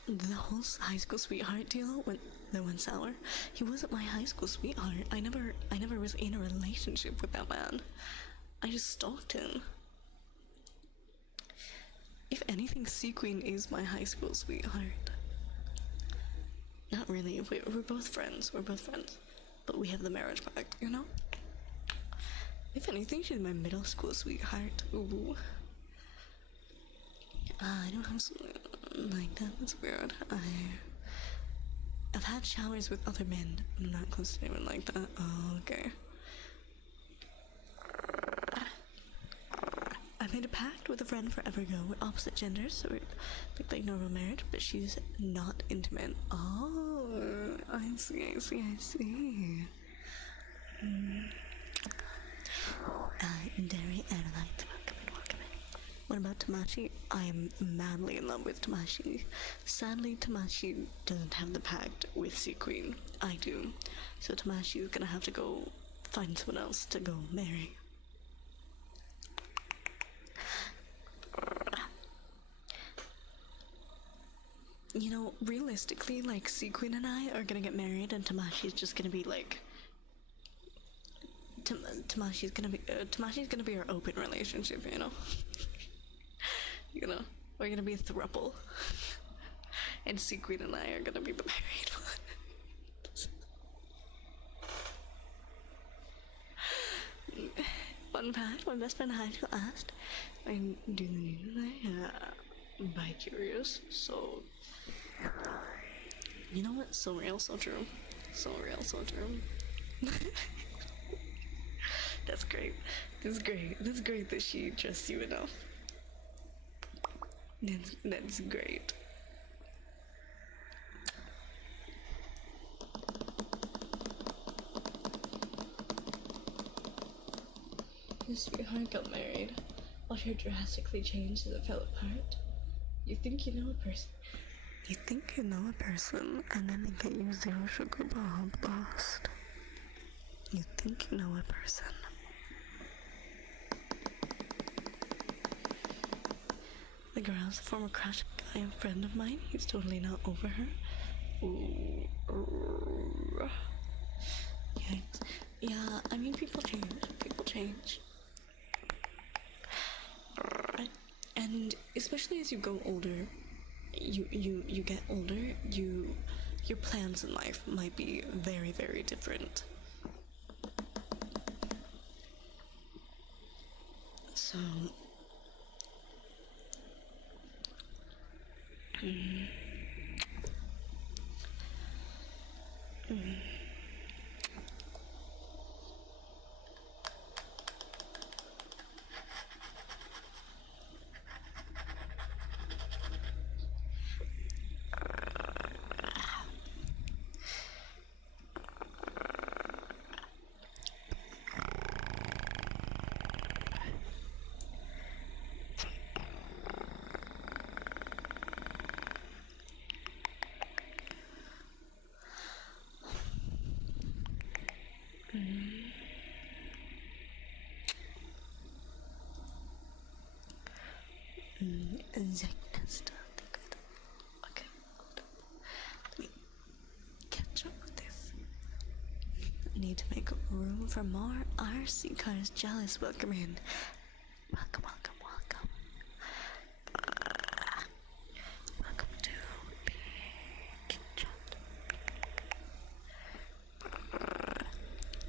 The whole high school sweetheart deal went sour. He wasn't my high school sweetheart. I never was in a relationship with that man. I just stalked him. If anything, Sea Queen is my high school sweetheart. Not really. We're both friends. But we have the marriage pact, you know? If anything, she's my middle school sweetheart. Ooh. I don't have something like that. That's weird. I've had showers with other men. I'm not close to anyone like that. Oh, okay. I made a pact with a friend forever ago. We're opposite genders, so we're like normal marriage, but she's not into men. Oh, I see. Derry and I like to welcome in. What about Tamashi? I am madly in love with Tamashi. Sadly, Tamashi doesn't have the pact with Sea Queen. I do. So Tamashi is gonna have to go find someone else to go marry. You know, realistically, like, Sea Queen and I are gonna get married, and Tamashi's just gonna be like, Tamashi's gonna be our open relationship, you know. You know, we're gonna be a throuple, and Sea Queen and I are gonna be the married one. Fun fact: my best friend in high school asked, "I'm doing the news bi-curious," so. You know what? So real, so true. So real, so true. That's great. That's great that she trusts you enough. That's great. Your sweetheart got married. Watched her drastically change as it fell apart. You think you know a person. You think you know a person, and then they get you zero sugar bob lost. You think you know a person. The girl's a former crush guy, a friend of mine. He's totally not over her. Ooh. Yikes. Yeah, I mean, people change. And especially as you go older, you get older, your plans in life might be very, very different. So Zeitnest. Okay. Let me catch up with this. Need to make room for more RC cars. Jealous. Welcome in. Welcome, welcome, welcome. Welcome to Big Chat.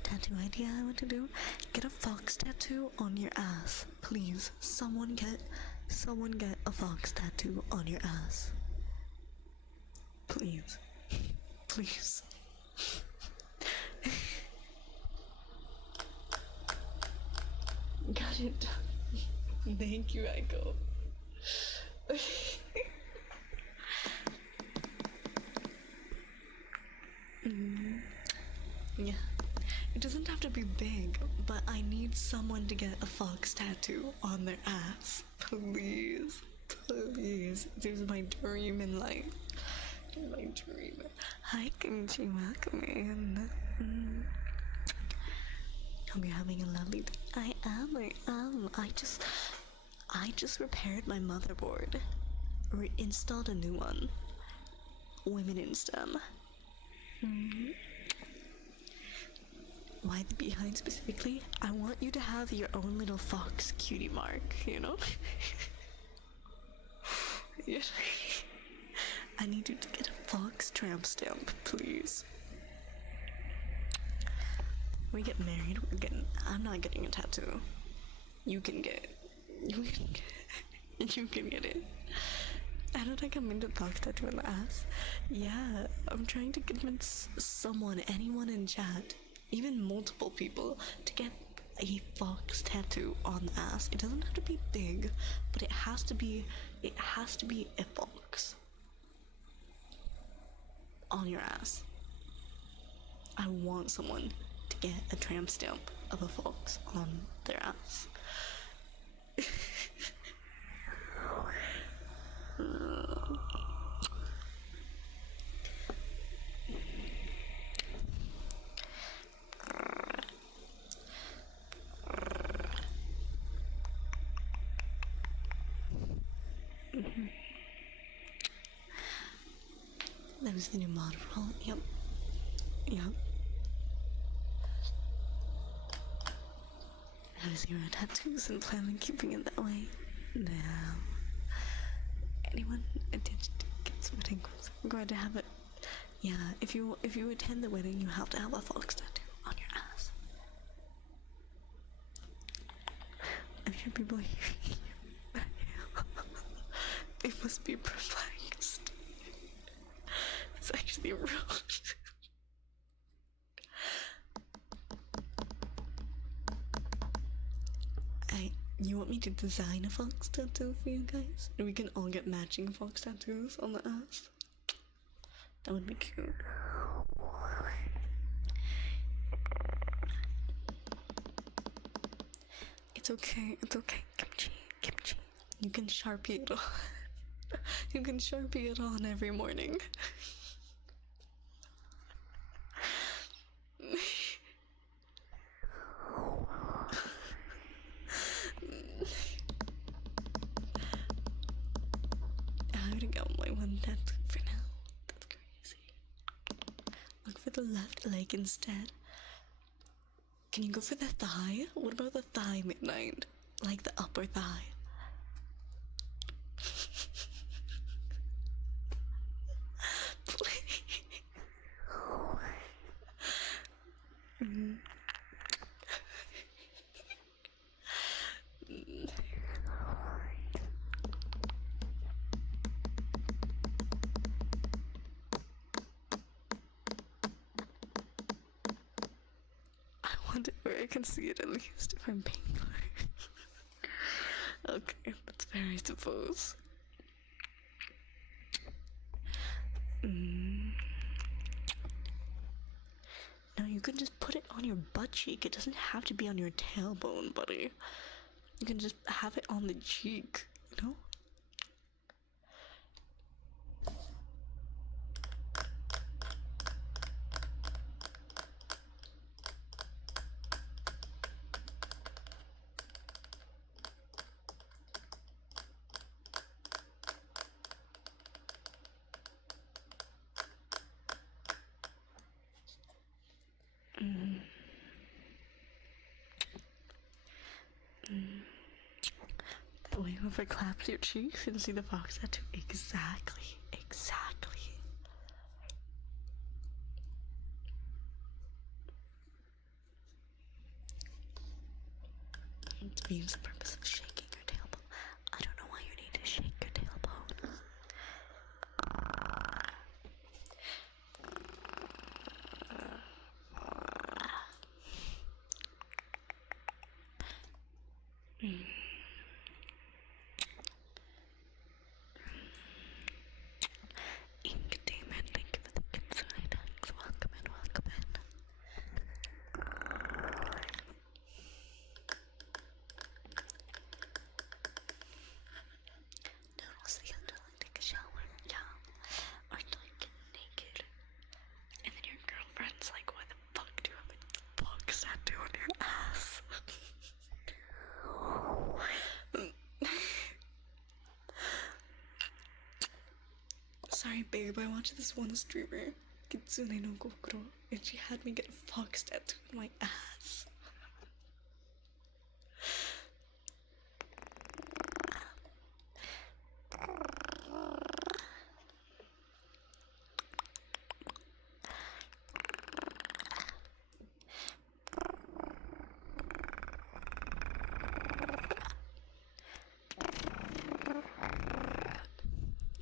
Tattoo idea I want to do? Get a fox tattoo on your ass. Please. Someone get a fox tattoo on your ass. Please. Please. Got it. Thank you, Echo. Yeah. It doesn't have to be big, but I need someone to get a fox tattoo on their ass. Please. Please. This is my dream in life. My dream. Hi, Kimchi. Welcome in. Hope you're having a lovely day. I am. I just repaired my motherboard. Reinstalled a new one. Women in STEM. Why the behind specifically? I want you to have your own little fox cutie mark, you know? I need you to get a fox tramp stamp, please. We get married, I'm not getting a tattoo. You can get it. I don't think I'm into fox tattoo on the ass. Yeah, I'm trying to convince anyone in chat, even multiple people, to get a fox tattoo on the ass. It doesn't have to be big, but it has to be a fox on your ass. I want someone to get a tramp stamp of a fox on their ass. That was the new model. Yep. I have 0 tattoos and plan on keeping it that way. No. Anyone attend Kit's wedding? I'm going to have it. Yeah, if you attend the wedding, you have to have a fox tattoo on your ass. I'm sure people hearing you. They must be perplexed. It's actually rude. You want me to design a fox tattoo for you guys? And we can all get matching fox tattoos on the ass? That would be cute. It's okay, Kimchi. You can Sharpie it on. You can Sharpie it on every morning. I already got my one tattoo for now. That's crazy. Look for the left leg instead. Can you go for the thigh? What about the thigh midnight? Like the upper thigh. I want it where I can see it at least if I'm paying for it. Okay, that's fair, I suppose. No, you can just put it on your butt cheek. It doesn't have to be on your tailbone, buddy. You can just have it on the cheek, you know? boy whoever claps your cheeks and see the fox tattoo. Exactly. It means the purpose of shaking your tailbone. I don't know why you need to shake your tailbone. Ink Demon, thank you for the Kitsune tags. Welcome in. Noodles, you have to like take a shower, yeah. Or like get naked. And then your girlfriend's like, why the fuck do you have a fox tattoo on your ass? Sorry babe, I watched this one streamer, KitsuneNoKokoro, and she had me get a fox tattoo on my ass.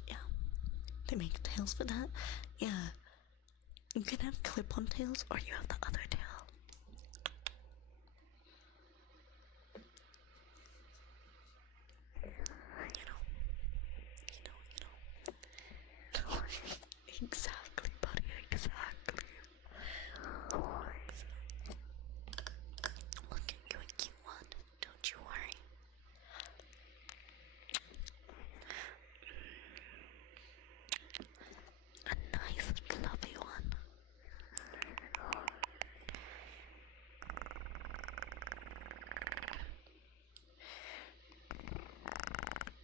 Yeah, they make tails for that. Yeah, you can have clip-on tails or you have the other tail. Exactly, buddy, exactly. We'll get you a cute one, don't you worry. A nice, fluffy one.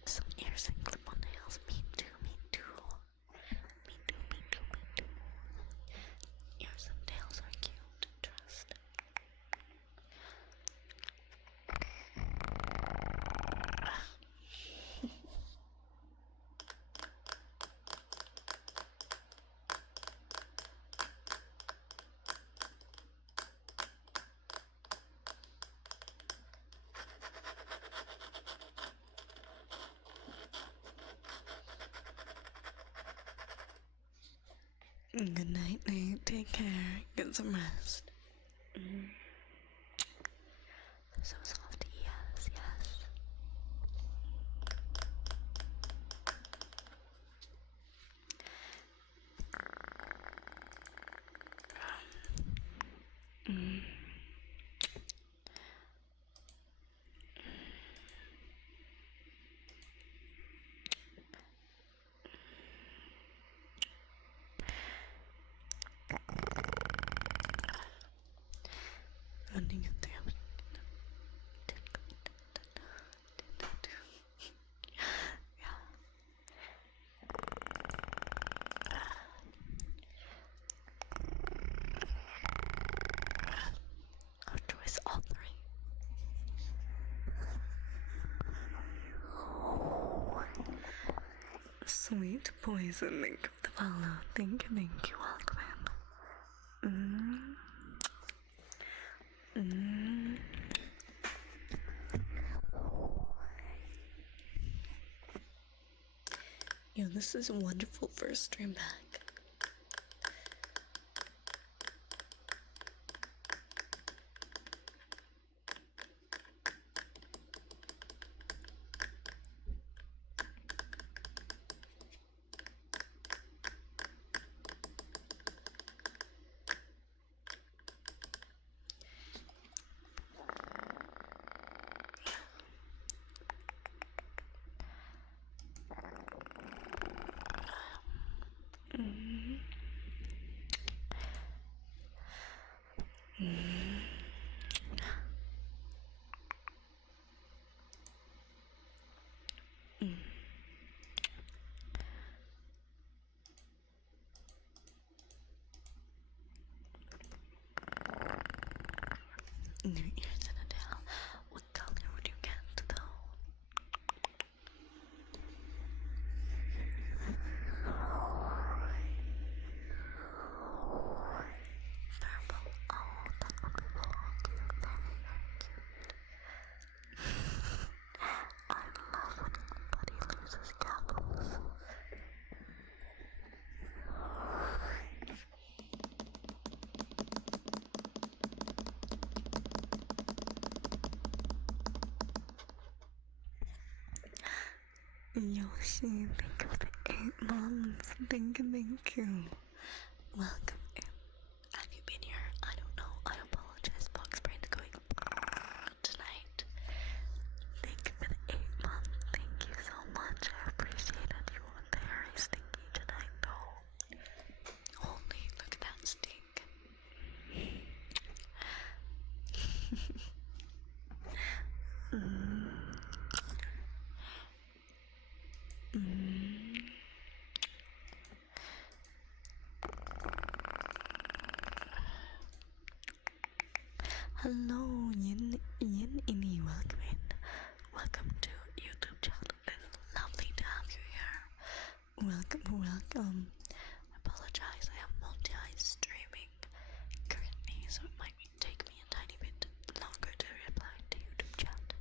Some ears and clip-on nails. Me too. Ears and tails are cute, trust. Good night, Nate. Take care. Get some rest. So soft. Yes. Running it down. Our choice, all three. Sweet poison, thank you for the follow. Thank you, welcome in. Yo, this is a wonderful first stream back. Yoshi, think of the 8 months. Thank you. Welcome in. Have you been here? I don't know. I apologize. Box brain's going tonight. Thank you for the 8 months. Thank you so much. I appreciate it. You were very stinky tonight, though. Holy, look at that stink. Hello, Yin Ini, welcome in. Welcome to YouTube channel. It's lovely to have you here. Welcome. I apologize, I am multi-streaming currently, so it might take me a tiny bit longer to reply to YouTube chat.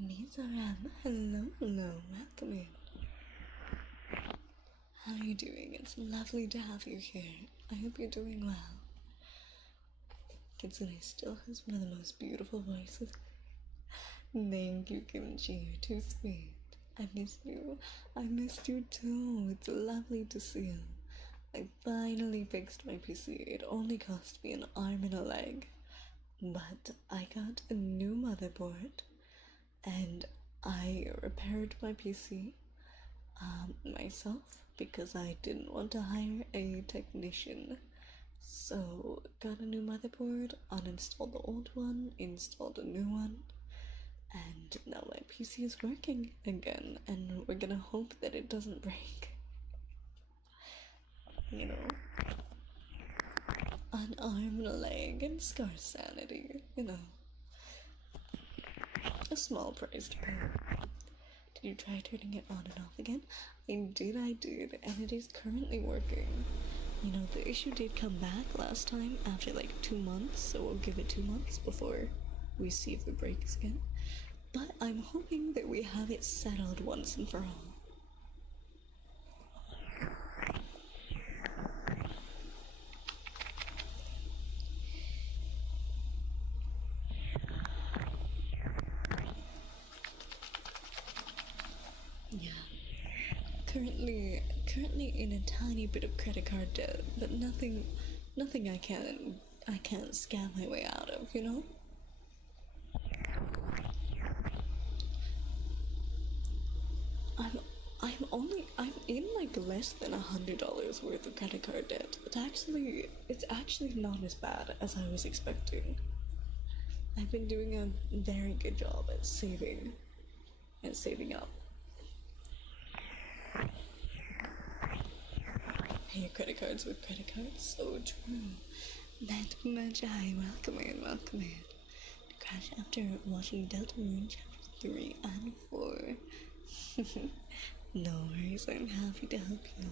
Mizaram, hello, welcome in. How are you doing? It's lovely to have you here. I hope you're doing well. Kitsune still has one of the most beautiful voices. Thank you, Kimchi, you're too sweet. I missed you. I missed you too. It's lovely to see you. I finally fixed my PC. It only cost me an arm and a leg. But I got a new motherboard. And I repaired my PC myself because I didn't want to hire a technician. So got a new motherboard, uninstalled the old one, installed a new one, and now my PC is working again, and we're gonna hope that it doesn't break. You know, an arm and a leg and scarce sanity, you know. A small price to pay. Did you try turning it on and off again? I did, and it is currently working. You know, the issue did come back last time after like 2 months, so we'll give it 2 months before we see if it breaks again. But I'm hoping that we have it settled once and for all. Yeah. Currently in a tiny bit of credit card debt, but nothing I can't scam my way out of, you know? I'm in like less than $100 worth of credit card debt. It's actually not as bad as I was expecting. I've been doing a very good job at saving and saving up. Pay your credit cards with credit cards, so true. That much welcome in. To crash after watching Delta Moon chapters 3 and 4. No worries, I'm happy to help you.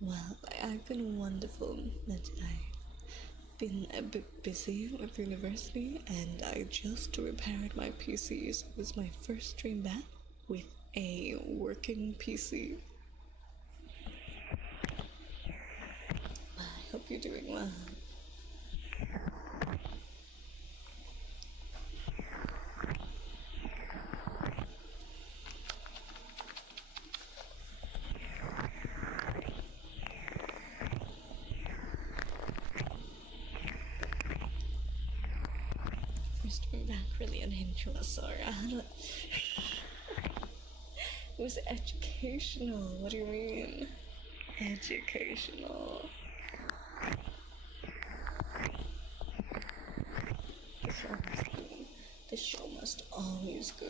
Well, I've been wonderful, but I've been a bit busy with university, and I just repaired my PC, so it was my first stream back with a working PC. I hope you're doing well. First stream back really unhinged. Sorry, I had a... It was educational. What do you mean? Educational. The show must always go.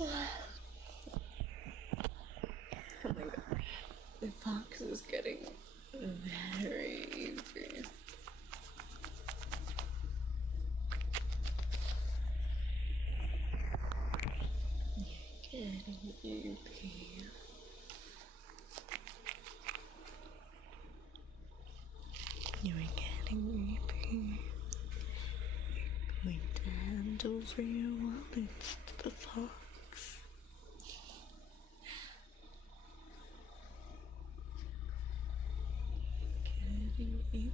Oh my god. The fox is getting very easy. You're getting easy. You're getting easy. You're going to hand over your wallets to the fox. Getting easy.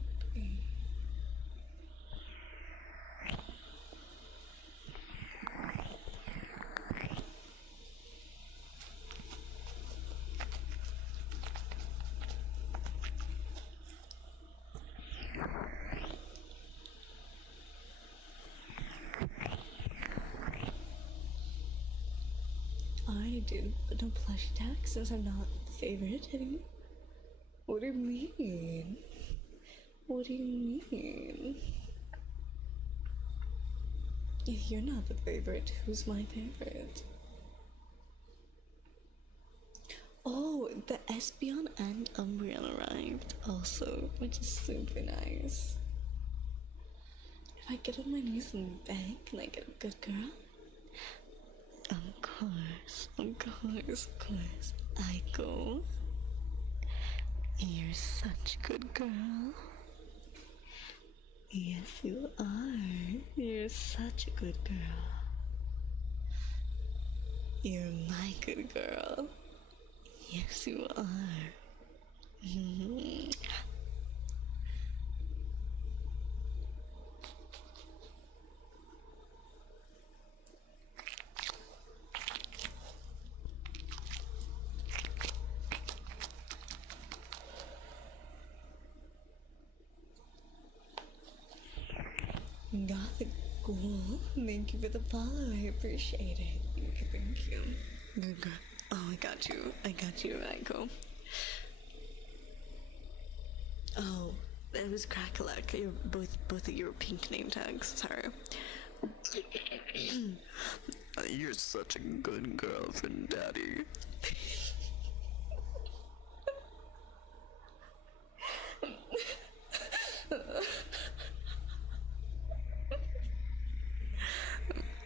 I did, but no plush taxes are not favorite anymore. What do you mean? What do you mean? If you're not the favorite, who's my favorite? Oh, the Espeon and Umbreon arrived also, which is super nice. If I get on my knees and beg, can I get a good girl? Of course, of course, of course. Aiko, you're such a good girl. Yes, you are. You're such a good girl. You're my good girl. Yes, you are. Got the cool. Thank you for the follow. I appreciate it. Thank you. Good girl. Oh, I got you. I got you, Aiko. Oh, it was Crackalack. You're both of your pink name tags. Sorry. You're such a good girl for Daddy.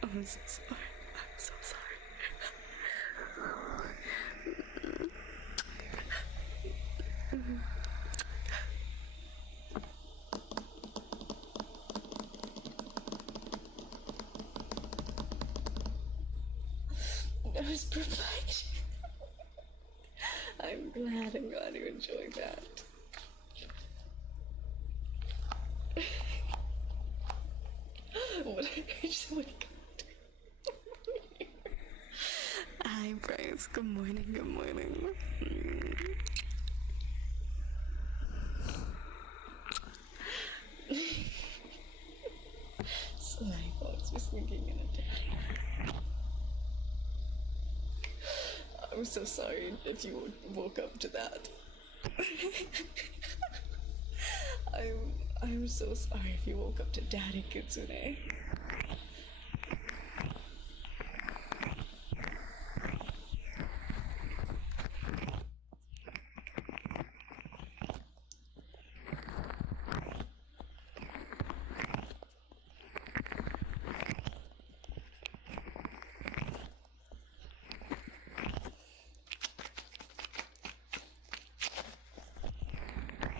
I'm so sorry. I'm so sorry. That was perfect. I'm glad you enjoyed that. What I just wake up. Hi, Bryce. Good morning. Good morning. Sly folks were sneaking in a day. I'm so sorry if you woke up to that. I'm so sorry if you woke up to Daddy Kitsune.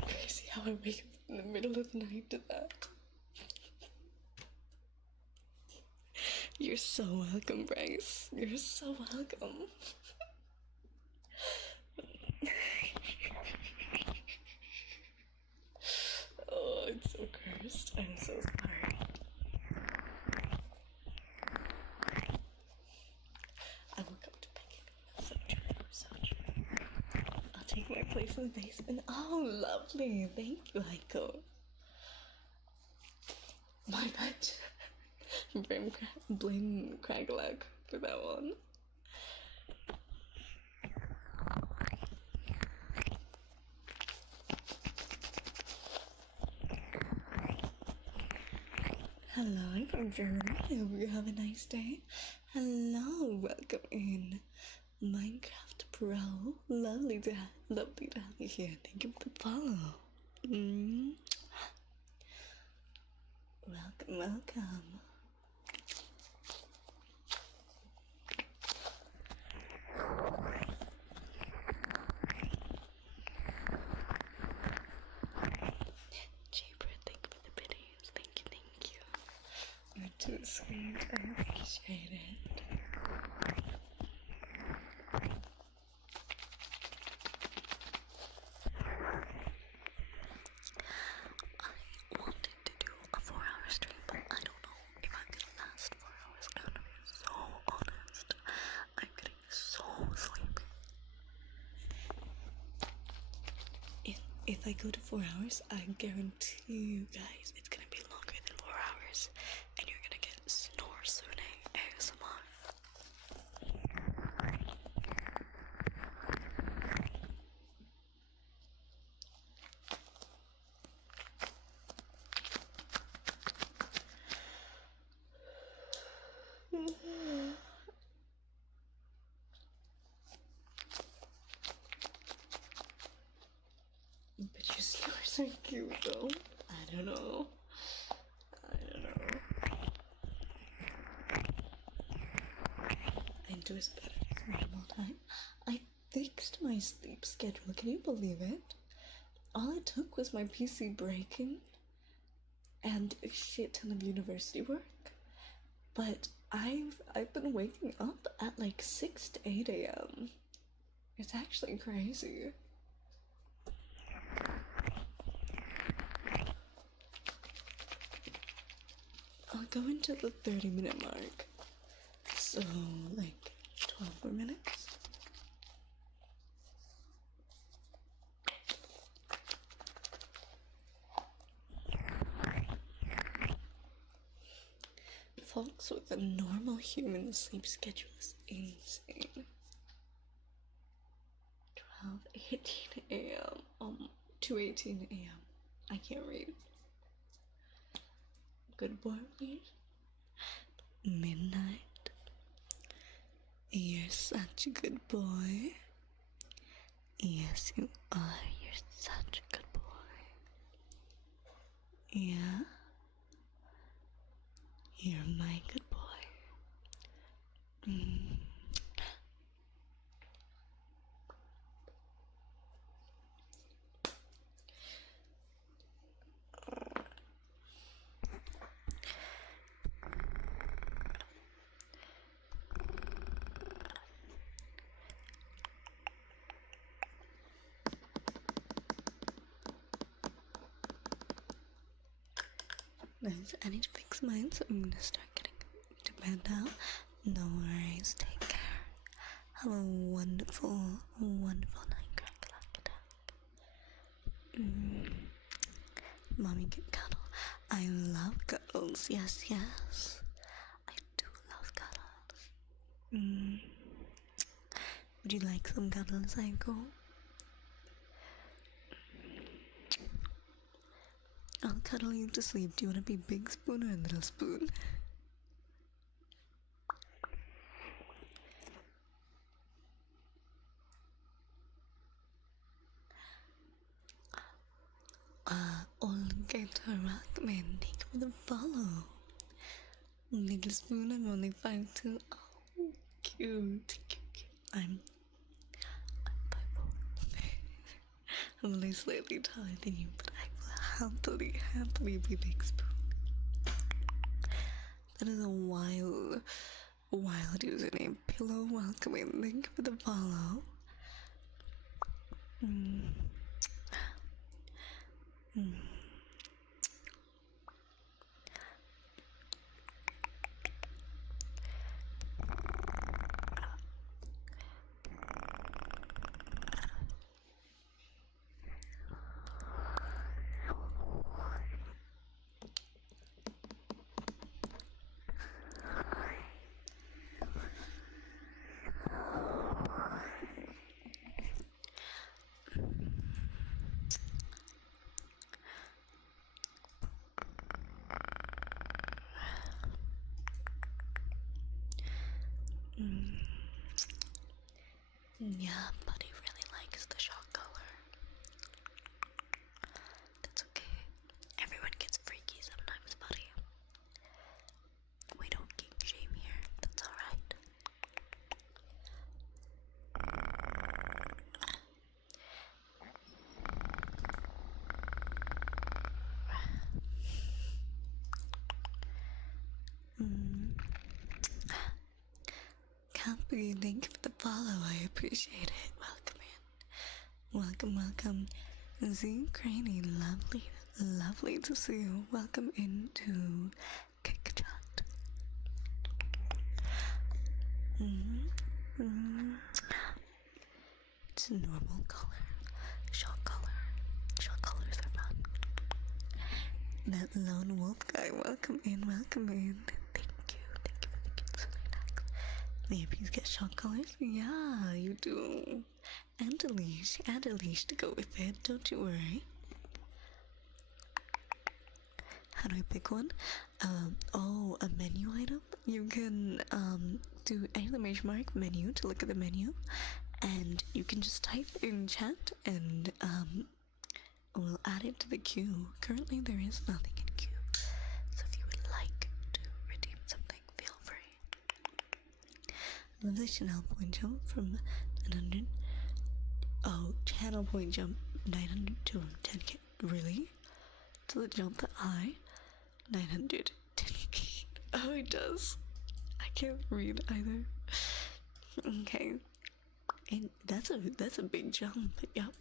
Crazy how I wake up in the middle of the night to that. You're so welcome, Bryce. You're so welcome. Oh, it's so cursed. I'm so sorry. I woke up to Becky. So true, so true. I'll take my place in the basement. Oh, lovely. Thank you, Aiko. My bad. Blame Crackalack for that one. Hello, I'm from Germany. I hope you have a nice day. Hello, welcome in. Minecraft Pro. Lovely to have you here. Thank you for the follow. Welcome. Jaber, thank you for the videos. Thank you. You're too sweet. I appreciate it. I wanted to do a 4-hour stream, but I don't know if I could last 4 hours. I'm gonna be so honest. I'm getting so sleepy. If I go to 4 hours, I guarantee you guys it's gonna be longer than 4 hours, and you're gonna get Snore Sune ASMR. But your snores are cute though. I don't know. I do is better than normal time. I fixed my sleep schedule. Can you believe it? All it took was my PC breaking and a shit ton of university work. But I've been waking up at like 6 to 8 a.m. It's actually crazy. I'll go into the 30-minute mark. So, like, 12 more minutes. Folks with a normal human sleep schedule is insane. 12:18 a.m. 2:18 a.m. I can't read. Good boy, please. Midnight. You're such a good boy. Yes, you are. You're such a good boy. Yeah? You're my good boy. Nice. I need to fix mine, so I'm gonna start getting to bed now. No worries. Take care. Have a wonderful night, crack. Mommy can cuddle. I love cuddles. Yes. I do love cuddles. Would you like some cuddles, Psycho? I'll cuddle you to sleep. Do you want to be big spoon or little spoon? Olga Rockman, thank you for the follow. Little spoon, I'm only 5'2". Oh, cute. I'm 5'4". I'm only slightly taller than you, but I will happily be big spoon. That is a wild username. Pillow, welcome in. Thank you for the follow. Mm. Yeah, buddy really likes the shot color. That's okay. Everyone gets freaky sometimes, buddy. We don't kink shame here. That's alright. Cappy, thank you for the follow. I appreciate it. Welcome in. Welcome, welcome. Z Craney, lovely to see you. Welcome into KitsuneNoKokoro. It's a normal color. Shot color. Shot colors are fun. That lone wolf guy, welcome in, welcome in. Thank you for the kitsune tags. The yippies get shot colors? Yeah, you do. And a leash to go with it, don't you worry. How do I pick one? Oh, a menu item? You can, do exclamation mark menu to look at the menu, and you can just type in chat, and, we'll add it to the queue. Currently, there is nothing in queue, so if you would like to redeem something, feel free. Lovely Chanel point jump from 900. Oh, channel point jump 900 to 10k. Really? To the jump that high? 900. 10k. Oh, it does. I can't read either. Okay. And that's a big jump. Yep.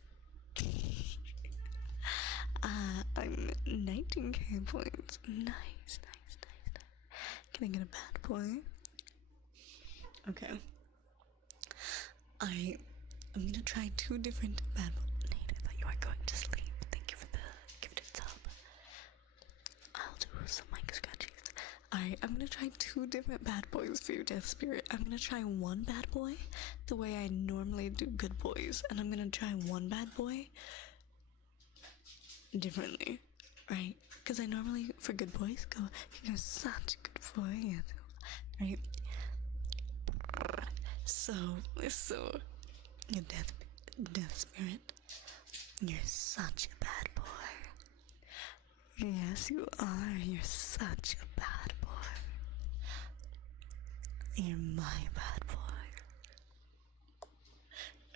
I'm 19k points. Nice. Can I get a bad boy? Okay. I'm gonna try 2 different bad boys. Native, you are going to sleep. Thank you for the gifted sub. I'll do some mic scratchies. Alright, I'm gonna try 2 different bad boys for your Death Spirit. I'm gonna try one bad boy the way I normally do good boys, and I'm gonna try one bad boy differently, right? Because I normally, for good boys, go, you're such a good boy, right? So, your death spirit, you're such a bad boy. Yes, you are. You're such a bad boy. You're my bad boy.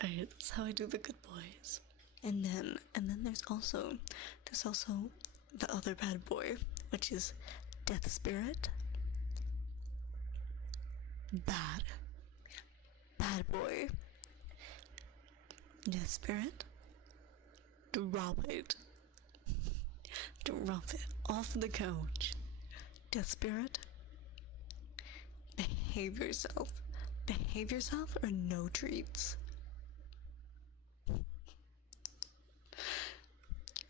Alright, that's how I do the good boys. And then there's also the other bad boy, which is Death Spirit. Bad boy. Death Spirit. Drop it off the couch. Death Spirit. Behave yourself or no treats.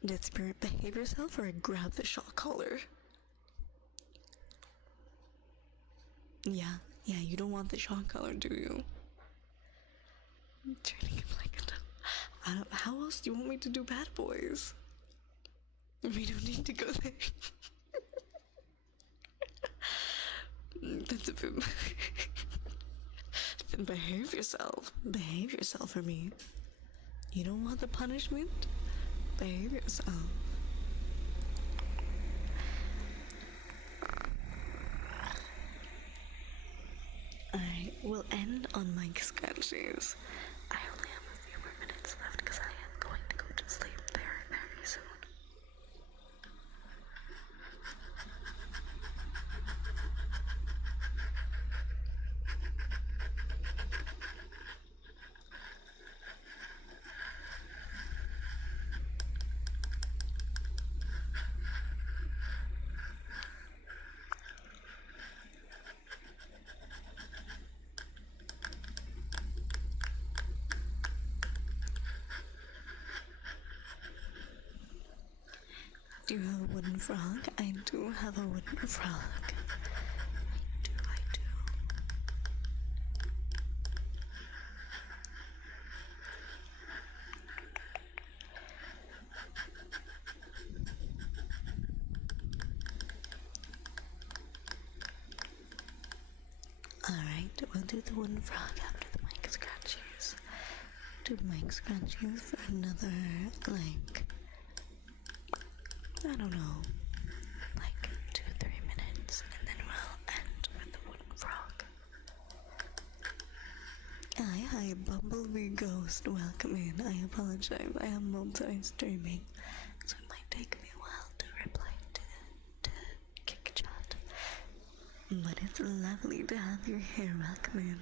Death Spirit, behave yourself or I grab the shot collar. Yeah, you don't want the shot collar, do you? I'm turning him like a how else do you want me to do bad boys? We don't need to go there. That's a bit... Then behave yourself for me. You don't want the punishment? Behave yourself. Alright, we'll end on mic scratchies. I only have a few more minutes left because I am going to go to sleep very, very soon. Do you have a wooden frog? I do have a wooden frog. I do. Alright, we'll do the one frog after the mic scratches. Do mic scratches for another, like, I don't know, like 2-3 minutes, and then we'll end with the wooden frog. Hi, Bumblebee Ghost, welcome in. I apologize, I am multi-streaming, so it might take me a while to reply to Kick Chat. But it's lovely to have your hair, welcome in.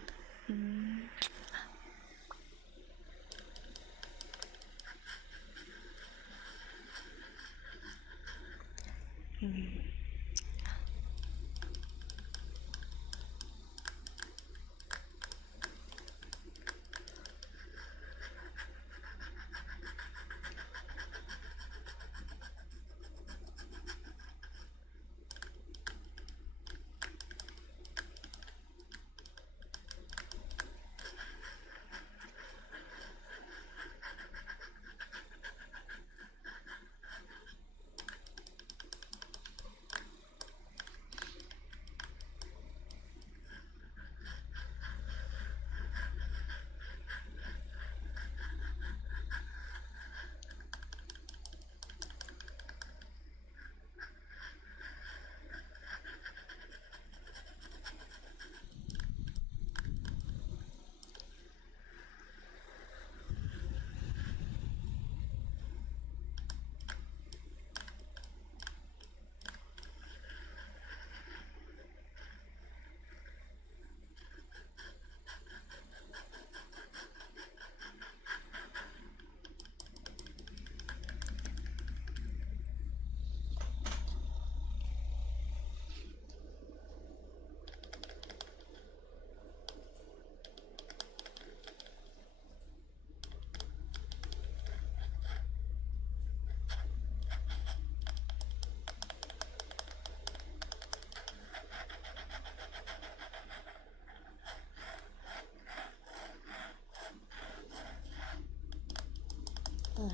Alright,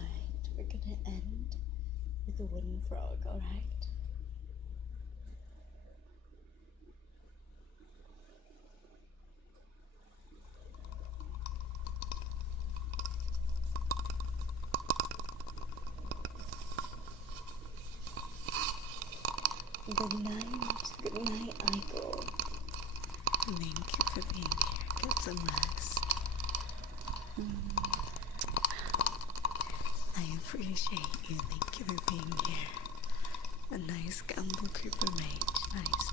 we're gonna end with a wooden frog, alright? Good night, Michael. Thank you for being here. Get some rest. I appreciate you. Thank you for being here. A nice Gamble Creeper Mage. Nice.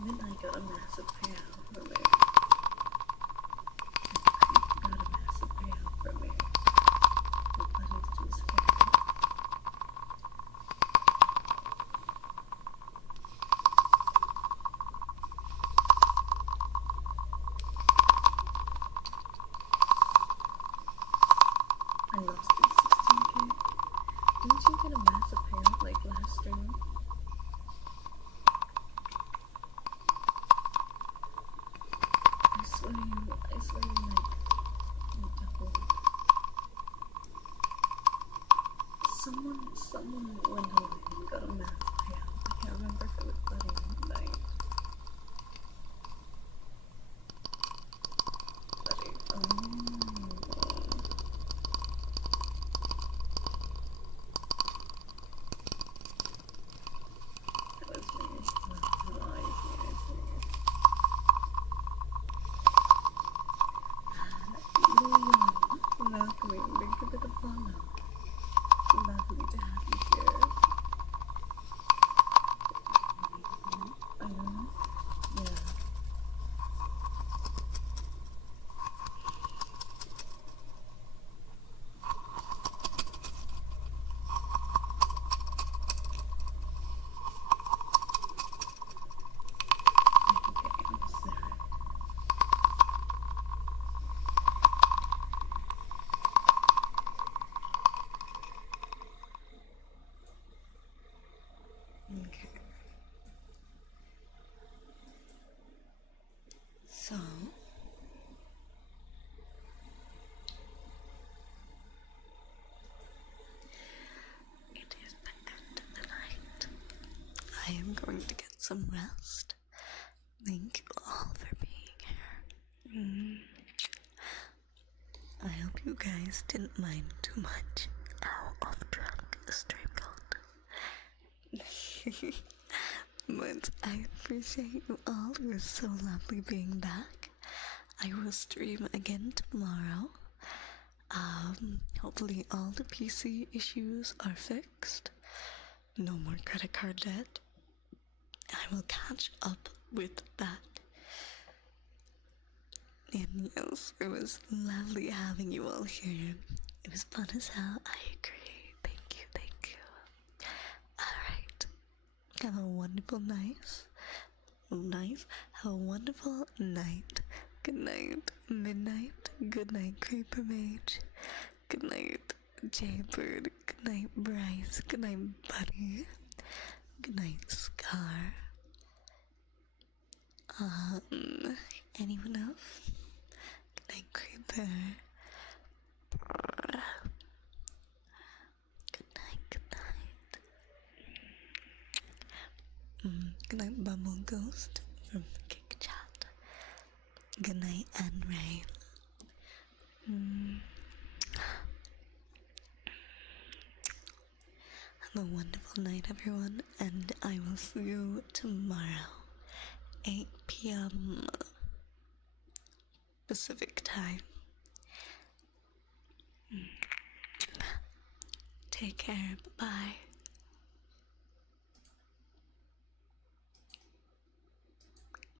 I got a massive payout from it. Got a massive payout from it. But it's too scary. I lost it 16k. Didn't you get a massive payout like last stream? I swear you double. Someone went home and got a massive payout. I can't remember if it was Buddy or Night. Buddy, that was me. Welcoming, big bit of follow. guest. Thank you all for being here. I hope you guys didn't mind too much how off track the stream got. But I appreciate you all. It was so lovely being back. I will stream again tomorrow. Hopefully all the PC issues are fixed. No more credit card debt. I will catch up with that. And yes, it was lovely having you all here. It was fun as hell. I agree. Thank you, thank you. Alright. Have a wonderful night. Have a wonderful night. Good night, midnight. Good night, Creeper Mage. Good night, Jaybird. Good night, Bryce. Good night, Buddy. Good night, Scar. Anyone else? Good night, Creeper. Good night, good night. Good night, Bubble Ghost from the Kick Chat. Good night, Anne Ray. Have a wonderful night, everyone, and I will see you tomorrow, 8 p.m. Pacific time. Take care. Bye-bye.